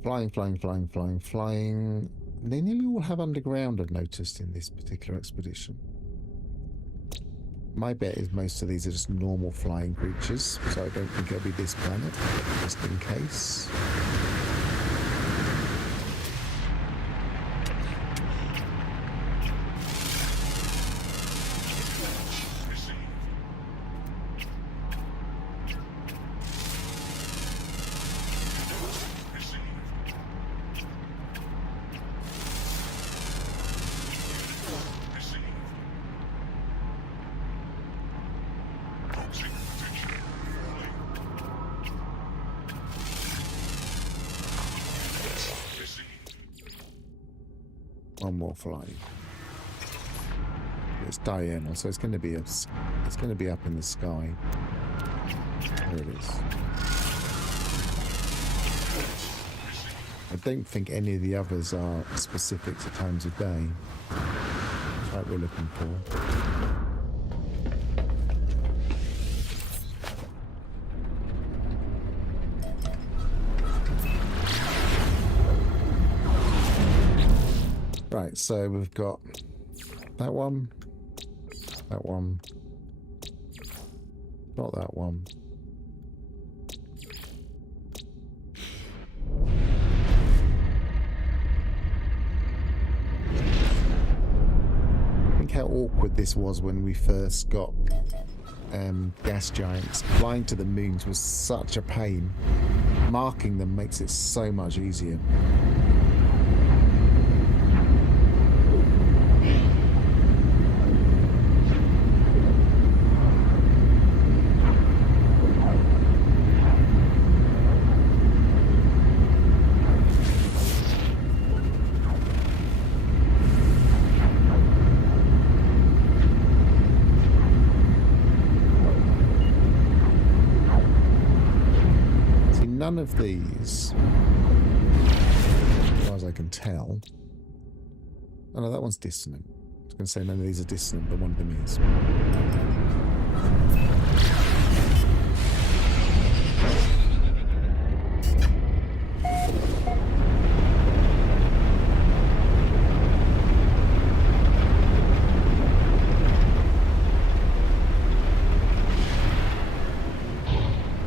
Flying, flying, flying, flying, flying. They nearly all have underground, I've noticed, in this particular expedition. My bet is most of these are just normal flying creatures, so I don't think it'll be this planet, but just in case. One more flying. It's diurnal, so it's going to be up in the sky. There it is. I don't think any of the others are specific to times of day, like we're looking for. Right, so we've got that one, not that one. Think how awkward this was when we first got gas giants. Flying to the moons was such a pain. Marking them makes it so much easier. None of these, as far as I can tell. Oh no, that one's dissonant. I was going to say none of these are dissonant, but one of them is.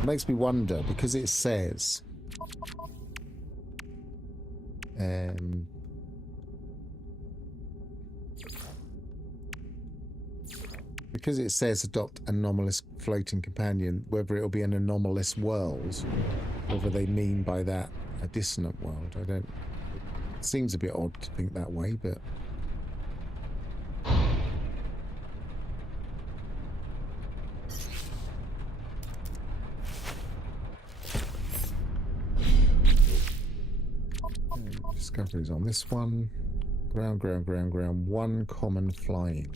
Makes me wonder, because it says adopt anomalous floating companion, whether it'll be an anomalous world, whether they mean by that a dissonant world. I don't, it seems a bit odd to think that way, but discoveries on this one. Ground. One common flying.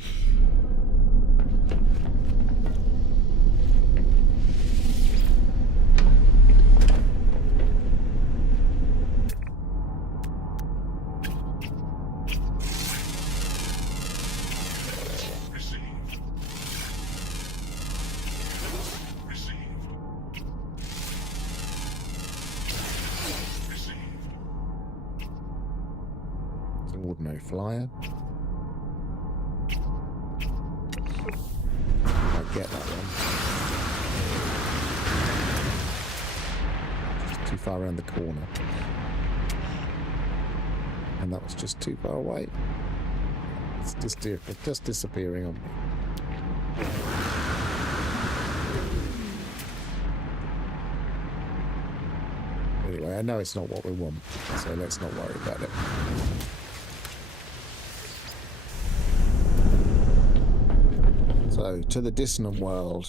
Ordinary flyer. Might get that one. Just too far around the corner. And that was just too far away. It's just disappearing on me. Anyway, I know it's not what we want, so let's not worry about it. So, to the dissonant world.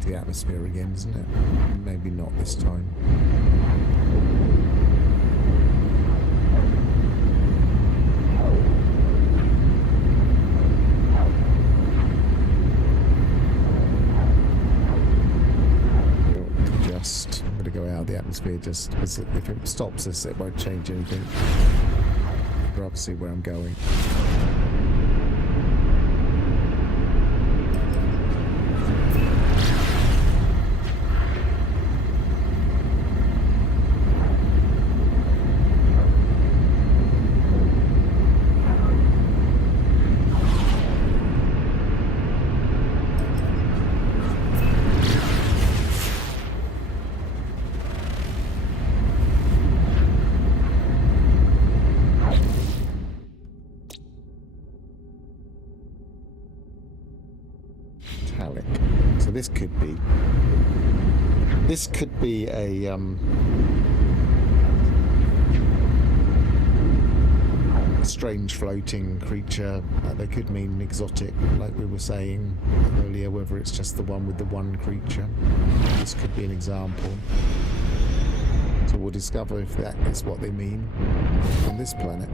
The atmosphere again, isn't it? Maybe not this time. atmosphere just because if it stops us, it won't change anything. I'd rather see where I'm going. So this could be a strange floating creature. They could mean exotic, like we were saying earlier, whether it's just the one with the one creature. This could be an example. So we'll discover if that is what they mean on this planet.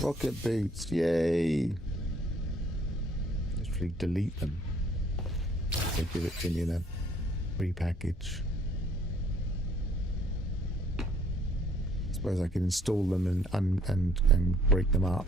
Rocket boots, yay! Literally delete them. They give it to me in a free package. I suppose I can install them and break them up.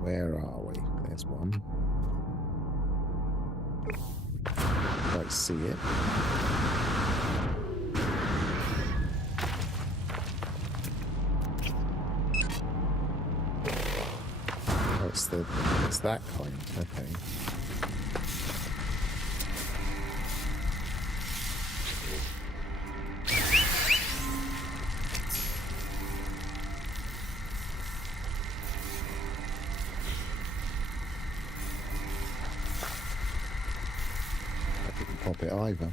Where are we? There's one. I see it. Oh, it's that kind. Okay. Pop it either.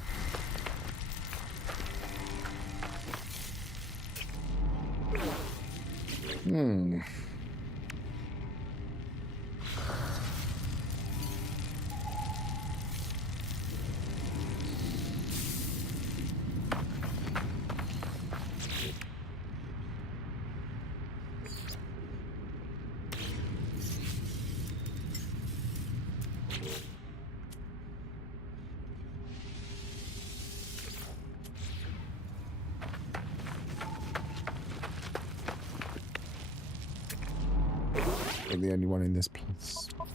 I'm the only one in this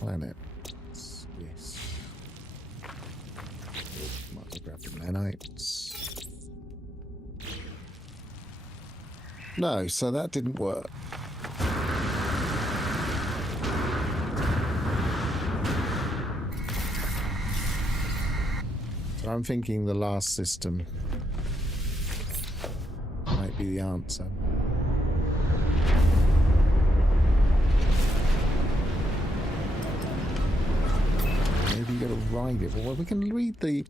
planet. Yes. Might as well grab the nanites. No, so that didn't work. So I'm thinking the last system might be the answer. Maybe you gotta ride it. Well, we can read the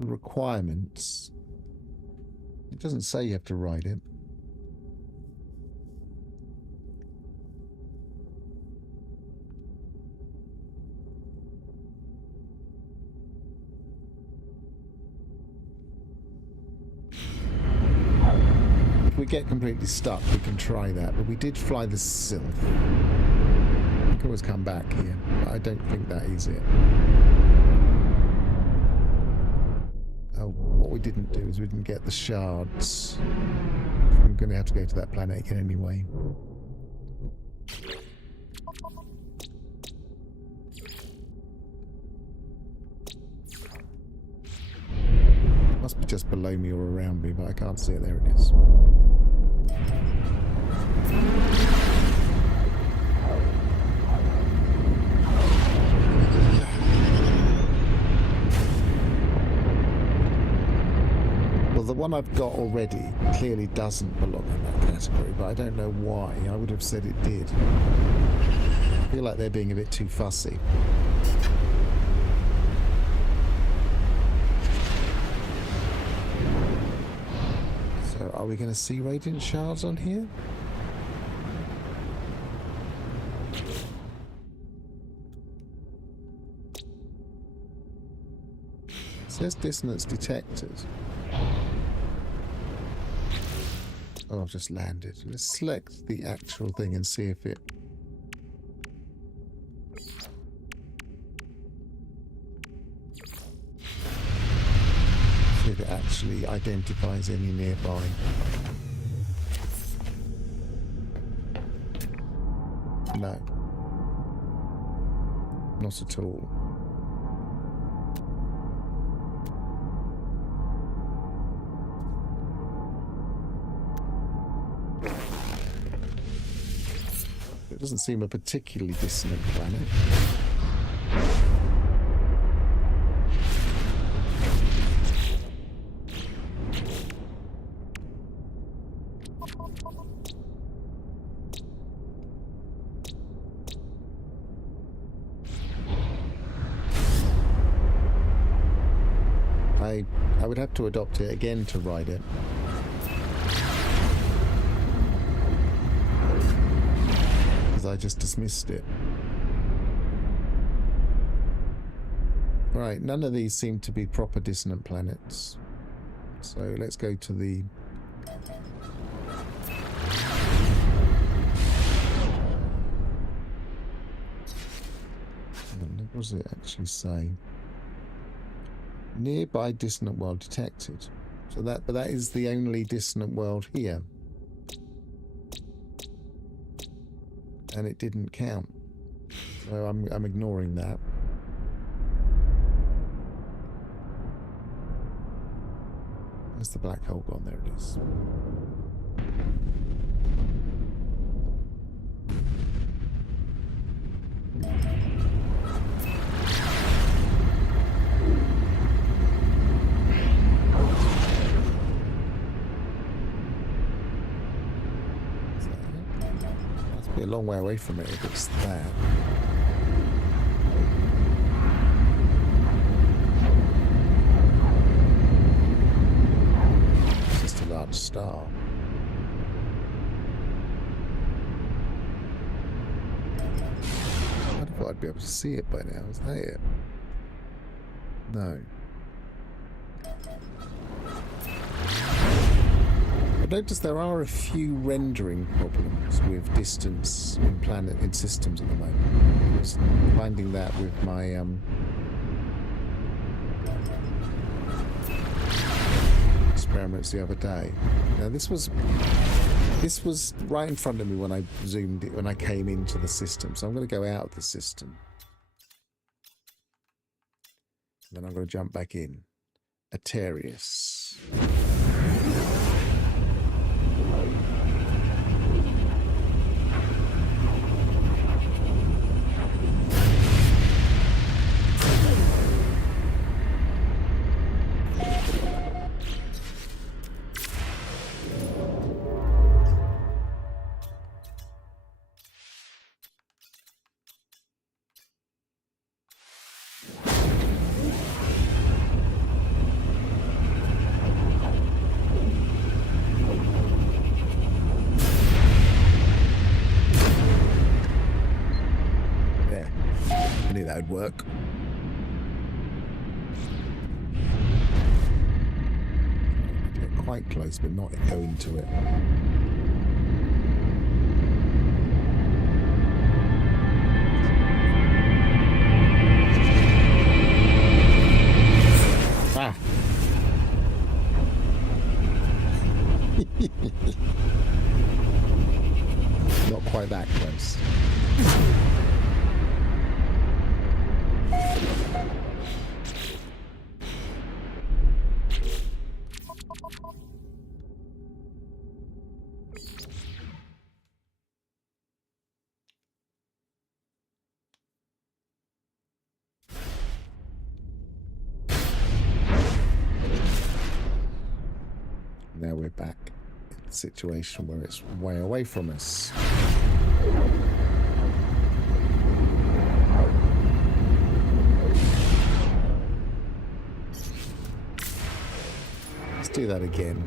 requirements. It doesn't say you have to ride it. If we get completely stuck, we can try that. But we did fly the Sylph. We can always come back here. But I don't think that is it. Oh, what we didn't do is we didn't get the shards. I'm going to have to go to that planet again anyway. Must be just below me or around me, but I can't see it. There it is. one I've got already clearly doesn't belong in that category, but I don't know why. I would have said it did. I feel like they're being a bit too fussy. So are we going to see radiant shards on here? It says dissonance detected. Oh, I've just landed. Let's select the actual thing and see if it... See if it actually identifies any nearby. No. Not at all. It doesn't seem a particularly dissonant planet. I would have to adopt it again to ride it. Because I just dismissed it. Right, none of these seem to be proper dissonant planets. So let's go to the... What does it actually say? Nearby dissonant world detected. So that is the only dissonant world here. And it didn't count. So I'm ignoring that. Where's the black hole gone? There it is. A long way away from it if it's that. It's just a large star. I thought I'd be able to see it by now. Is that it? No. Notice there are a few rendering problems with distance in systems at the moment. I was finding that with my experiments the other day. Now this was right in front of me when I zoomed it when I came into the system. So I'm going to go out of the system. Then I'm going to jump back in. Atarius. That would work. Get quite close, but not go into it. Ah. Not quite that close. we're back in the situation where it's way away from us. Let's do that again.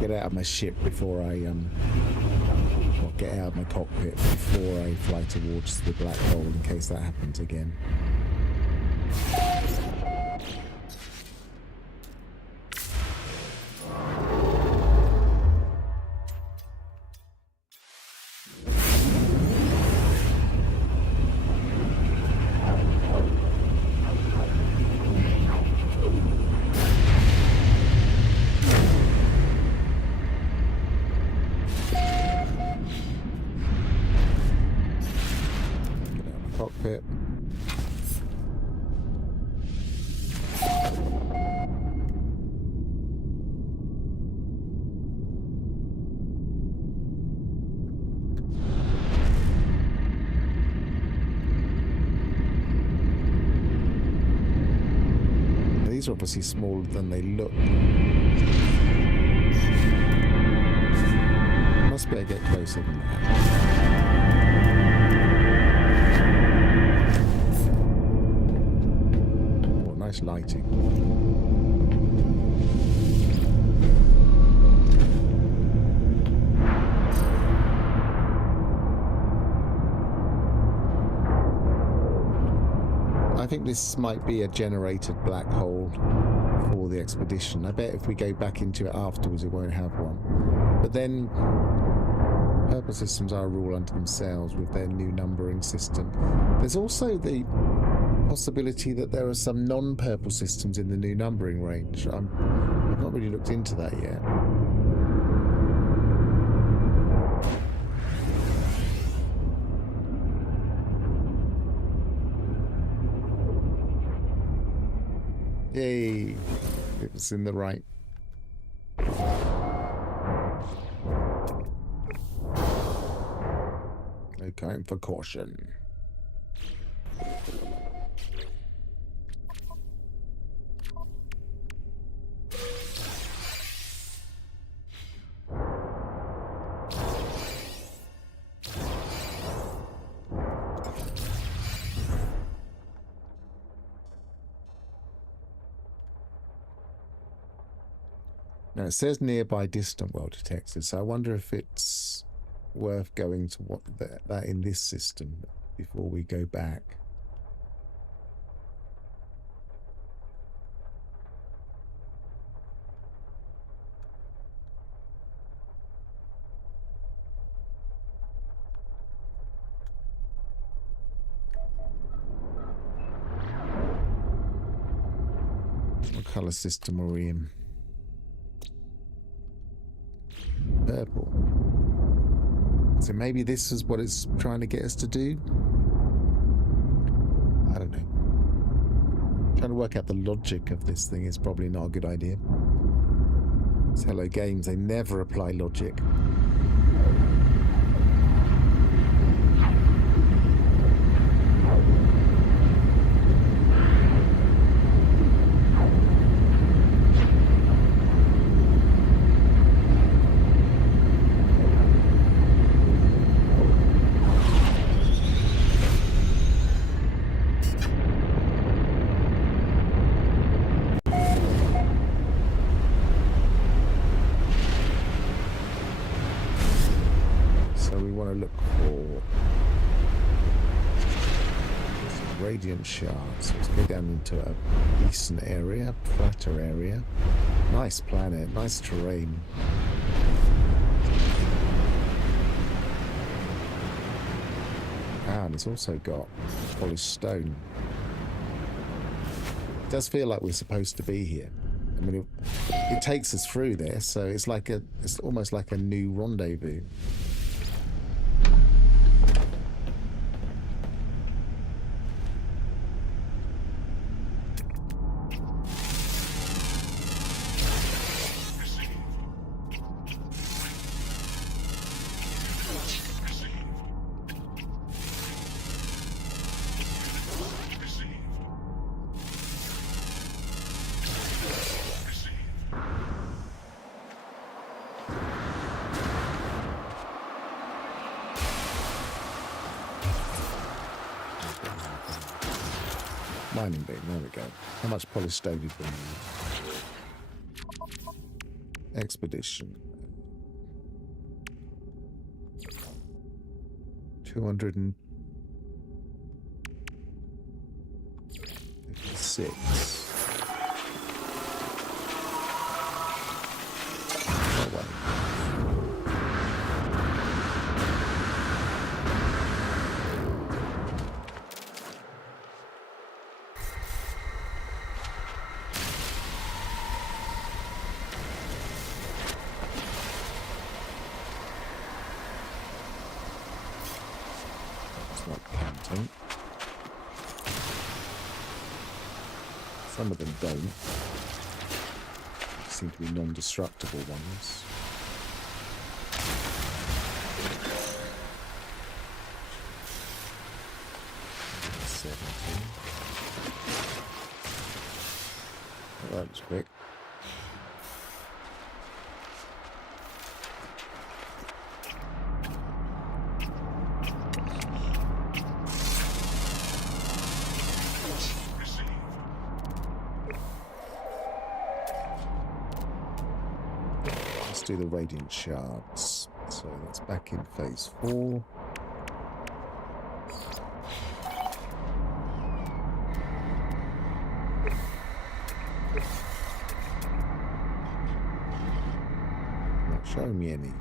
Get out of my ship before I or get out of my cockpit before I fly towards the black hole in case that happens again. Cockpit. These are obviously smaller than they look. Must be able to get closer than that. Nice lighting. I think this might be a generated black hole for the expedition. I bet if we go back into it afterwards, it won't have one. But then, purple systems are a rule unto themselves with their new numbering system. There's also the possibility that there are some non-purple systems in the new numbering range. I've not really looked into that yet. Yay! It was in the right. No time for caution. Now it says nearby distant well detected, so I wonder if it's worth going to what that in this system before we go back. What color system are we in? Purple. So maybe this is what it's trying to get us to do? I don't know. Trying to work out the logic of this thing is probably not a good idea. It's Hello Games, they never apply logic. Radiant shards. Let's go down into a decent area, flatter area. Nice planet, nice terrain. Ah, and it's also got polished stone. It does feel like we're supposed to be here. I mean, it takes us through there, so it's almost like a new rendezvous. Mining beam, there we go. How much polished stone did we need? Expedition. 256. Oh, well. It's not counting. Some of them don't. Seem to be non-destructible ones. Oh, that was quick. Let's do the radiant shards. So that's back in phase 4. Not showing me any.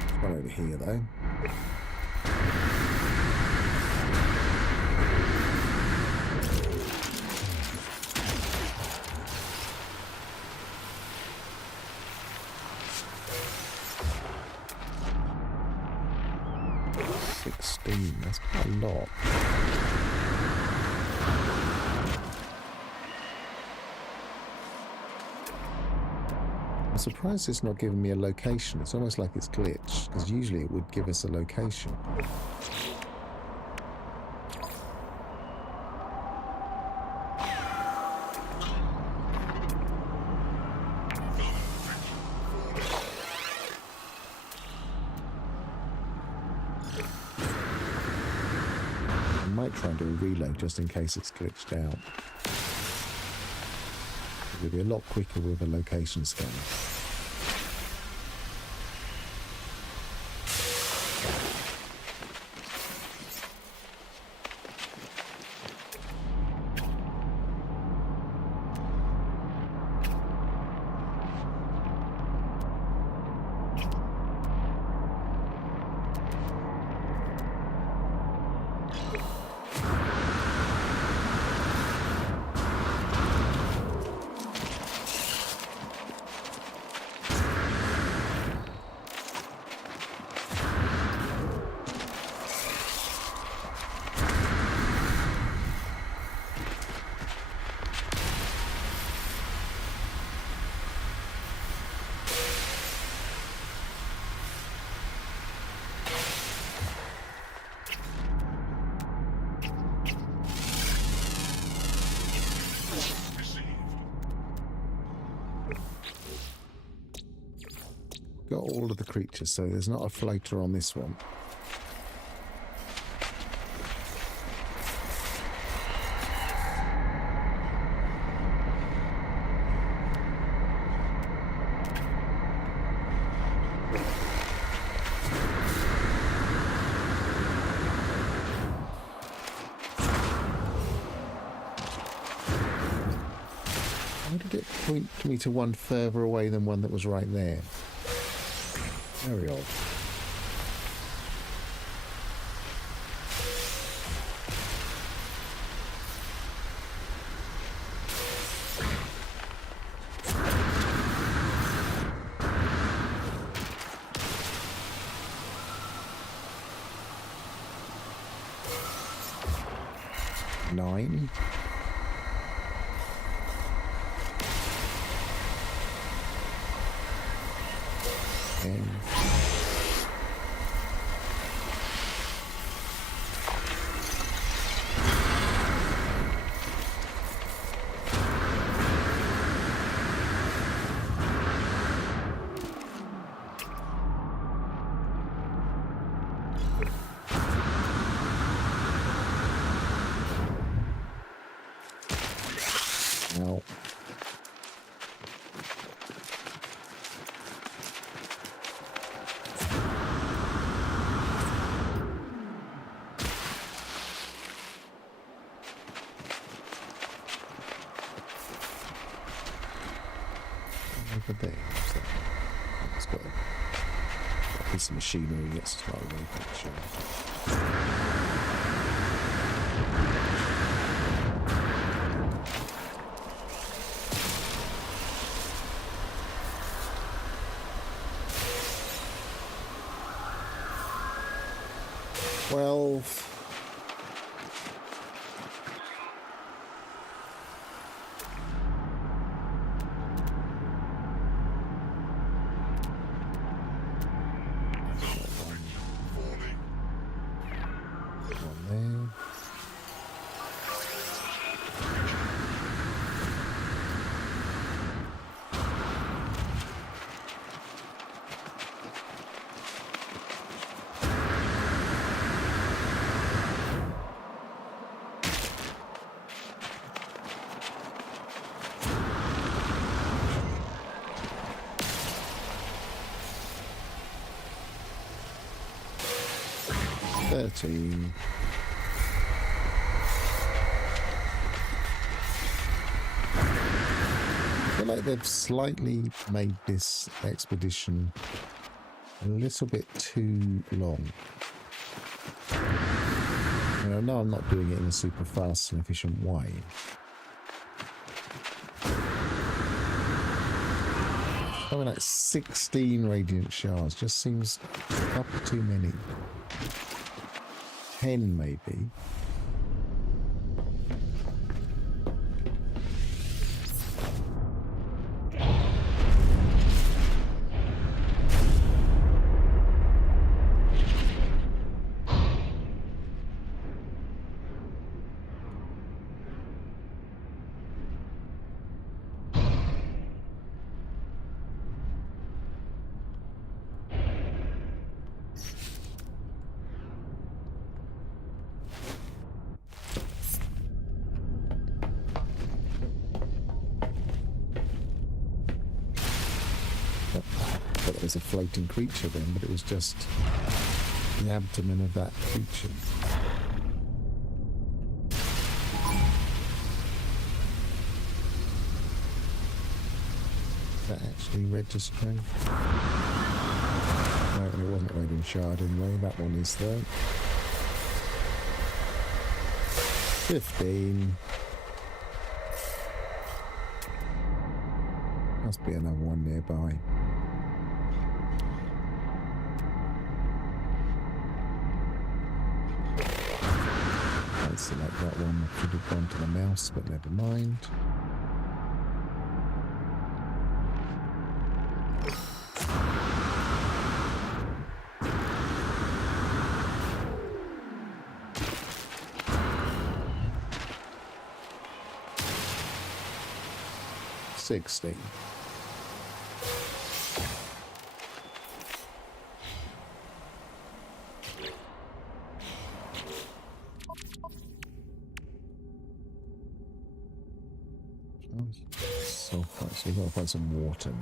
There's one over here though. That's quite a lot. I'm surprised it's not giving me a location. It's almost like it's glitched, because usually it would give us a location. Try and do a reload just in case it's glitched out. It would be a lot quicker with a location scanner. Got all of the creatures, so there's not a floater on this one. Why did it point me to one further away than one that was right there? Very odd. Nine. over there. What's that? Oh, it's got a piece of machinery that's start away from the show. Well, one there. Thirteen. I feel like they've slightly made this expedition a little bit too long. I know I'm not doing it in a super fast and efficient way. Something like 16 radiant shards just seems a couple too many. 10 maybe. Thought it was a floating creature then, but it was just the abdomen of that creature. Is that actually registering? No, it wasn't radiant shard anyway. That one is though. 15. Must be another one nearby. I'd select that one. I should have gone to the mouse, but never mind. $16. So far, so we've got to find some water now.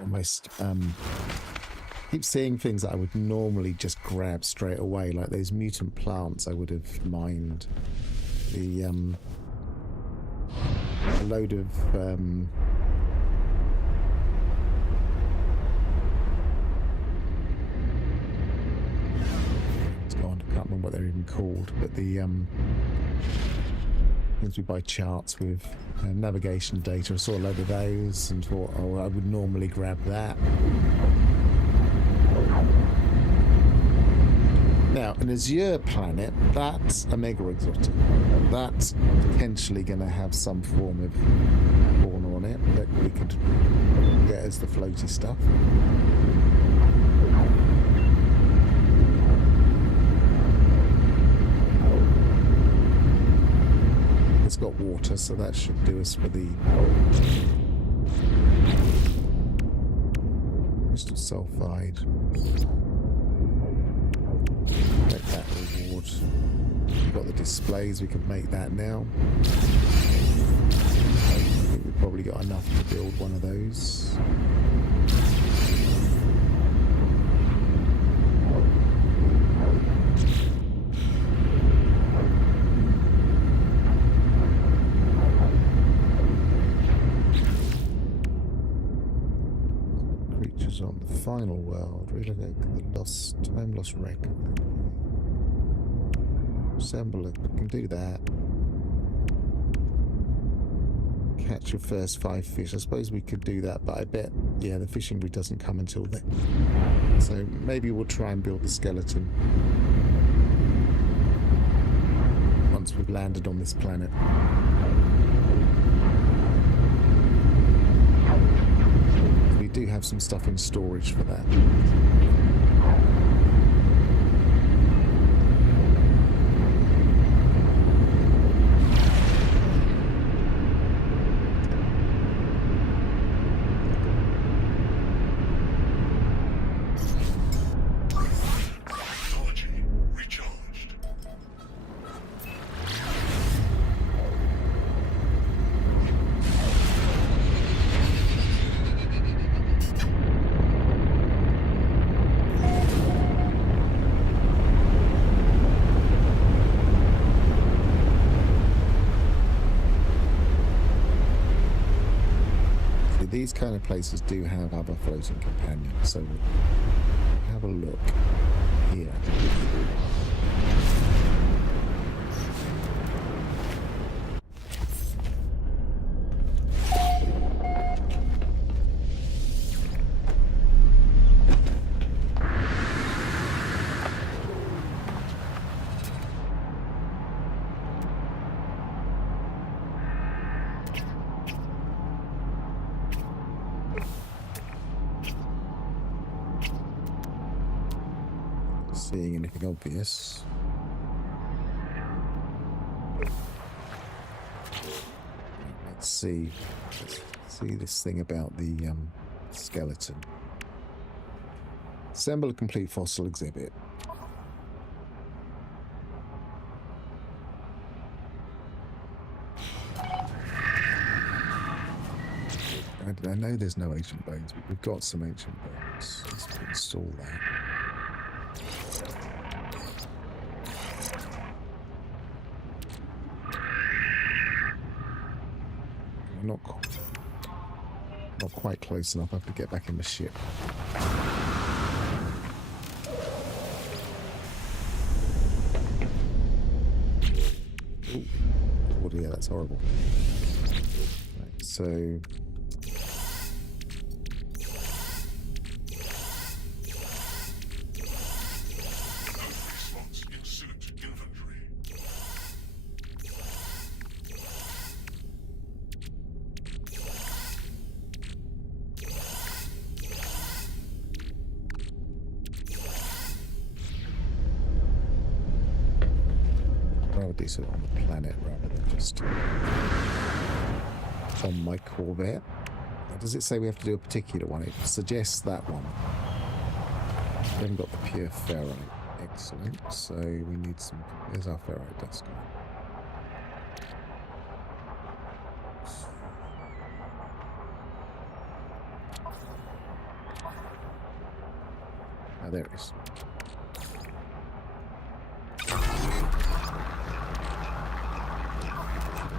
Almost keep seeing things that I would normally just grab straight away, like those mutant plants I would have mined. The a load of it's gone, I can't remember what they're even called, but the things we buy charts with navigation data. I saw a load of those and thought, oh, I would normally grab that. Now, an Azure planet, that's a mega exotic. That's potentially going to have some form of fauna on it that we could get as the floaty stuff. It's got water, so that should do us for the crystal sulfide. Make that reward. We've got the displays, we can make that now. final world. Relocate the lost time lost wreck. Assemble it. We can do that. Catch your first 5 fish. I suppose we could do that, but I bet, yeah, the fishing rig doesn't come until then. So maybe we'll try and build the skeleton once we've landed on this planet. We do have some stuff in storage for that. These kind of places do have other floating companions, so we'll have a look here. Seeing anything obvious. Let's see this thing about the skeleton. Assemble a complete fossil exhibit. I know there's no ancient bones, but we've got some ancient bones. Let's install that. Not quite close enough. I have to get back in the ship. Ooh. Oh dear, that's horrible. Right, so do so on the planet rather than just on my corvette. Now, does it say we have to do a particular one? It suggests that one. We haven't got the pure ferrite. Excellent. So we need some. There's our ferrite dust. Ah, there it is.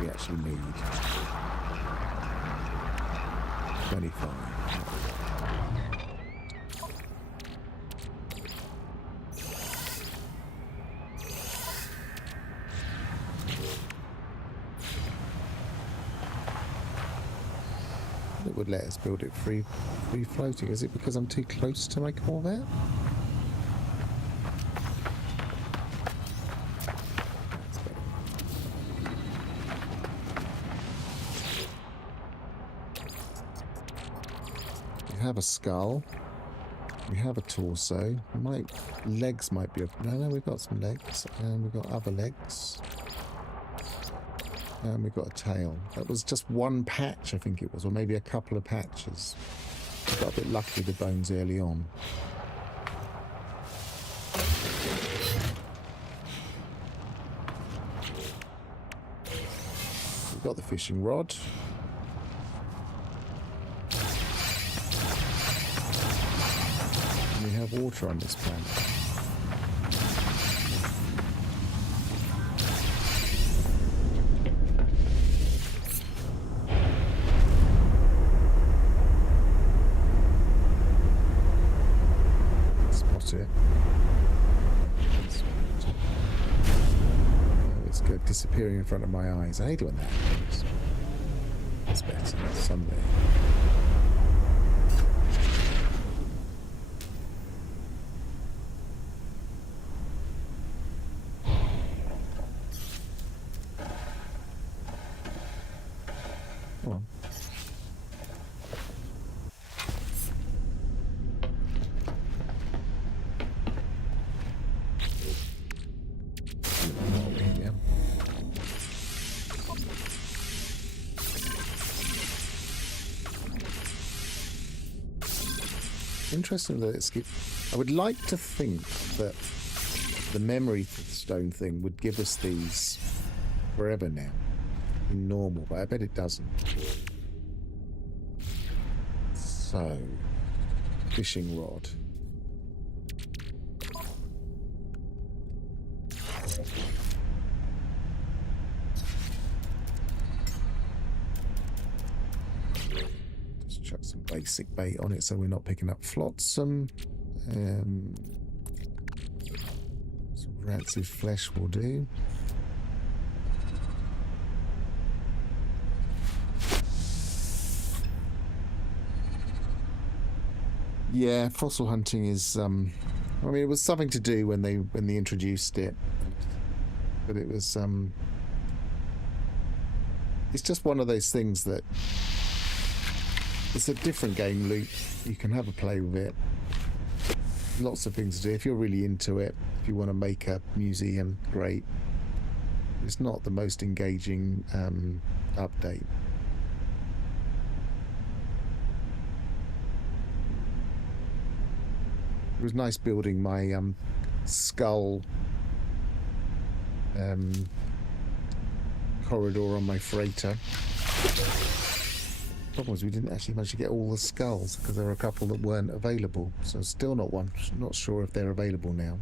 We actually need 25. It would let us build it free floating. Is it because I'm too close to my corvette? We have a skull. We have a torso. Legs might be. No, we've got some legs, and we've got other legs, and we've got a tail. That was just one patch, I think it was, or maybe a couple of patches. We got a bit lucky with the bones early on. We've got the fishing rod. We have water on this planet. disappearing in front of my eyes. I hate it when that happens. It's better someday. Interesting that it's. I would like to think that the memory stone thing would give us these forever now in normal, but I bet it doesn't. So, fishing rod. Chuck some basic bait on it so we're not picking up flotsam. Some rancid flesh will do. Yeah, fossil hunting is I mean, it was something to do when they introduced it, but it was it's just one of those things that it's a different game loop. You can have a play with it. Lots of things to do. If you're really into it, if you want to make a museum, great. It's not the most engaging update. It was nice building my skull corridor on my freighter. The problem was we didn't actually manage to get all the skulls because there were a couple that weren't available. So still not sure if they're available now.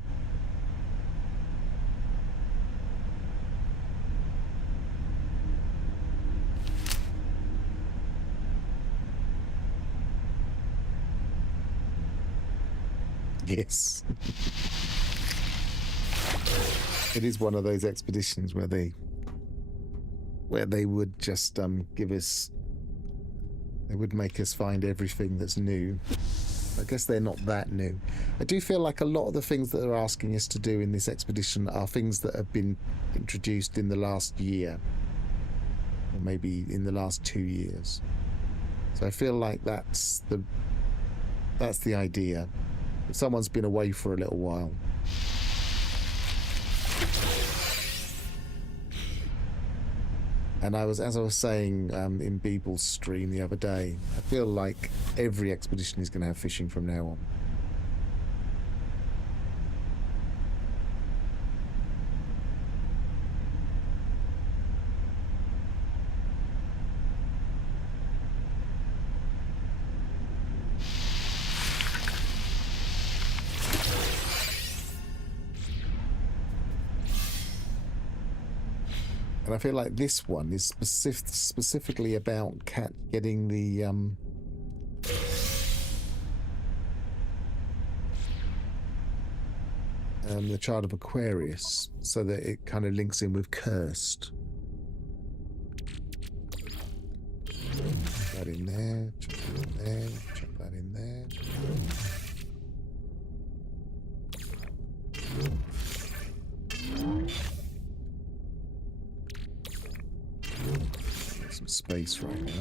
Yes. It is one of those expeditions where they would just give us. They would make us find everything that's new. I guess they're not that new. I do feel like a lot of the things that they're asking us to do in this expedition are things that have been introduced in the last year. Or maybe in the last 2 years. So I feel like that's the idea. If someone's been away for a little while. And as I was saying in Beeble's stream the other day, I feel like every expedition is going to have fishing from now on. And I feel like this one is specifically about Cat getting the Child of Aquarius, so that it kind of links in with Cursed. Chuck that in there, chuck that in there, chuck that in there. Some space right now.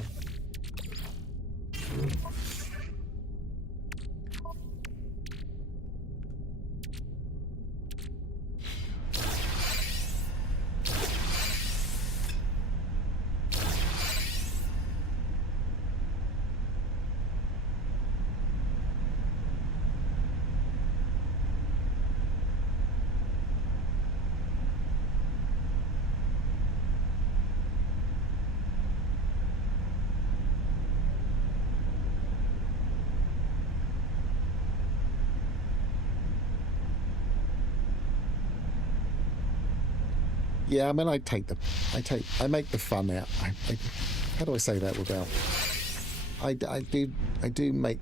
Yeah, I mean, I make the fun out. How do I say that without? I do make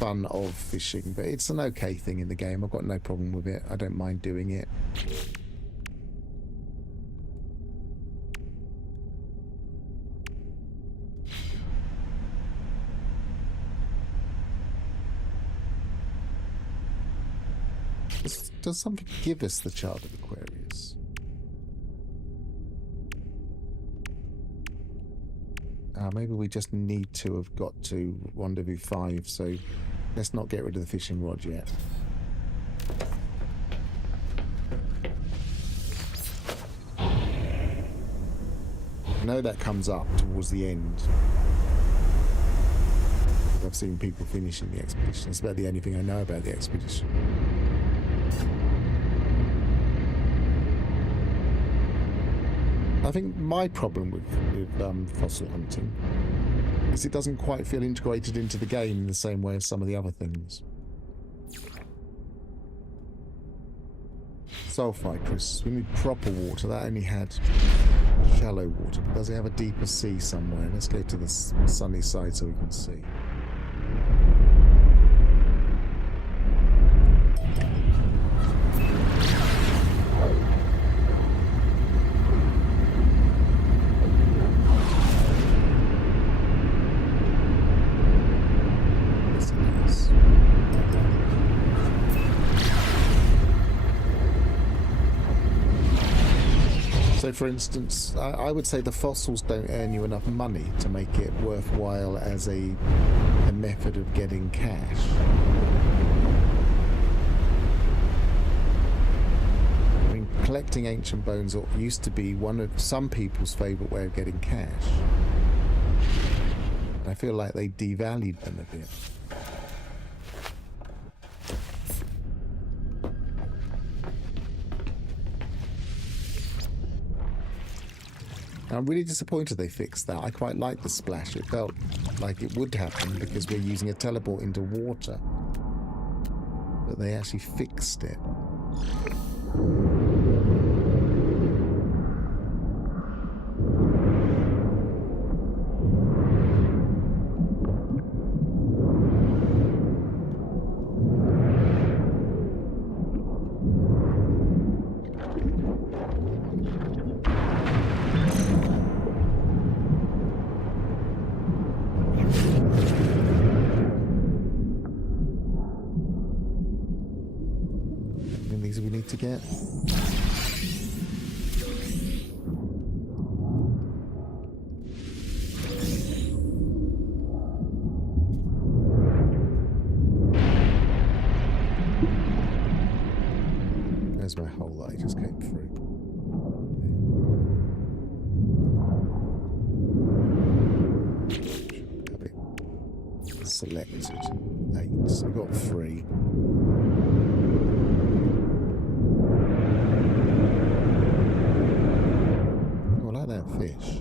fun of fishing, but it's an okay thing in the game. I've got no problem with it. I don't mind doing it. Does something give us the Child of Aquarius? Maybe we just need to have got to Rendezvous 5, so let's not get rid of the fishing rod yet. I know that comes up towards the end. I've seen people finishing the expedition. It's about the only thing I know about the expedition. I think my problem with fossil hunting is it doesn't quite feel integrated into the game in the same way as some of the other things. Sulfide crystals. We need proper water. That only had shallow water. But does it have a deeper sea somewhere? Let's go to the sunny side so we can see. So, for instance, I would say the fossils don't earn you enough money to make it worthwhile as a method of getting cash. I mean, collecting ancient bones used to be one of some people's favourite way of getting cash. I feel like they devalued them a bit. I'm really disappointed they fixed that. I quite like the splash. It felt like it would happen because we're using a teleport into water. But they actually fixed it. We need to get. There's my hole that I just came through. Have it selected. 8. So we've got 3. Fish.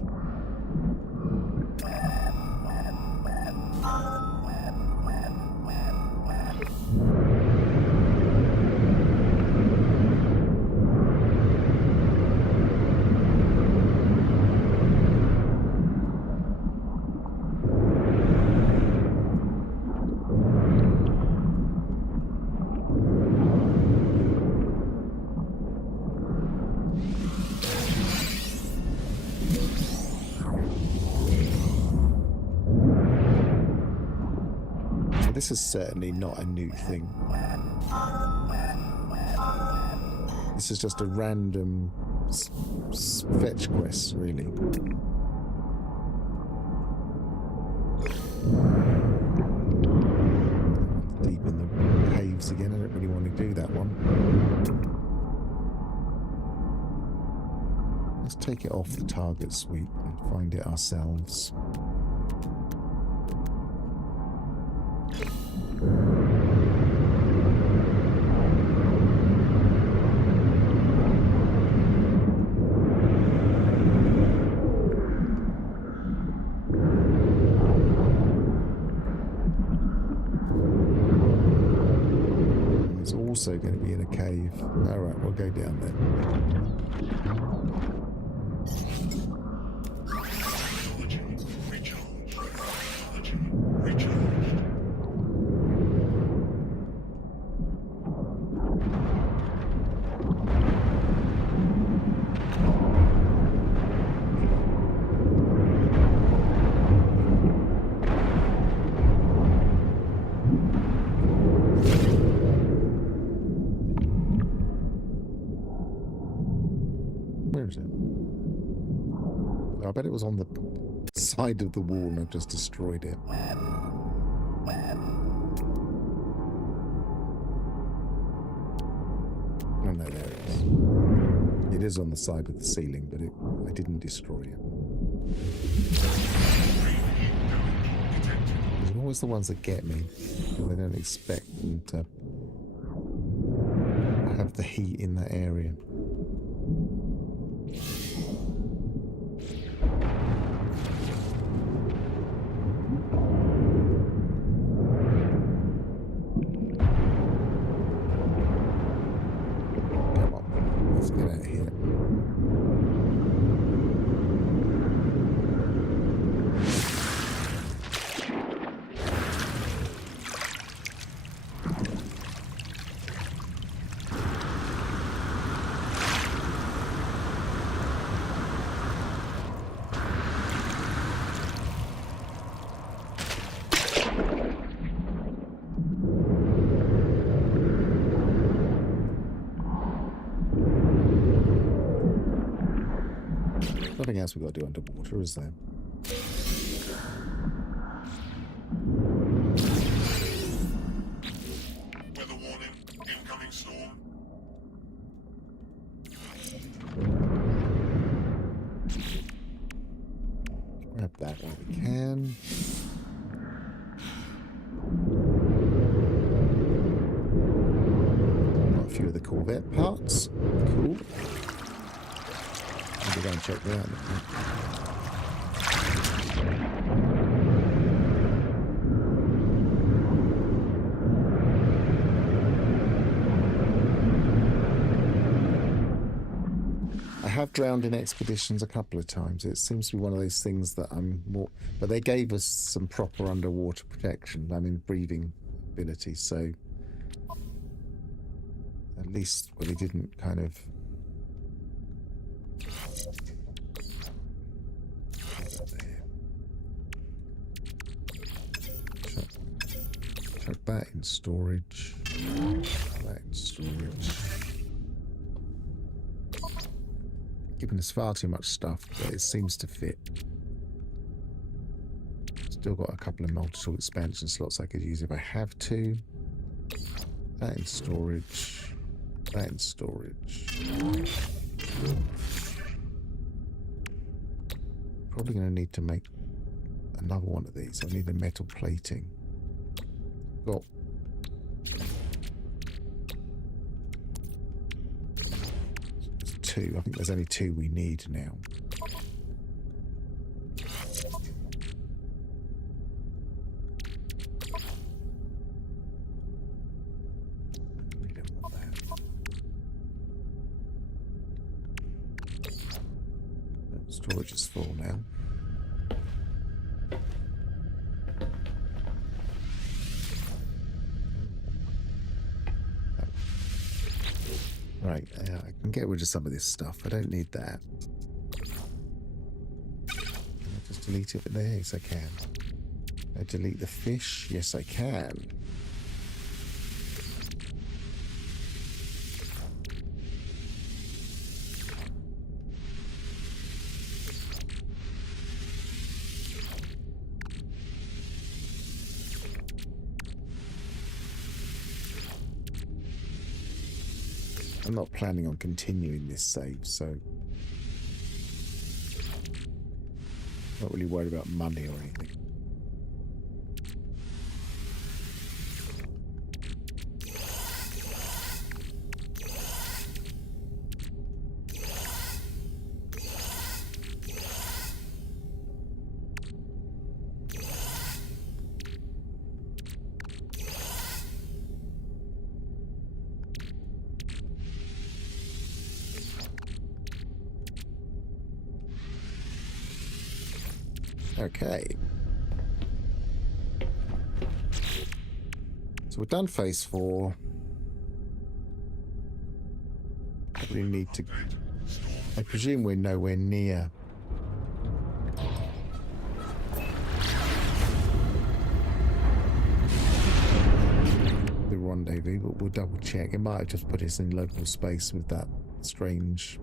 This is certainly not a new thing. This is just a random fetch quest, really. Deep in the caves again. I don't really want to do that one. Let's take it off the target sweep and find it ourselves. It's also going to be in a cave. Alright, we'll go down there. bet it was on the side of the wall and I've just destroyed it. Oh no, there it is. It is on the side of the ceiling, but I didn't destroy it. These are always the ones that get me. They don't expect them to have the heat in that area. Come on, let's get out of here. Nothing else we've got to do underwater, is there? Weather warning. Incoming storm. Grab that while we can. Got a few of the corvette parts. Cool. We'll go and check that out. I have drowned in expeditions a couple of times. It seems to be one of those things that I'm more... But they gave us some proper underwater protection. I mean, breathing ability, so... At least, well, he didn't kind of... Chuck that in storage. That in storage. Giving us far too much stuff, but it seems to fit. Still got a couple of multi-tool expansion slots I could use if I have to. That in storage. That in storage. Probably going to need to make another one of these. I need the metal plating. Got there's two. I think there's only two we need now. We don't want that. Storage is full now. Right, I can get rid of some of this stuff. I don't need that. Can I just delete it there? Yes, I can. Can I delete the fish? Yes, I can. I'm not planning on continuing this save, so not really worried about money or anything. Okay. So we're done phase 4. We need to... I presume we're nowhere near the rendezvous, but we'll double check. It might have just put us in local space with that strange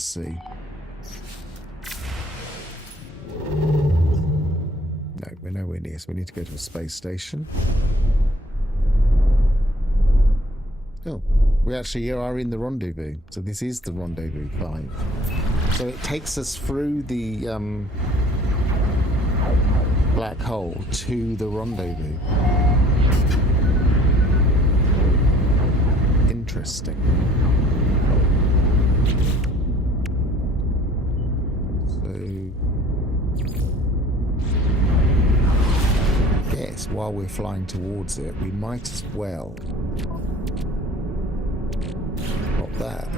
Let's see. No, we're nowhere near, so we need to go to a space station. Oh, we actually are in the rendezvous. So this is the rendezvous 5. So it takes us through the black hole to the rendezvous. Interesting. So, yes, while we're flying towards it, we might as well pop that.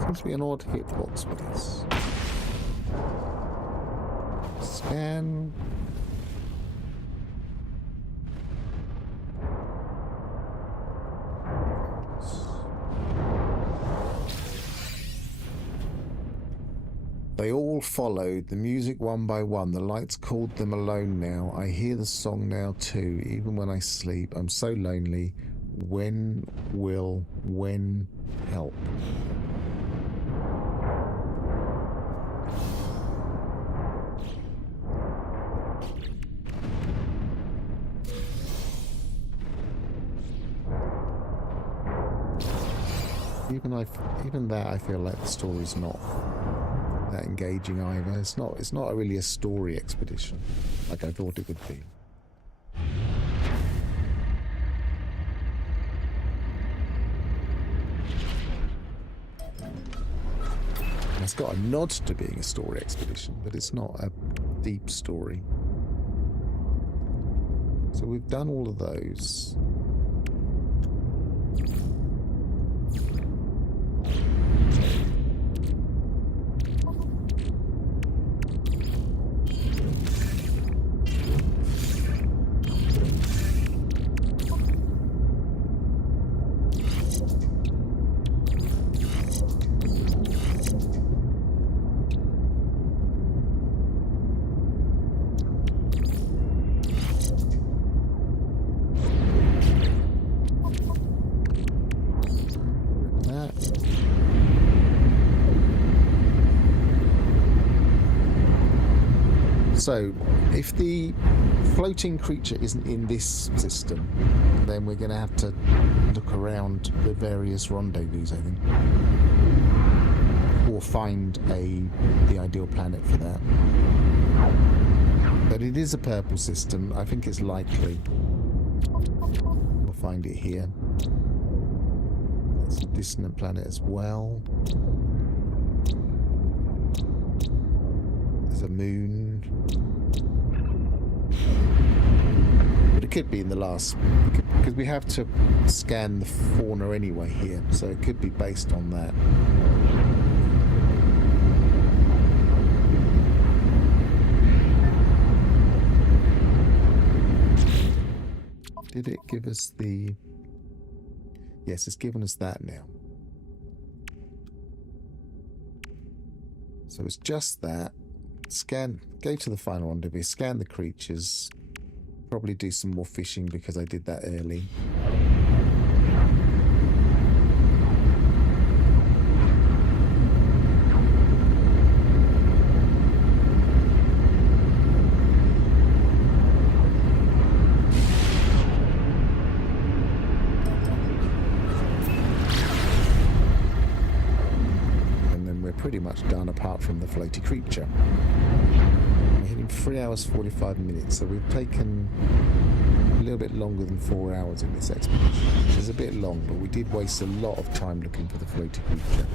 Seems to be an odd hitbox with this. Scan. They all followed the music one by one. The lights called them alone now. I hear the song now too. Even when I sleep, I'm so lonely. When help? Even that, I feel like the story's not that engaging either. It's not really a story expedition like I thought it would be. And it's got a nod to being a story expedition, but it's not a deep story. So we've done all of those. So, if the floating creature isn't in this system, then we're going to have to look around the various rendezvous, I think. Or find the ideal planet for that. But it is a purple system. I think it's likely we'll find it here. It's a dissonant planet as well. There's a moon. But it could be in the last, because we have to scan the fauna anyway here, so it could be based on that. Did it give us the... Yes, it's given us that now. So it's just that. Scan, go to the final rendezvous, scan the creatures, probably do some more fishing because I did that early. And then we're pretty much done apart from the floaty creature. We're hitting 3 hours 45 minutes, so we've taken a little bit longer than 4 hours in this expedition, which is a bit long, but we did waste a lot of time looking for the floaty creature.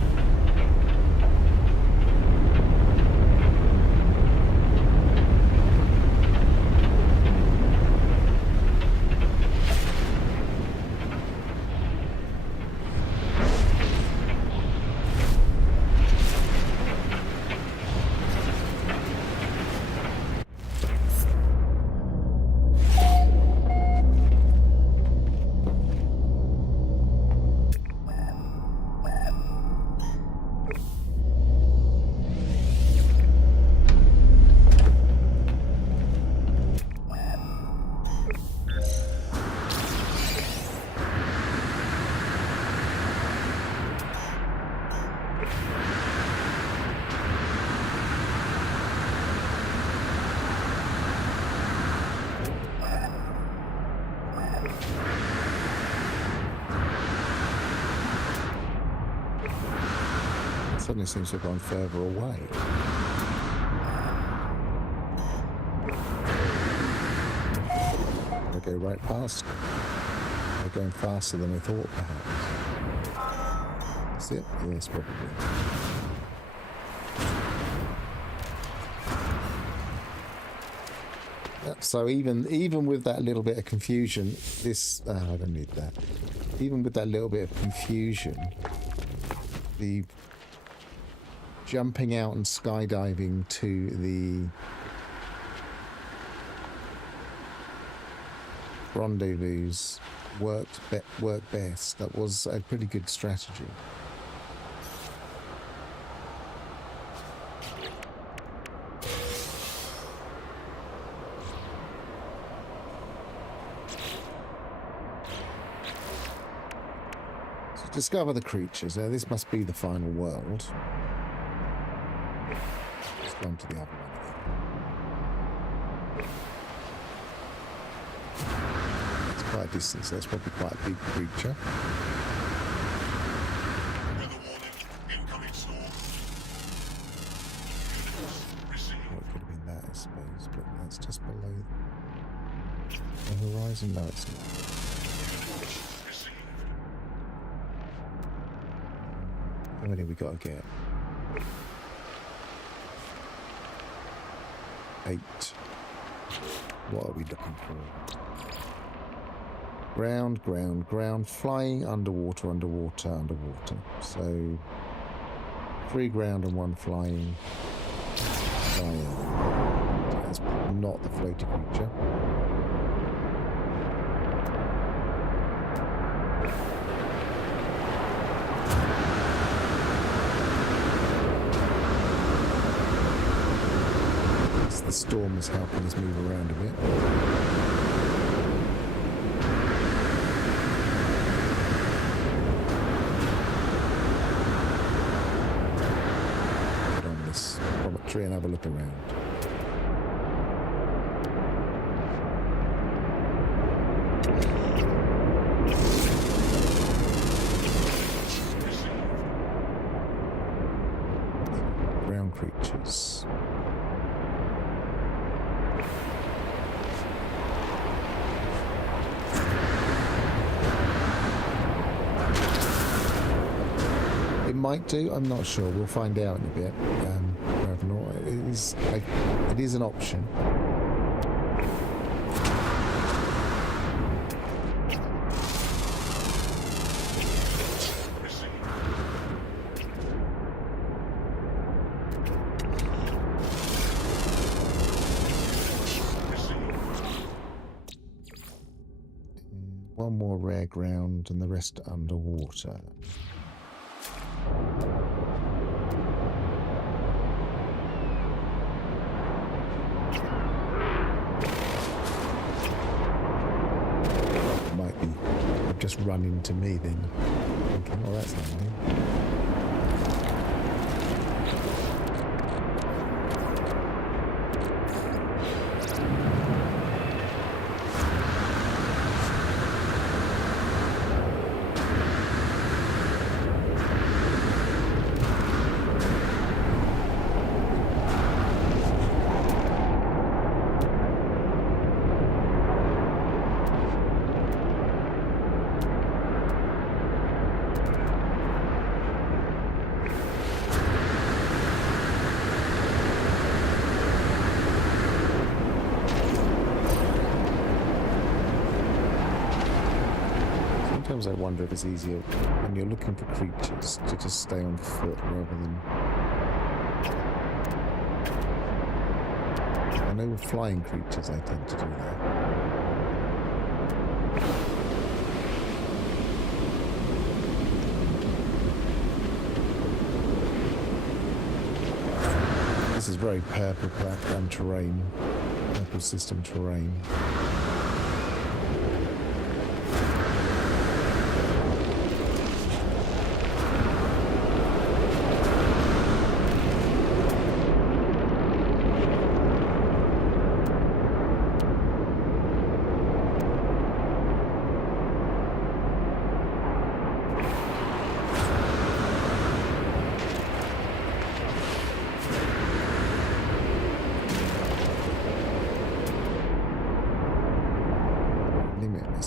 suddenly seems to have gone further away. I go right past them. They're going faster than I thought, perhaps. Is it? Yes, probably. Yep, so even with that little bit of confusion, this... I don't need that. Even with that little bit of confusion, the jumping out and skydiving to the rendezvous worked best. That was a pretty good strategy. So discover the creatures. Now this must be the final world. Let's go on to the other one again. Quite a distance, so that's probably quite a big creature. Weather warning, incoming storm. Units received. Well, it could have been that, I suppose, but that's just below the horizon. No, it's not. Units received. How many we got to get? 8. What are we looking for? Ground, ground, ground, flying, underwater, underwater, underwater. So 3 ground and 1 flying. Flying. That's not the floating creature. The storm is helping us move around a bit. And have a look around. Ground creatures. It might do, I'm not sure. We'll find out in a bit. It is an option. One more rare ground and the rest underwater. Just run into me then. Thinking, oh, that's handy. Sometimes I wonder if it's easier when you're looking for creatures to just stay on foot rather than... I know with flying creatures I tend to do that. This is very purple platform terrain, purple system terrain.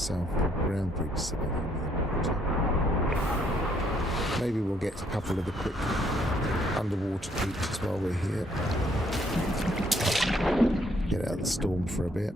myself a ground bridge so I can with the water. Maybe we'll get a couple of the quick underwater creatures while we're here. Get out of the storm for a bit.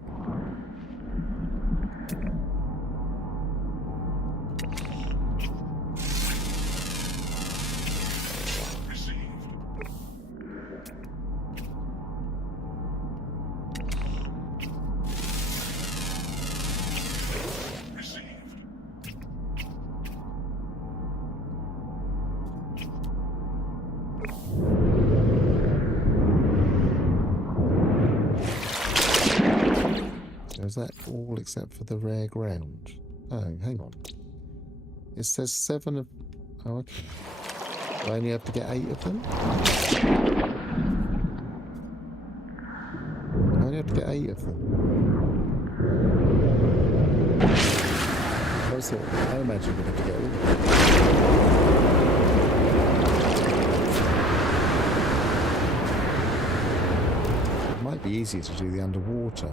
Is that all except for the rare ground? Oh, hang on. It says 7 of... Oh, okay. I only have to get 8 of them? I only have to get 8 of them. I imagine we're going to have to get all of them. It might be easier to do the underwater.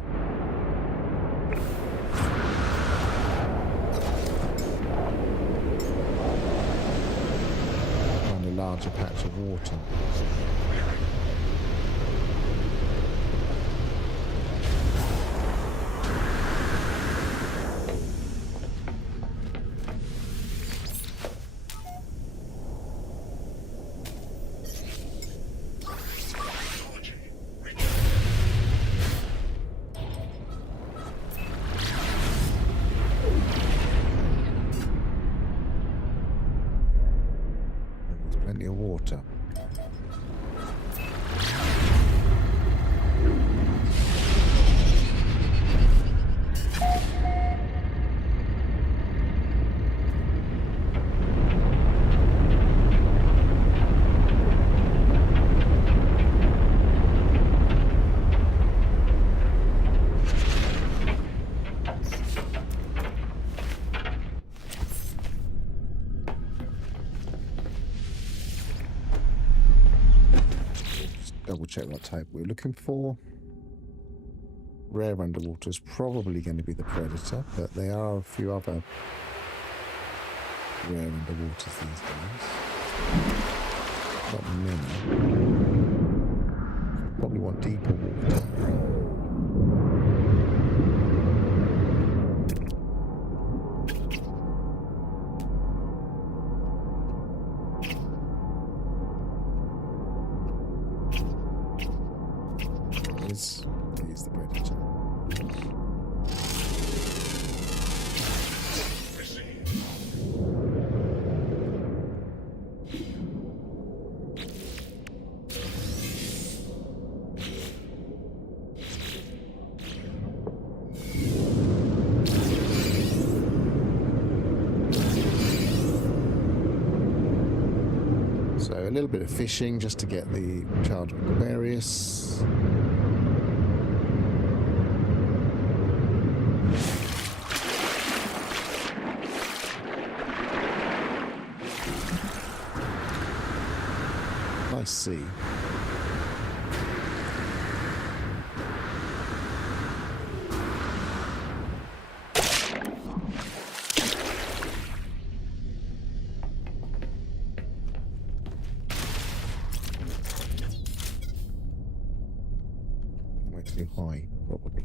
Larger patch of water. Plenty of water. Double check what type we're looking for. Rare underwater is probably going to be the predator, but there are a few other rare underwaters these days. Not many. Probably want deeper water. He's the predator. So a little bit of fishing just to get the charge of Aquarius. Nice sea. Way too high, probably.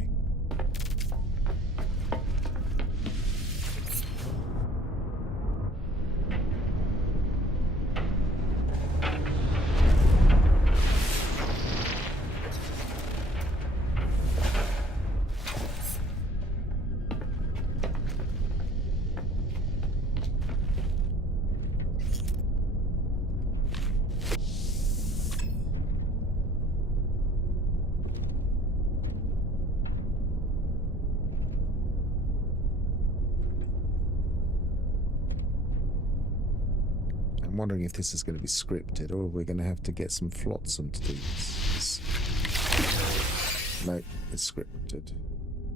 I'm wondering if this is going to be scripted or we're going to have to get some flotsam to do this. No, it's scripted.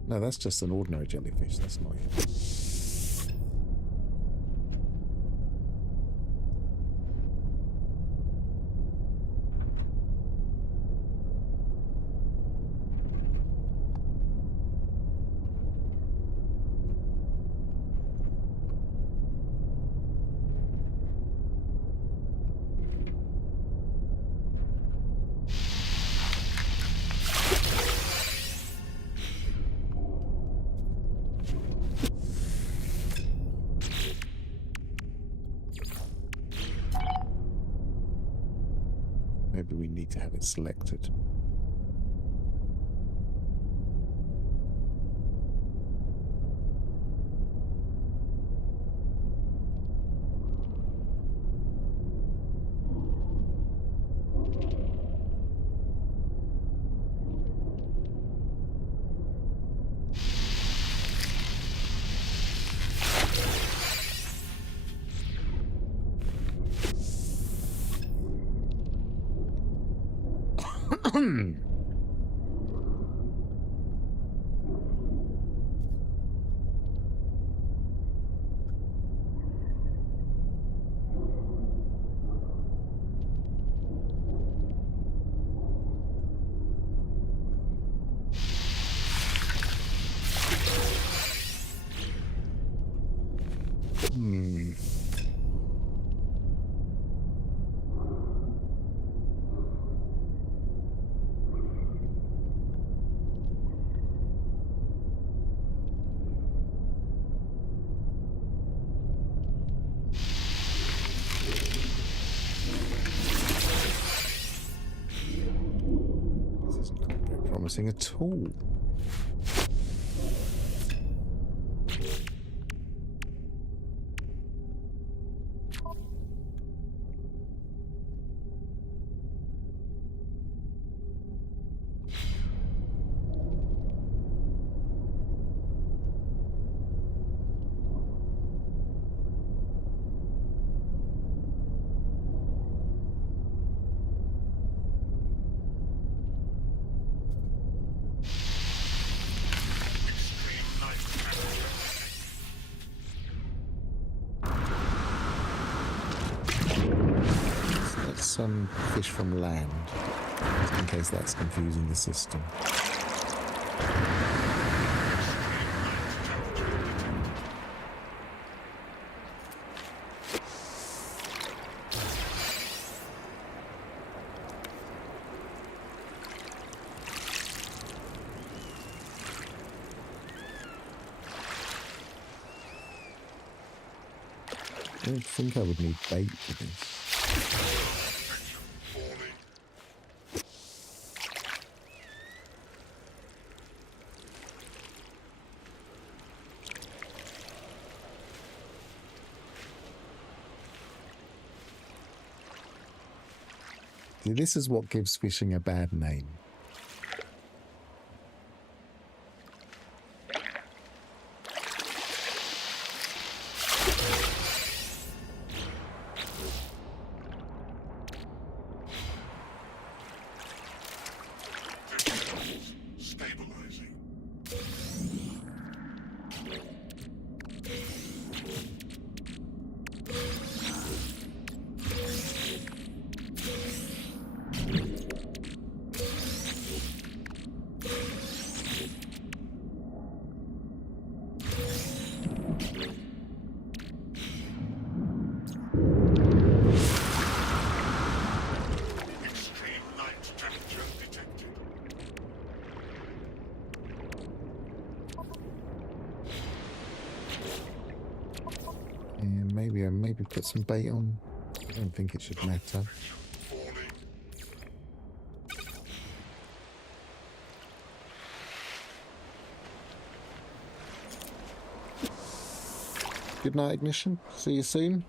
No, that's just an ordinary jellyfish. That's not it. It's selected. This is not very promising at all. Extreme night temperature detected. That's some fish from land, just in case that's confusing the system. I don't think I would need bait for this. Protection falling. See, this is what gives fishing a bad name. Stabilizing. Extreme night temperature detected. And maybe put some bait on. I don't think it should matter. Falling. Good night, Ignition. See you soon.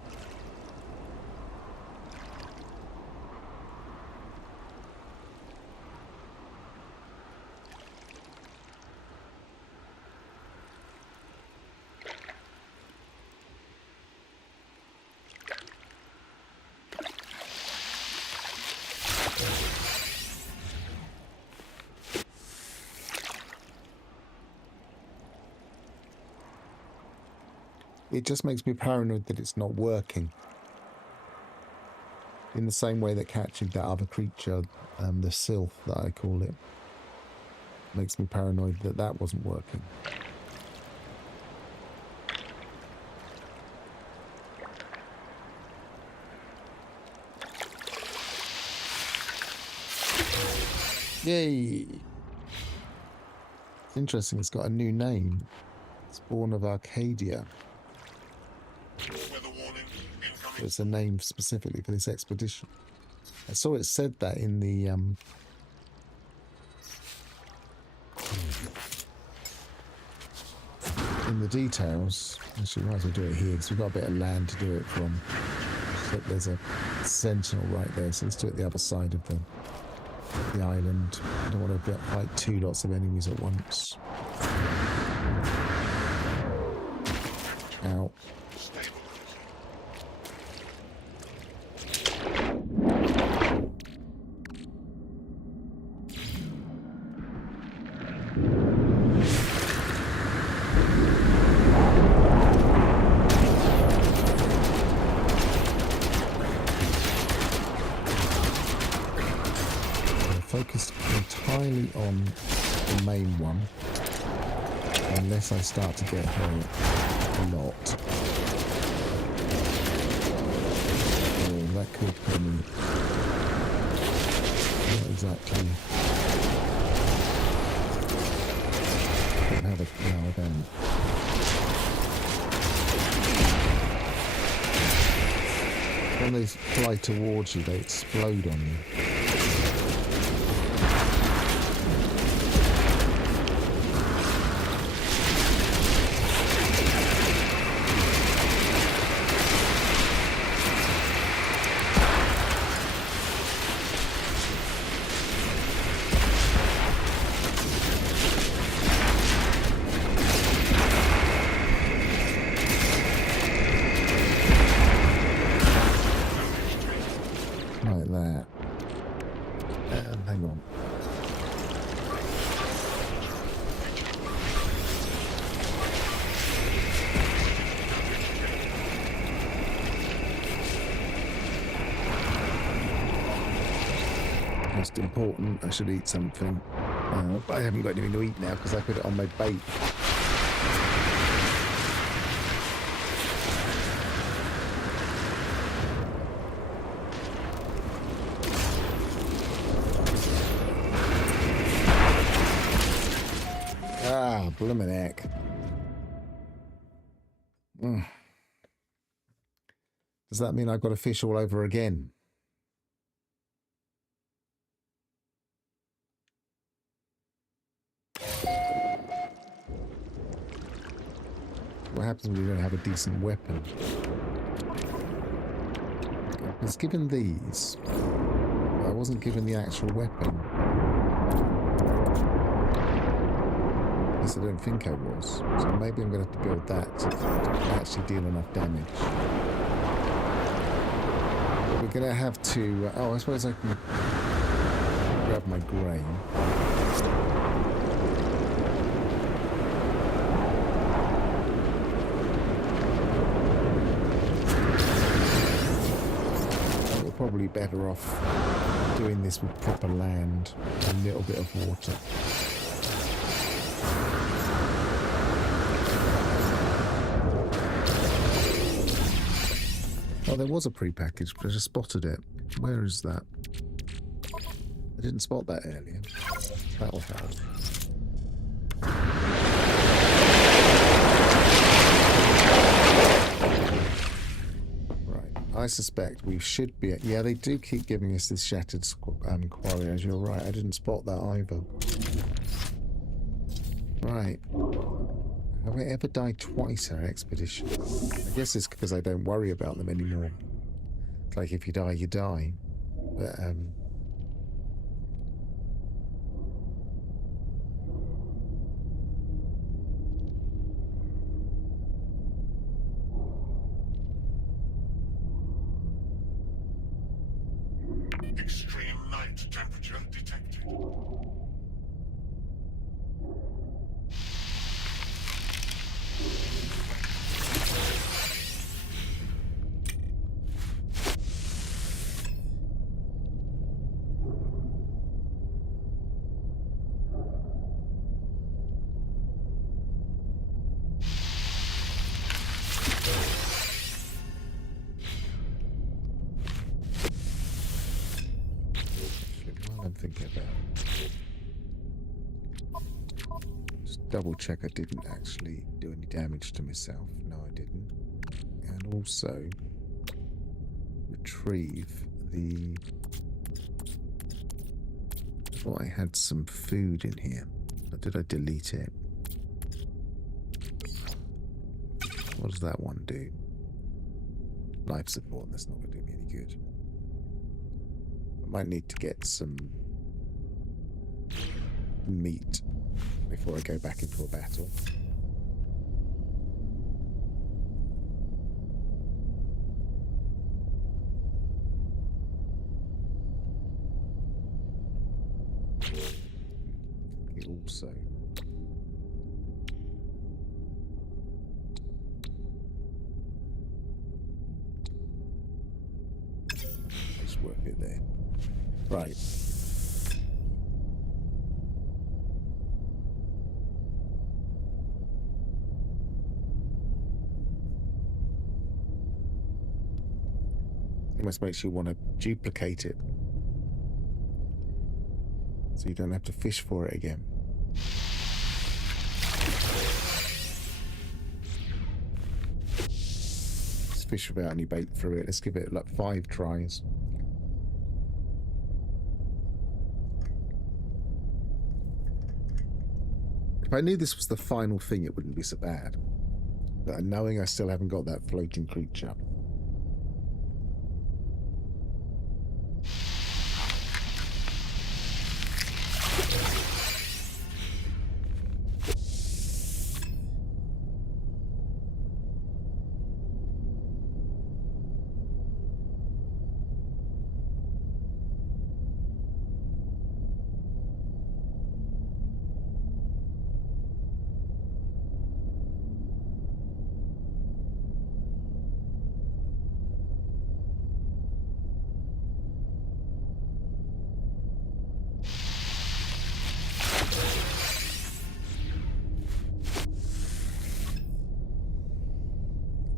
It just makes me paranoid that it's not working. In the same way that catching that other creature, the sylph that I call it, makes me paranoid that that wasn't working. Yay! It's interesting, it's got a new name. Spawn of Arcadia. Weather warning. Incoming. It's a name specifically for this expedition. I saw it said that in the details. Actually, might as well do it here because we've got a bit of land to do it from. So there's a sentinel right there, so let's do it the other side of the island. I don't want to fight two lots of enemies at once. Ow. Focused entirely on the main one, unless I start to get hurt a lot. Oh, that could come in. Not exactly. Don't have a... No, I don't. When they fly towards you, they explode on you. Important. I should eat something, but I haven't got anything to eat now because I put it on my bait. Ah, bloomin' heck. Does that mean I've got to fish all over again? What happens when you don't have a decent weapon? I was given these, but I wasn't given the actual weapon. At least I don't think I was. So maybe I'm going to have to build that to actually deal enough damage. We're going to have to... oh, I suppose I can grab my grain. Probably better off doing this with proper land and a little bit of water. Oh, there was a pre-packaged, but I just spotted it. Where is that? I didn't spot that earlier. That'll help. I suspect we should be... yeah, they do keep giving us this shattered quarry, as you're right. I didn't spot that either. Right. Have I ever died twice on an expedition? I guess it's because I don't worry about them anymore. It's like if you die, you die. But, Extreme night temperature detected. I'm thinking about. Just double check I didn't actually do any damage to myself. No, I didn't. And also retrieve the thought I had some food in here. Or did I delete it? What does that one do? Life support, that's not going to do me any good. I might need to get some meat before I go back into a battle. It also it's worth it there. Right. It almost makes you want to duplicate it, so you don't have to fish for it again. Let's fish without any bait through it. Let's give it like 5 tries. If I knew this was the final thing, it wouldn't be so bad. But knowing I still haven't got that floating creature.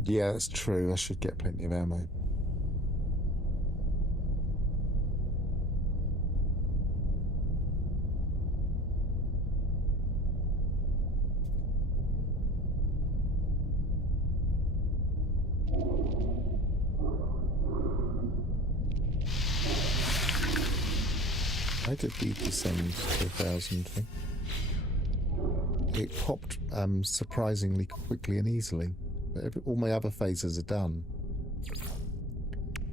Yeah, that's true. I should get plenty of ammo. Why did the descend to 1,000 thing? It popped surprisingly quickly and easily. But all my other phases are done.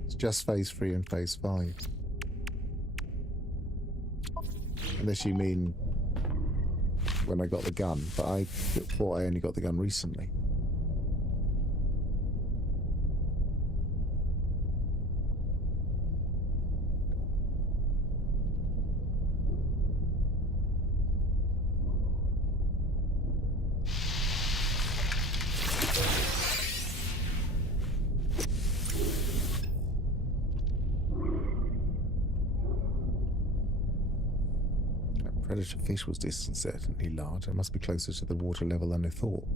It's just phase 3 and phase 5. Unless you mean when I got the gun, but I thought I only got the gun recently. Predator fish was certainly large. It must be closer to the water level than I thought.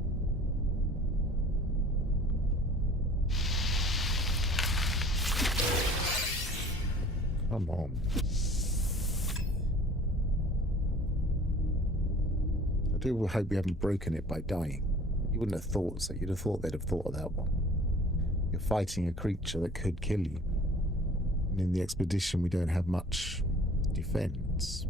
Come on. I do hope you haven't broken it by dying. You wouldn't have thought so. You'd have thought they'd have thought of that one. You're fighting a creature that could kill you. And in the expedition, we don't have much defense.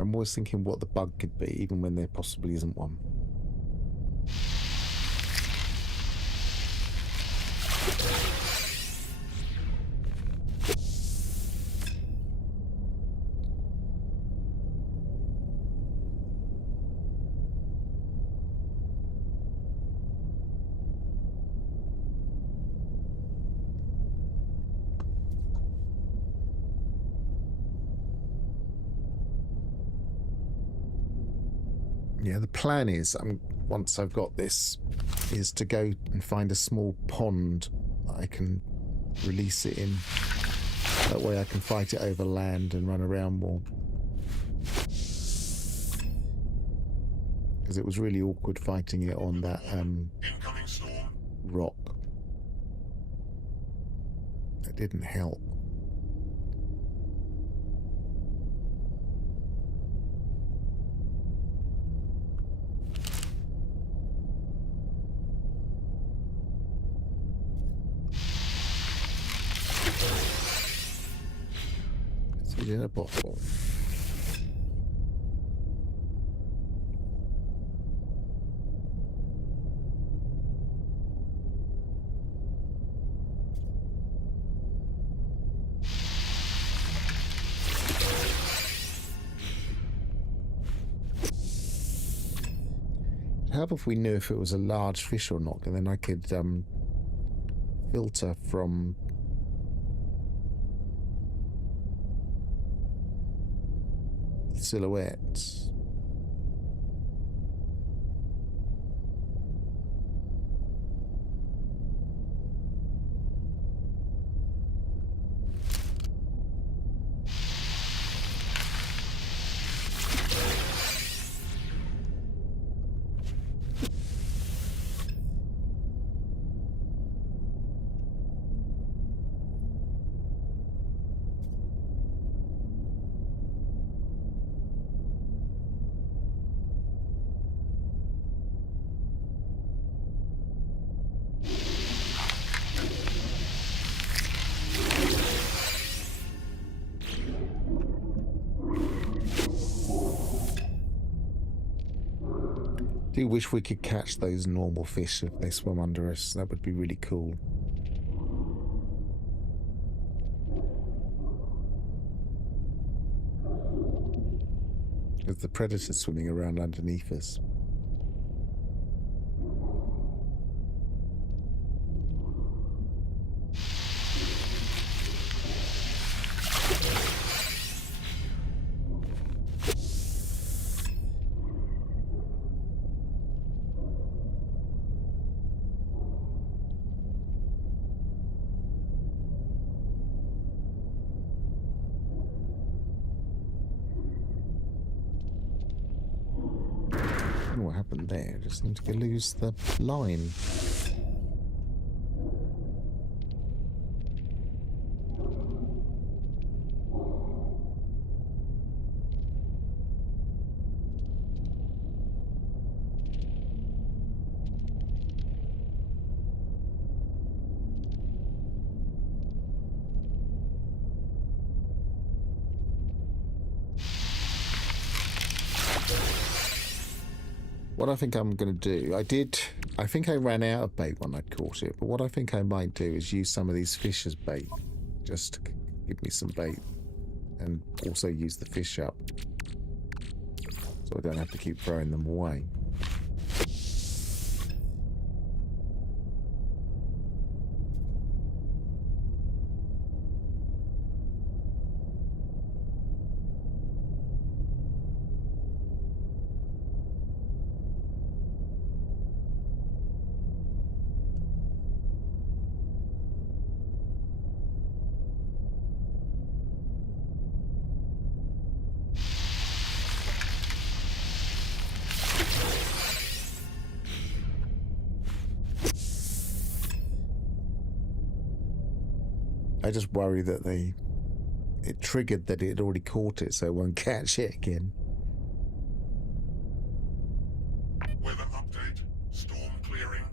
I'm always thinking what the bug could be, even when there possibly isn't one. Yeah, the plan is, once I've got this, is to go and find a small pond that I can release it in. That way I can fight it over land and run around more. Because it was really awkward fighting it on that Incoming storm. rock. That didn't help. It's in a bottle. How if we knew if it was a large fish or not, and then I could filter from silhouettes. I do wish we could catch those normal fish if they swim under us. That would be really cool. There's the predators swimming around underneath us. What happened there? Just seemed to lose the line. What I think I'm going to do, I think I ran out of bait when I caught it, but what I think I might do is use some of these fish as bait, just to give me some bait, and also use the fish up, so I don't have to keep throwing them away. I just worry that it triggered that it had already caught it, so it won't catch it again. Weather update. Storm clearing.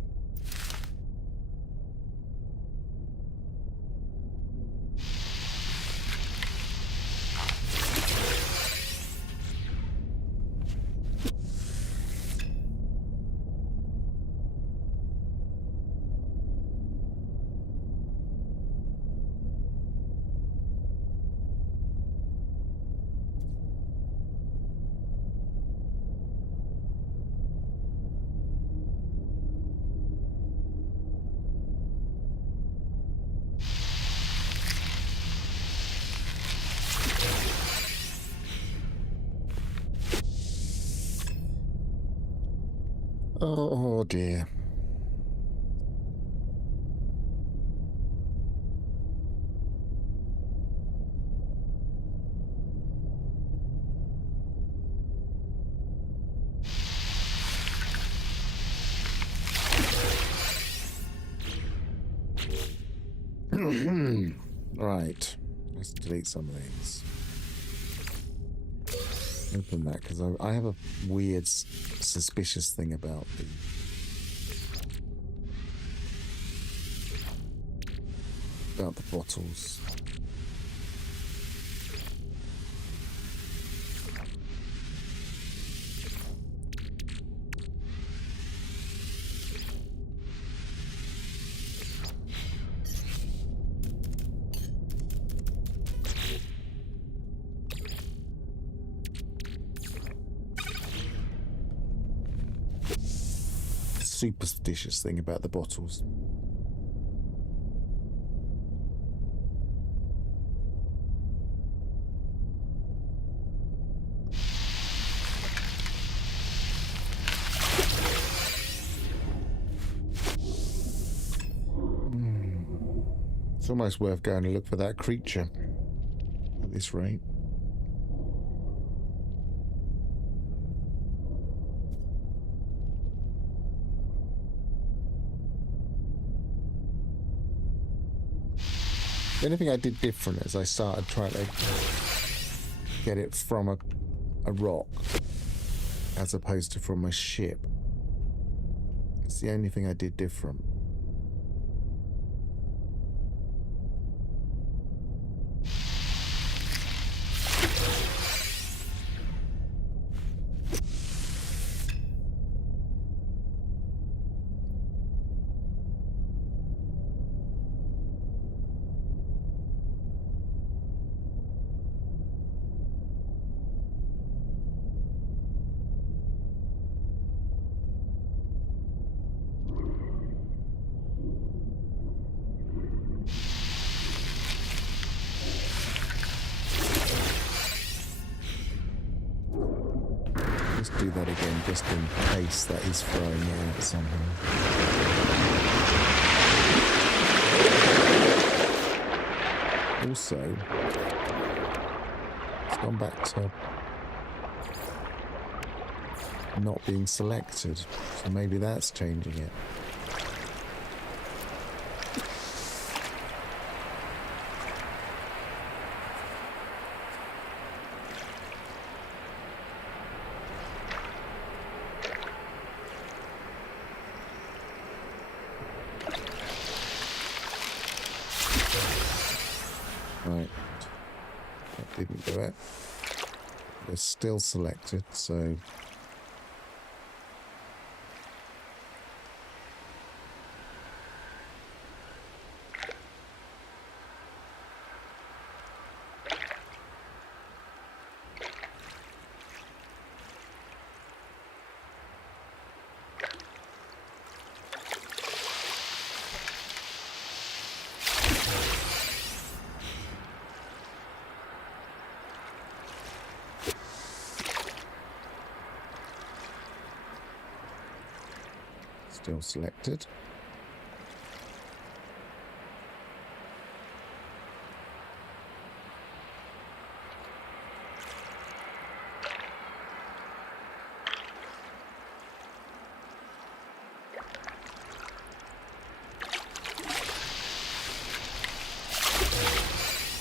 Oh dear. Right. Let's delete some of these. Open that, because I have a weird, suspicious thing about the bottles. Superstitious thing about the bottles. It's almost worth going to look for that creature at this rate. The only thing I did different is I started trying to get it from a rock as opposed to from a ship. It's the only thing I did different. Do that again just in case that is throwing out somehow. Also, it's gone back to not being selected, so maybe that's changing it. Right, that didn't do it. They're still selected, so still selected.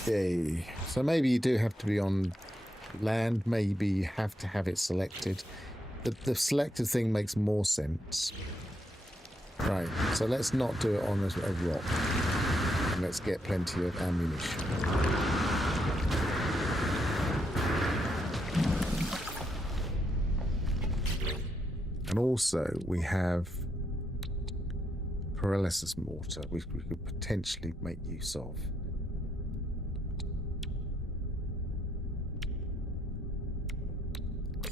Yay. So maybe you do have to be on land, maybe you have to have it selected. The selected thing makes more sense. Right, so let's not do it on a rock. And let's get plenty of ammunition. And also, we have paralysis mortar, which we could potentially make use of.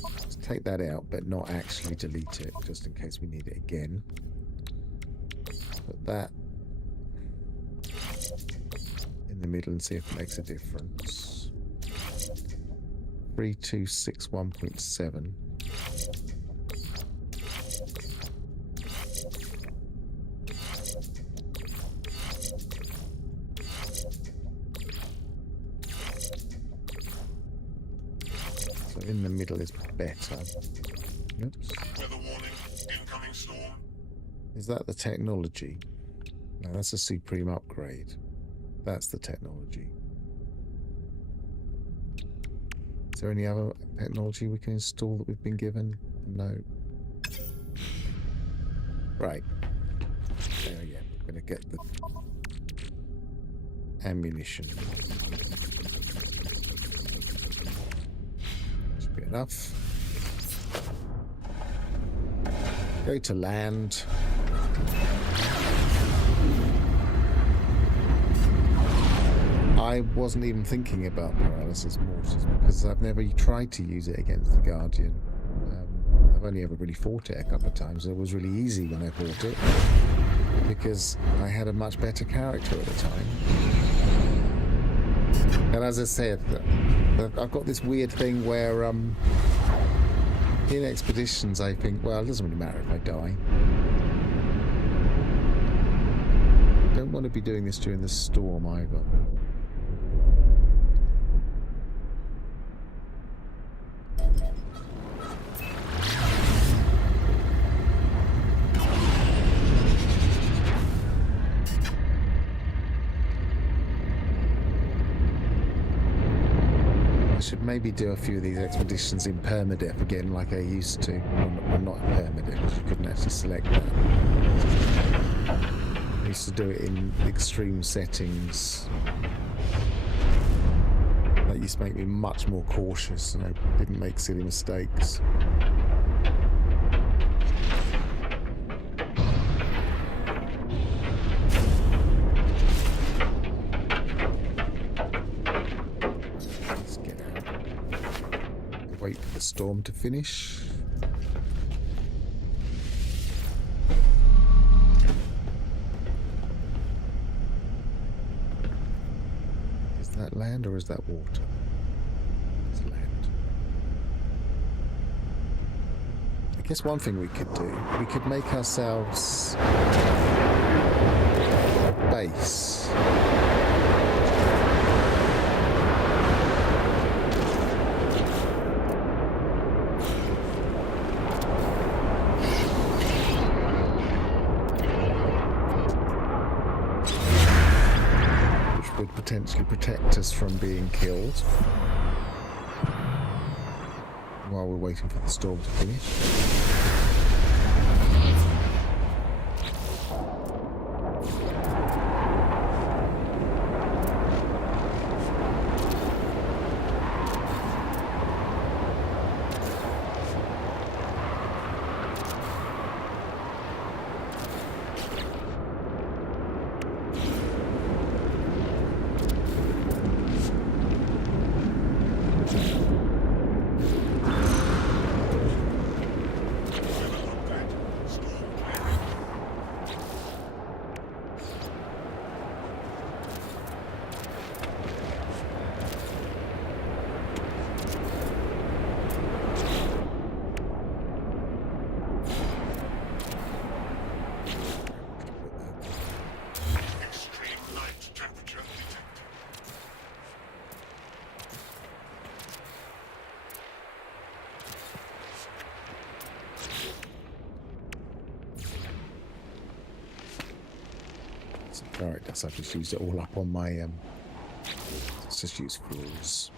Let's take that out, but not actually delete it, just in case we need it again. Put that in the middle and see if it makes a difference. 3261.7. So in the middle is better. Oops. Weather warning, incoming storm. Is that the technology? No, that's a supreme upgrade. That's the technology. Is there any other technology we can install that we've been given? No. Right. There, yeah, we're going to get the ammunition. Should be enough. Go to land. I wasn't even thinking about paralysis mortars because I've never tried to use it against the Guardian. I've only ever really fought it a couple of times. It was really easy when I fought it because I had a much better character at the time. And as I said, I've got this weird thing where in expeditions I think, well, it doesn't really matter if I die. I don't want to be doing this during the storm either. Should maybe do a few of these expeditions in permadeath again like I used to. Well, not in permadeath, because you couldn't actually select that. I used to do it in extreme settings. That used to make me much more cautious and I didn't make silly mistakes. Wait for the storm to finish. Is that land or is that water? It's land. I guess one thing we could do, we could make ourselves a base. Would potentially protect us from being killed while we're waiting for the storm to finish. Alright, that's I've just used it all up on my let's just use floors.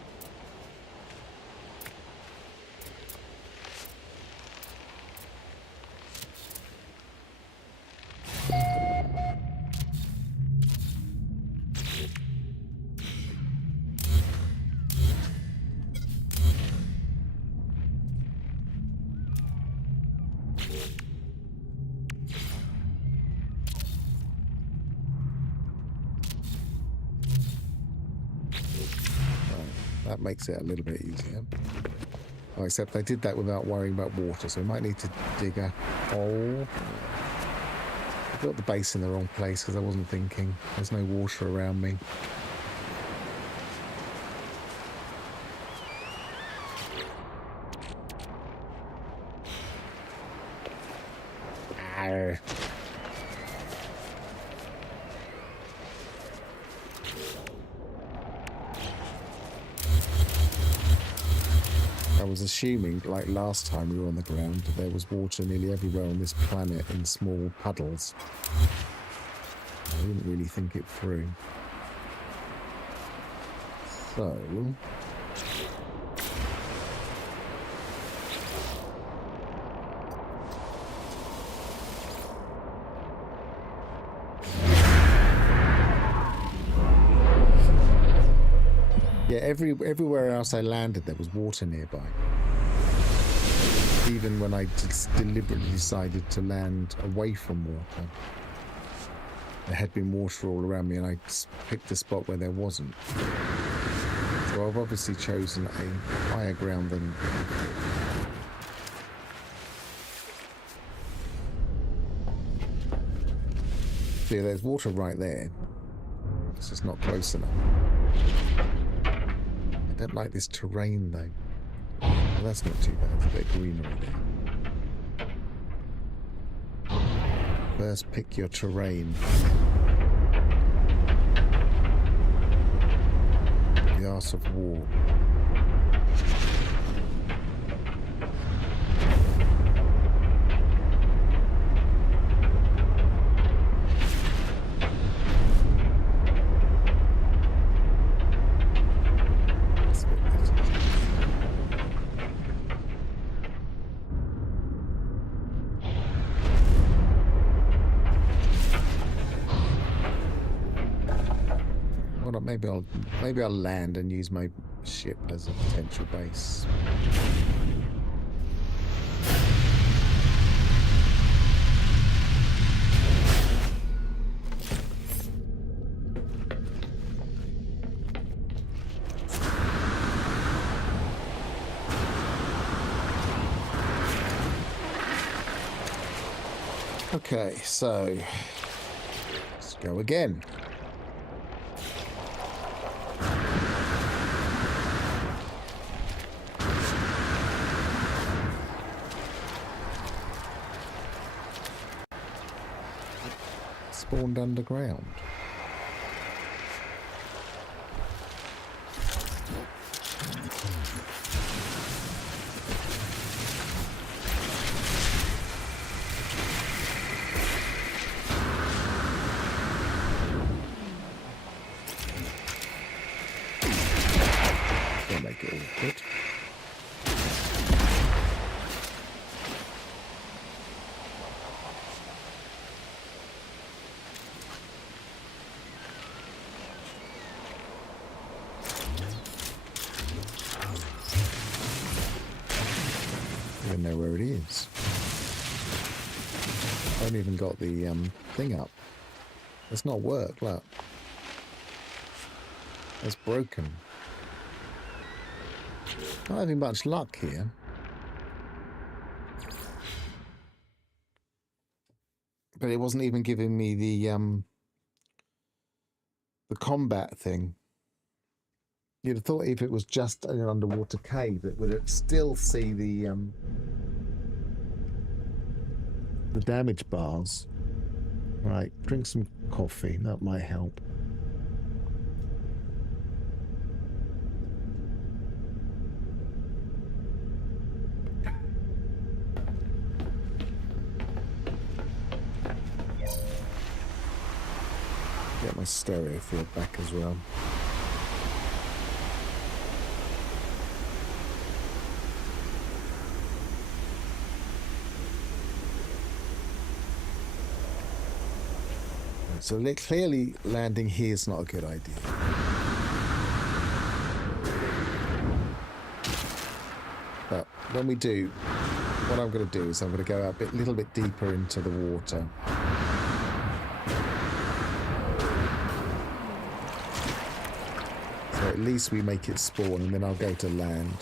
That makes it a little bit easier. Oh, except I did that without worrying about water, so we might need to dig a hole. I built the base in the wrong place because I wasn't thinking. There's no water around me. Arr. I was assuming, like last time we were on the ground, that there was water nearly everywhere on this planet in small puddles. I didn't really think it through. So... yeah, everywhere else I landed, there was water nearby. Even when I just deliberately decided to land away from water, there had been water all around me, and I picked a spot where there wasn't. So I've obviously chosen a higher ground than... See, there's water right there. It's just not close enough. I don't like this terrain, though. Well, that's not too bad. There's a bit of greenery there. First, pick your terrain. The Arse of War. Maybe I'll land and use my ship as a potential base. Okay, so let's go again. Spawned underground. Don't make it awkward. I don't know where it is. I haven't even got the thing up. It's not work, look. It's broken. Not having much luck here. But it wasn't even giving me the combat thing. You'd have thought if it was just an underwater cave, it would still see the damage bars. Right, drink some coffee. That might help. Get my stereo field back as well. So clearly landing here is not a good idea. But when we do, what I'm going to do is I'm going to go a little bit deeper into the water. So at least we make it spawn, and then I'll go to land.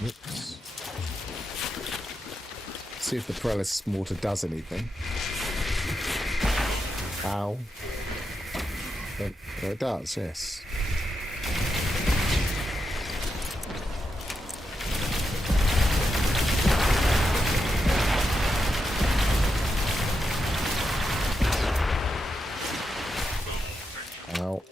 Oops. See if the paralysis mortar does anything. Ow. Oh, it does, yes. Ow.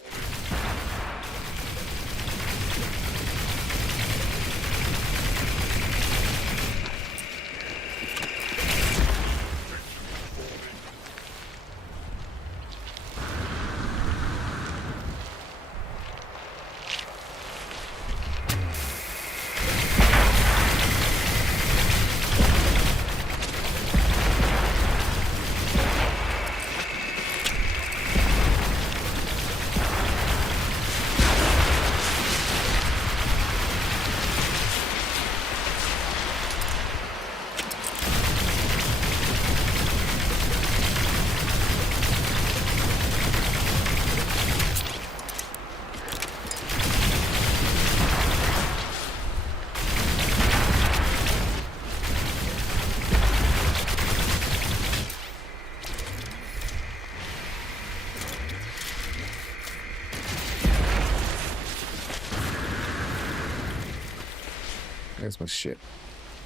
There's my ship.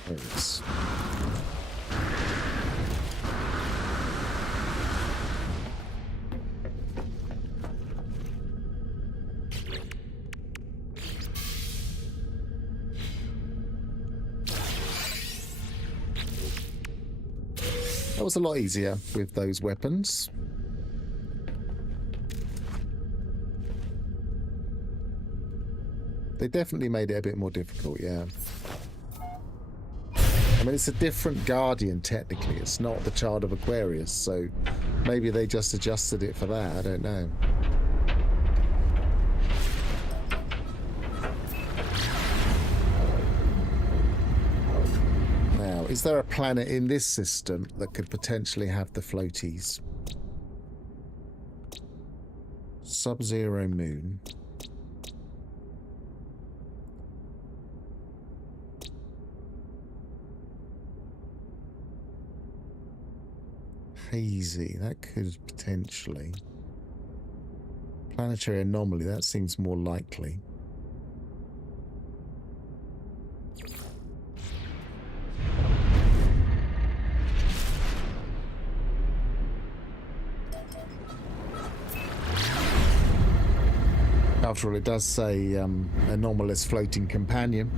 There it is. That was a lot easier with those weapons. They definitely made it a bit more difficult, yeah. I mean, it's a different Guardian, technically. It's not the Child of Aquarius, so maybe they just adjusted it for that. I don't know. Now, is there a planet in this system that could potentially have the floaties? Sub-Zero Moon. Hazy, that could potentially. Planetary anomaly, that seems more likely. After all, it does say anomalous floating companion.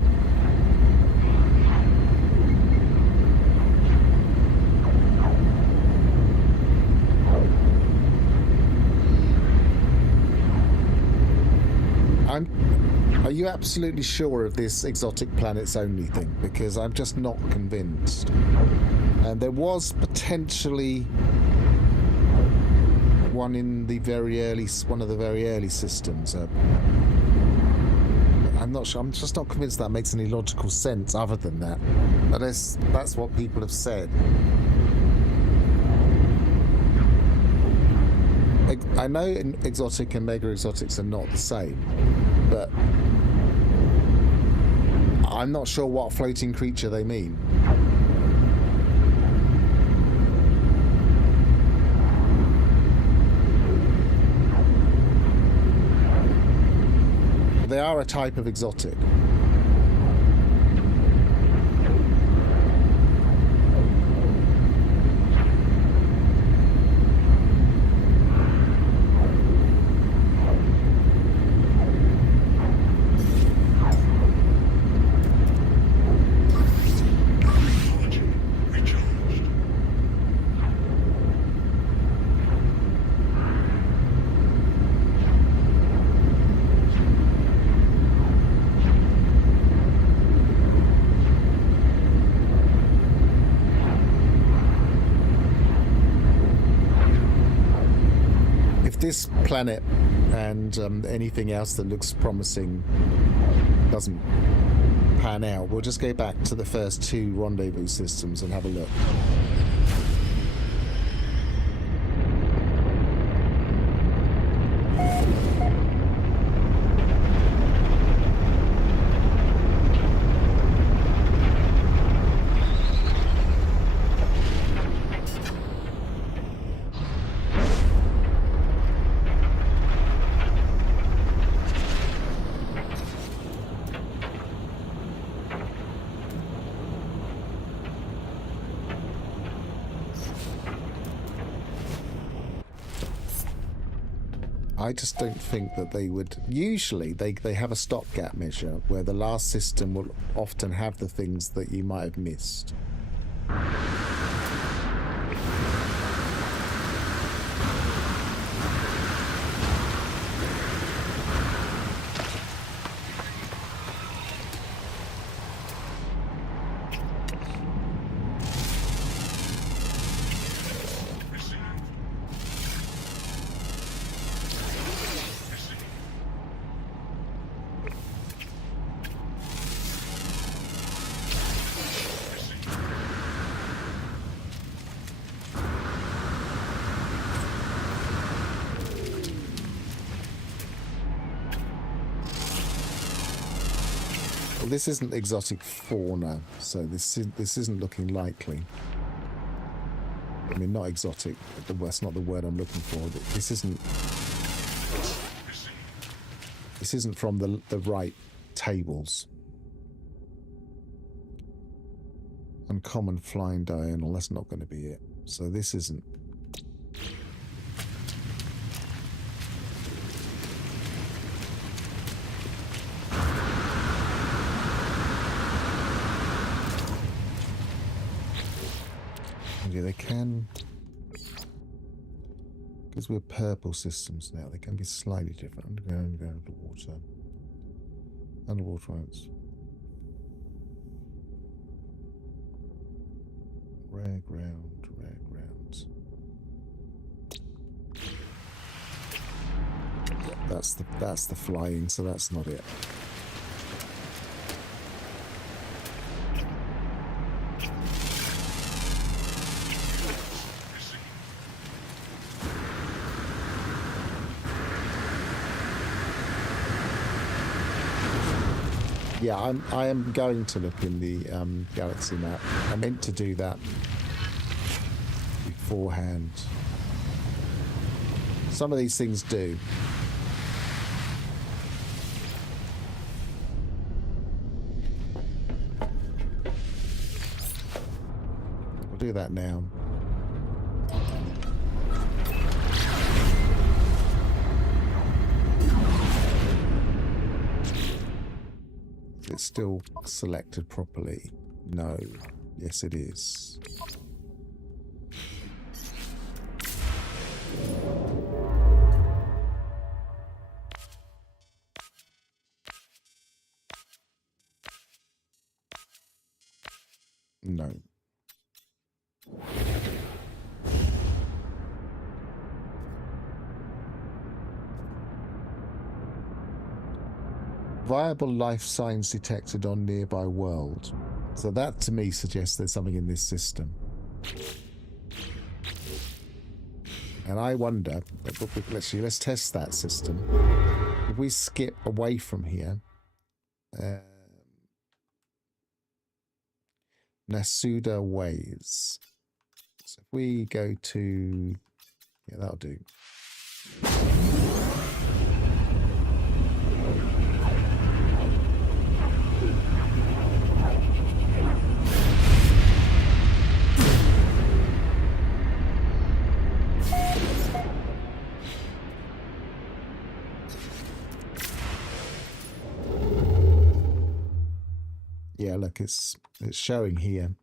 Are you absolutely sure of this exotic planets only thing? Because I'm just not convinced. And there was potentially one in the one of the very early systems. I'm not sure. I'm just not convinced that makes any logical sense other than that. But that's what people have said. I know exotic and mega exotics are not the same, but I'm not sure what floating creature they mean. They are a type of exotic. This planet and anything else that looks promising doesn't pan out, we'll just go back to the first two rendezvous systems and have a look. I just don't think that they would. Usually they have a stopgap measure where the last system will often have the things that you might have missed. Well, this isn't exotic fauna, so this isn't looking likely. I mean, not exotic. That's not the word I'm looking for. This isn't. This isn't from the right tables. Uncommon flying diurnal. That's not going to be it. So this isn't. Yeah, they can, because we're purple systems now, they can be slightly different. Underground, underwater. Underwater ones. Rare ground, rare grounds. That's the flying, so that's not it. Yeah, I am going to look in the galaxy map. I meant to do that beforehand. Some of these things do. We'll do that now. It's still selected properly. No. Yes, it is. No. Viable life signs detected on nearby world. So that to me suggests there's something in this system. And I wonder, let's test that system. If we skip away from here, Nasuda Ways. So if we go to, yeah, that'll do. Yeah, look, it's showing here.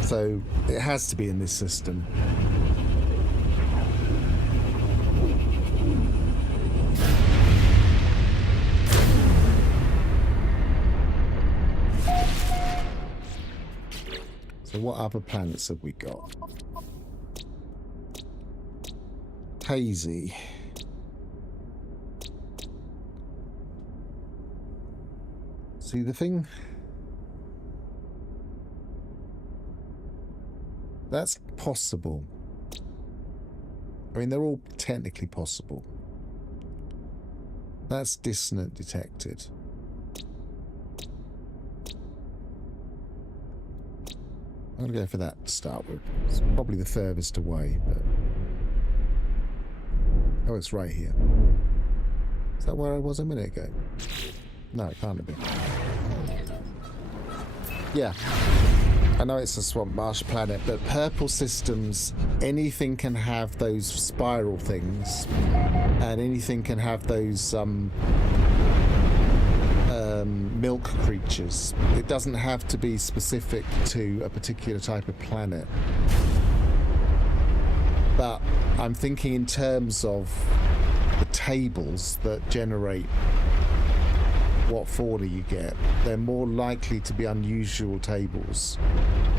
So it has to be in this system. So what other planets have we got? Hazy. See, the thing... That's possible. I mean, they're all technically possible. That's dissonant detected. I'm going to go for that to start with. It's probably the furthest away, but... Oh, it's right here. Is that where I was a minute ago? No, it can't have been. Yeah. I know it's a swamp marsh planet, but purple systems, anything can have those spiral things, and anything can have those milk creatures. It doesn't have to be specific to a particular type of planet. But I'm thinking in terms of the tables that generate what fauna you get, they're more likely to be unusual tables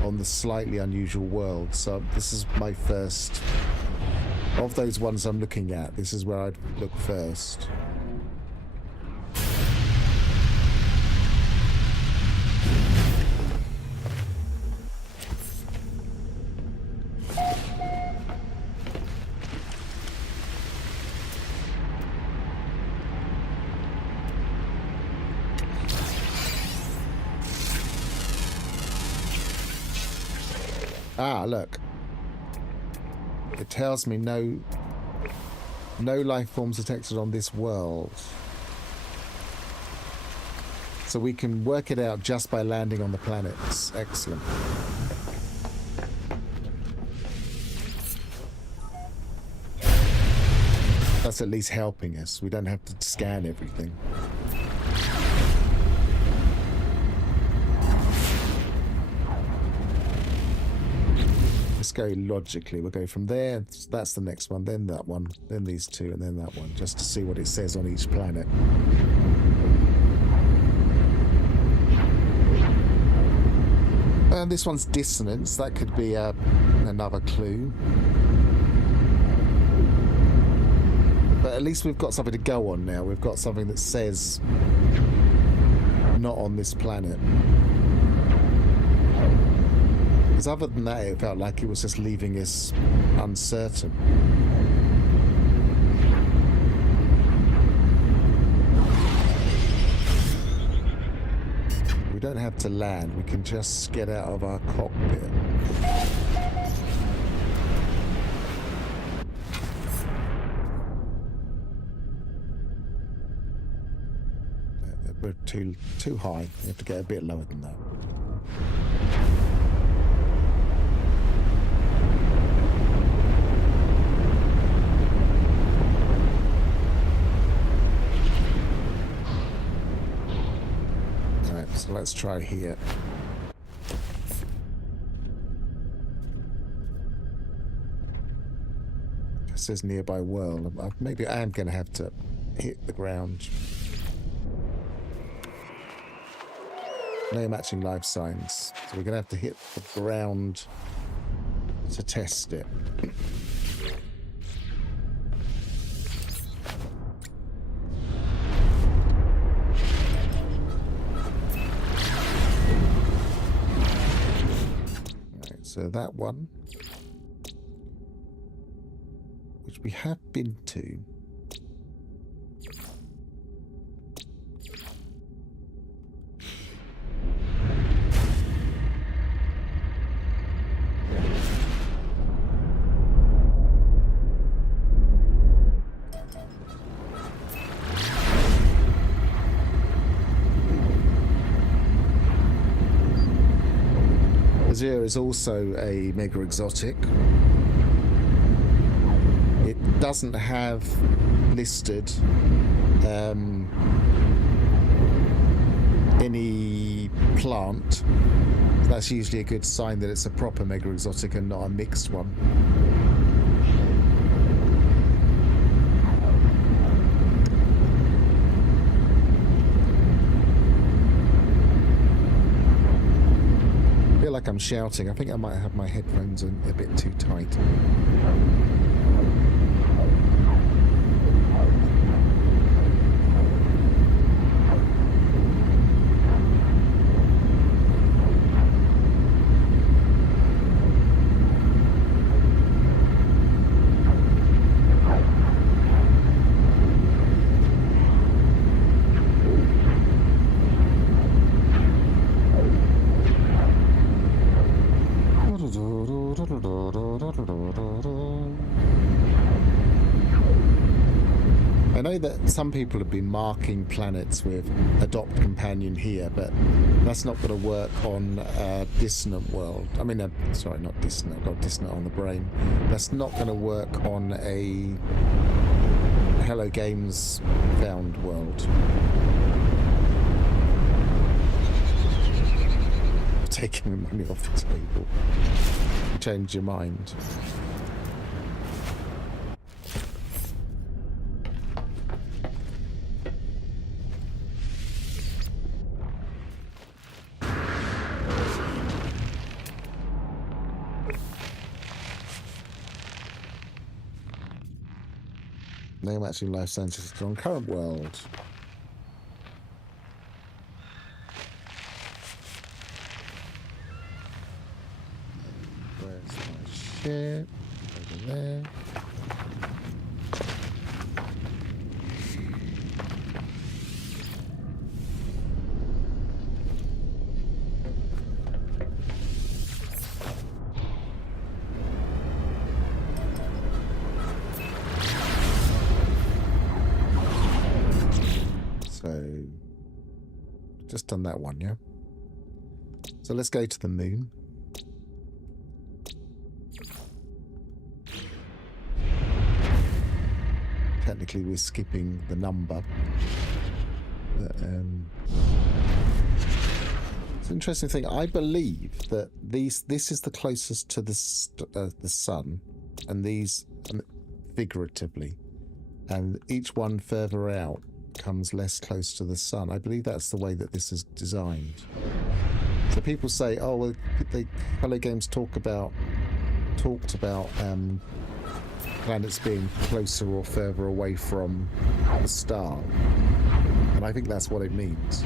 on the slightly unusual world. So this is my first of those ones I'm looking at. This is where I'd look first. Ah, look. It tells me no life forms detected on this world. So we can work it out just by landing on the planets. Excellent. That's at least helping us. We don't have to scan everything. Let's go logically. We'll go from there. That's the next one, then that one, then these two, and then that one, just to see what it says on each planet. And this one's dissonance. That could be another clue. But at least we've got something to go on now. We've got something that says not on this planet. Because other than that, it felt like it was just leaving us uncertain. We don't have to land. We can just get out of our cockpit. We're too high. We have to get a bit lower than that. So let's try here. It says nearby world. Maybe I am going to have to hit the ground. No matching life signs. So we're going to have to hit the ground to test it. So that one, which we have been to. Azure is also a mega exotic. It doesn't have listed any plant. That's usually a good sign that it's a proper mega exotic and not a mixed one. Like I'm shouting. I think I might have my headphones in a bit too tight. that some people have been marking planets with adopt companion here, but that's not going to work on a dissonant world. I mean, sorry, not dissonant. I've got dissonant on the brain. That's not going to work on a Hello Games found world. Taking the money off the table. Change your mind. No matching life sciences on current world. Where's my ship? Over there. So, just done that one, yeah? So let's go to the moon. Technically, we're skipping the number. But, it's an interesting thing. I believe that this is the closest to the sun, and these, figuratively, and each one further out comes less close to the sun. I believe that's the way that this is designed. So people say, oh, well, Hello Games talked about planets being closer or further away from the star, and I think that's what it means.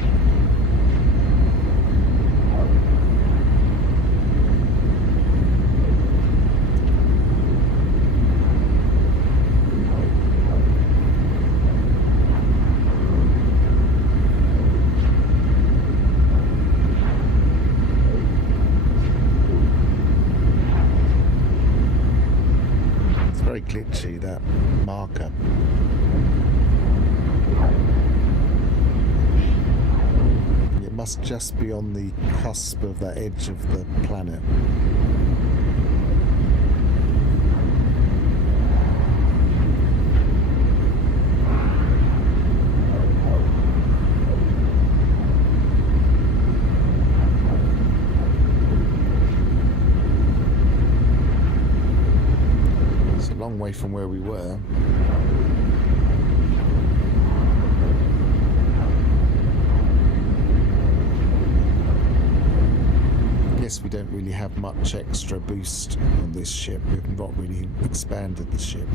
Glitchy, that marker. It must just be on the cusp of the edge of the planet. Long way from where we were. I guess we don't really have much extra boost on this ship. We've not really expanded the ship.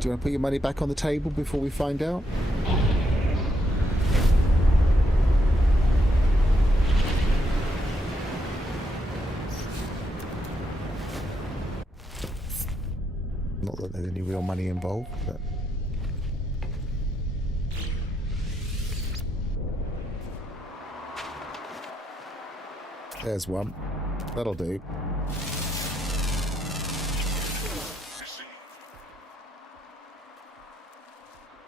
Do you want to put your money back on the table before we find out? Not that there's any real money involved, but... There's one. That'll do.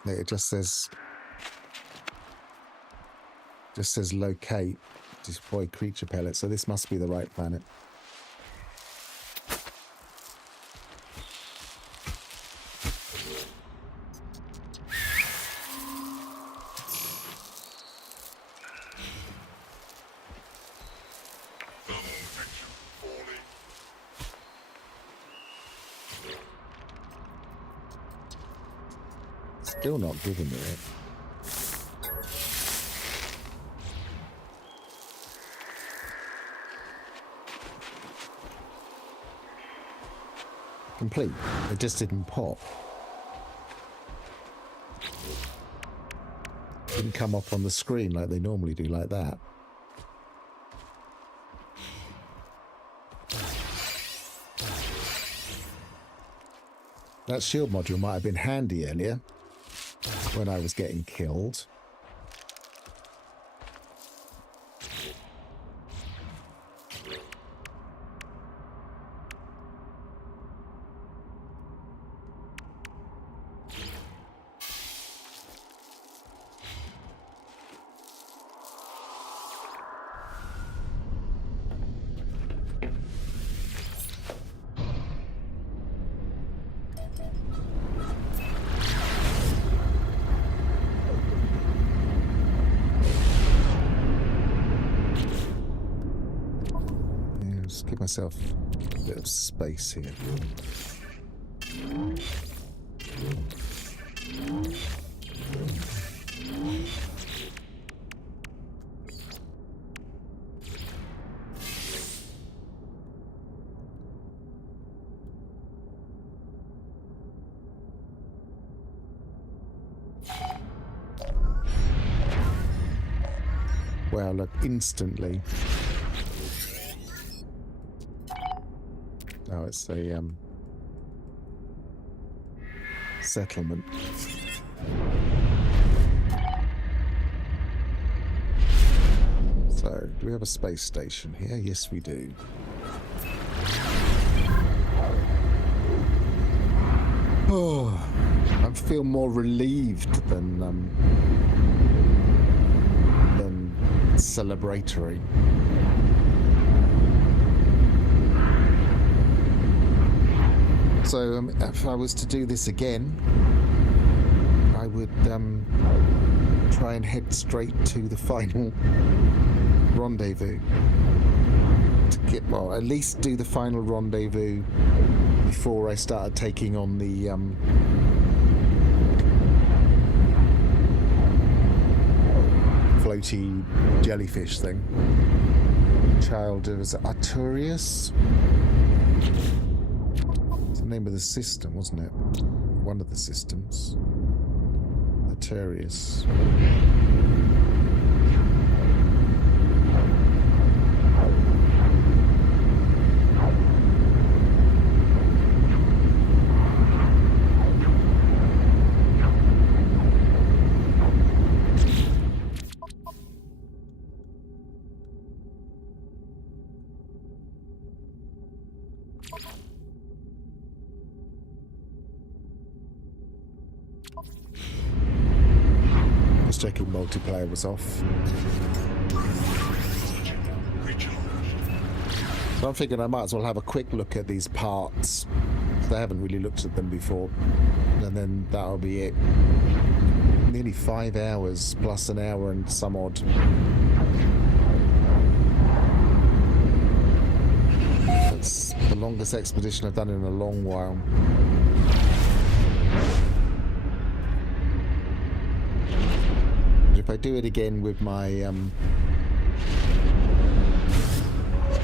It just says locate, destroy creature pellets, so this must be the right planet. Still not giving me it. Complete. It just didn't pop. Didn't come up on the screen like they normally do, like that. That shield module might have been handy earlier when I was getting killed. Give myself a bit of space here. Wow, look, instantly. Oh, it's a settlement. So, do we have a space station here? Yes, we do. Oh, I feel more relieved than celebratory. So if I was to do this again, I would try and head straight to the final rendezvous. To get, well, at least do the final rendezvous before I started taking on the floaty jellyfish thing. Child, was it Arturius? Name of the system, wasn't it? One of the systems. Arturius. Checking multiplayer was off. So I'm thinking I might as well have a quick look at these parts. I haven't really looked at them before. And then that'll be it. Nearly 5 hours plus an hour and some odd. That's the longest expedition I've done in a long while. If I do it again with my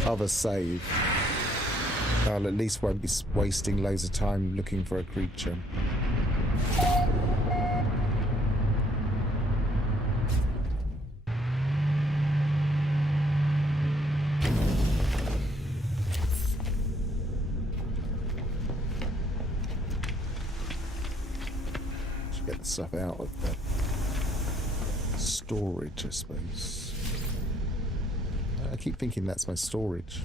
other save, I'll at least won't be wasting loads of time looking for a creature. Should get the stuff out of that. Storage, I suppose. I keep thinking that's my storage.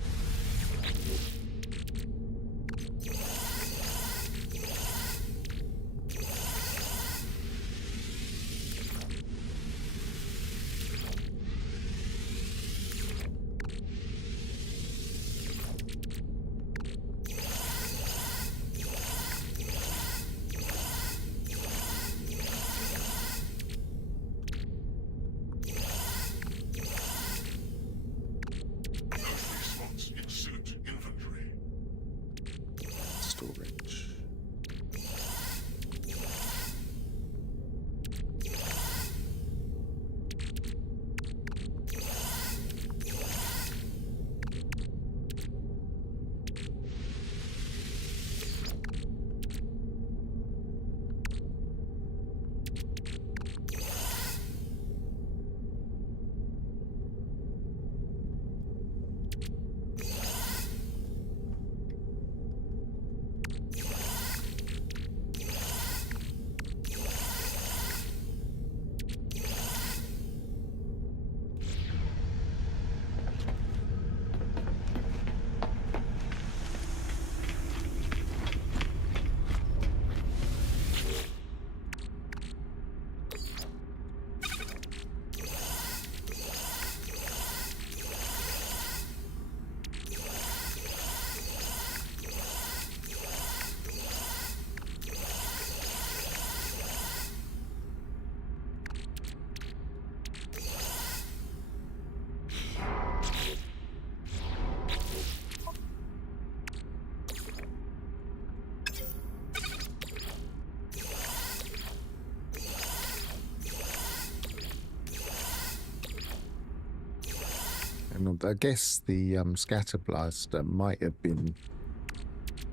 And I guess the scatter blaster might have been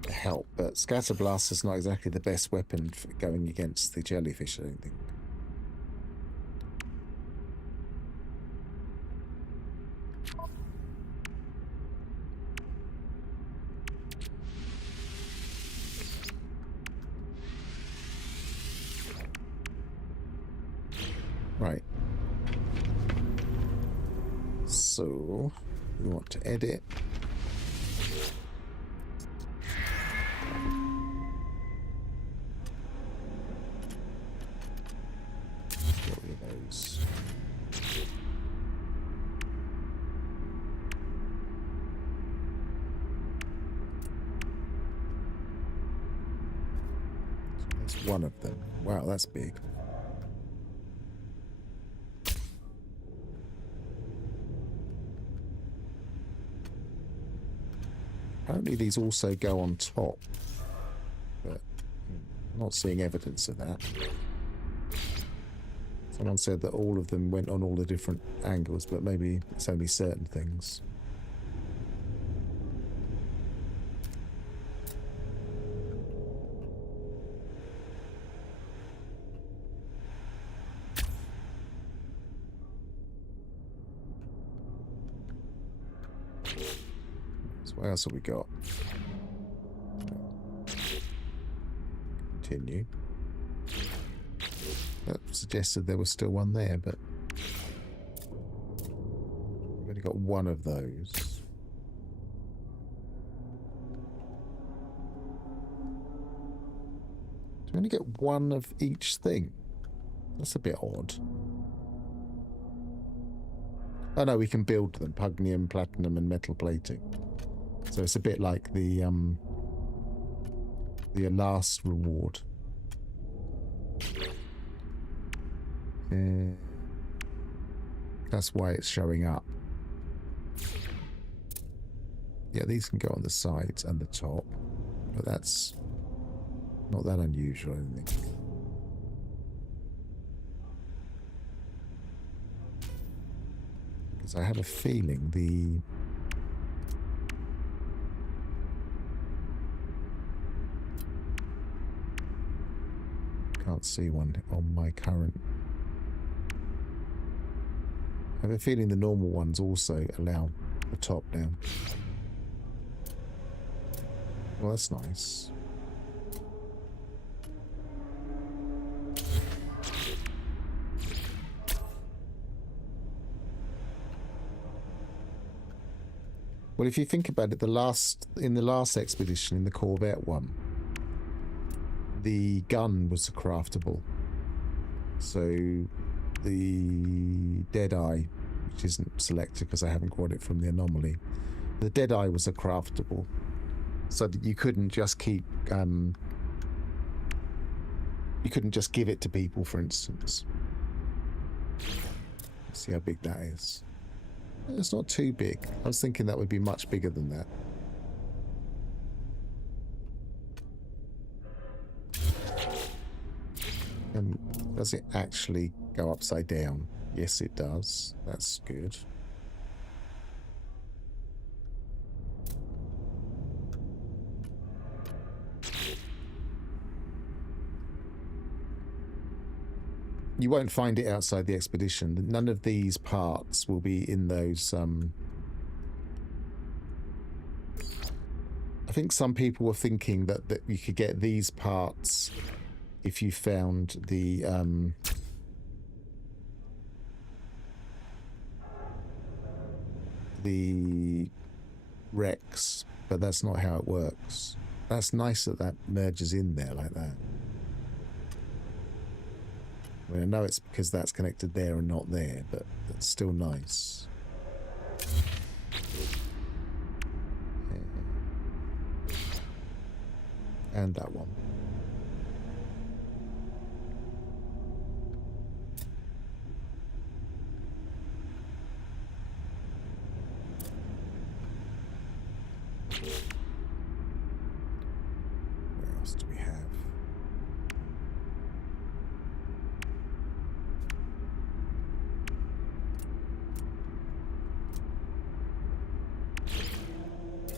a help, but scatter blaster's not exactly the best weapon for going against the jellyfish, I don't think. Right. So we want to edit. Get rid of those. So that's one of them. Wow, that's big. Apparently these also go on top, but I'm not seeing evidence of that. Someone said that all of them went on all the different angles, but maybe it's only certain things. So what else have we got? Continue. That suggested there was still one there, but we've only got one of those. Do we only get one of each thing? That's a bit odd. Oh no, we can build them. Pugnium, platinum, and metal plating. So it's a bit like the last reward. That's why it's showing up. Yeah, these can go on the sides and the top, but that's not that unusual, I don't think. Because I have a feeling the can't see one on my current. I have a feeling the normal ones also allow the top down. Well, that's nice. Well, if you think about it, in the last expedition, in the Corvette one, the gun was craftable. So the Deadeye, which isn't selected because I haven't got it from the anomaly, the Deadeye was a craftable. So that you couldn't just keep, you couldn't just give it to people, for instance. Let's see how big that is. It's not too big. I was thinking that would be much bigger than that. And does it actually go upside down? Yes, it does. That's good. You won't find it outside the expedition. None of these parts will be in those. I think some people were thinking that you could get these parts if you found the Rex, but that's not how it works. That's nice that that merges in there like that. I mean, I know it's because that's connected there and not there, but that's still nice. Yeah. And that one. Where else do we have?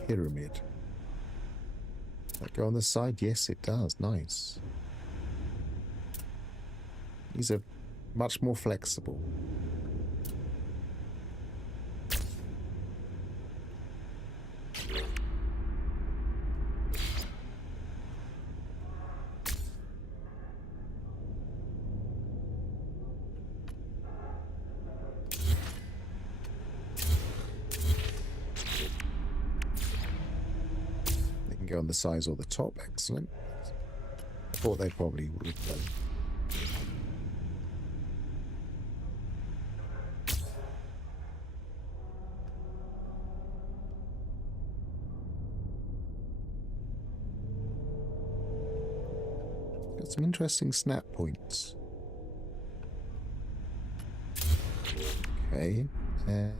pyramid. Does that go on the side? Yes, it does. Nice. These are much more flexible. They can go on the sides or the top. Excellent. I thought they probably would, though. Got some interesting snap points. Okay, and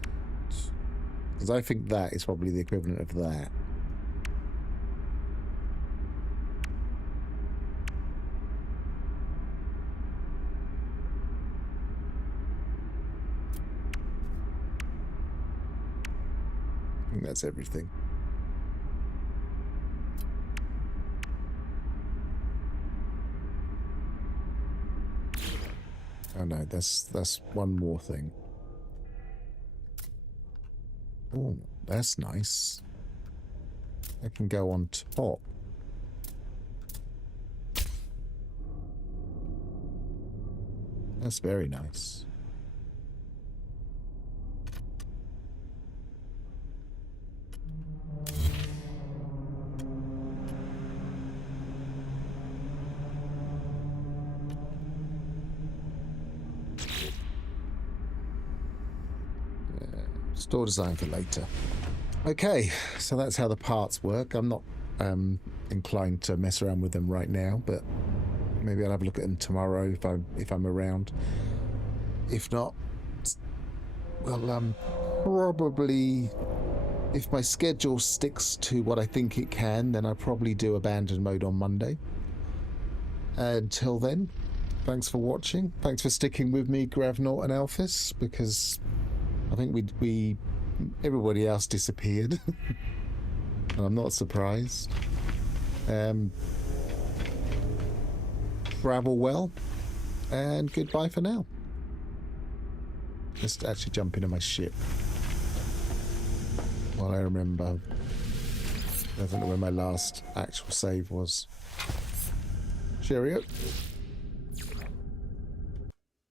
because I think that is probably the equivalent of that. I think that's everything. Oh no, that's one more thing. Oh, that's nice. I can go on top. That's very nice. Store design for later. Okay, so that's how the parts work. I'm not inclined to mess around with them right now, but maybe I'll have a look at them tomorrow if I'm around. If not, well, probably if my schedule sticks to what I think it can, then I'll probably do abandoned mode on Monday. Until then, thanks for watching. Thanks for sticking with me, Gravnaut and Alphys, because I think everybody else disappeared. And I'm not surprised. Travel well, and goodbye for now. Let's actually jump into my ship while I remember. I don't know where my last actual save was. Cheerio.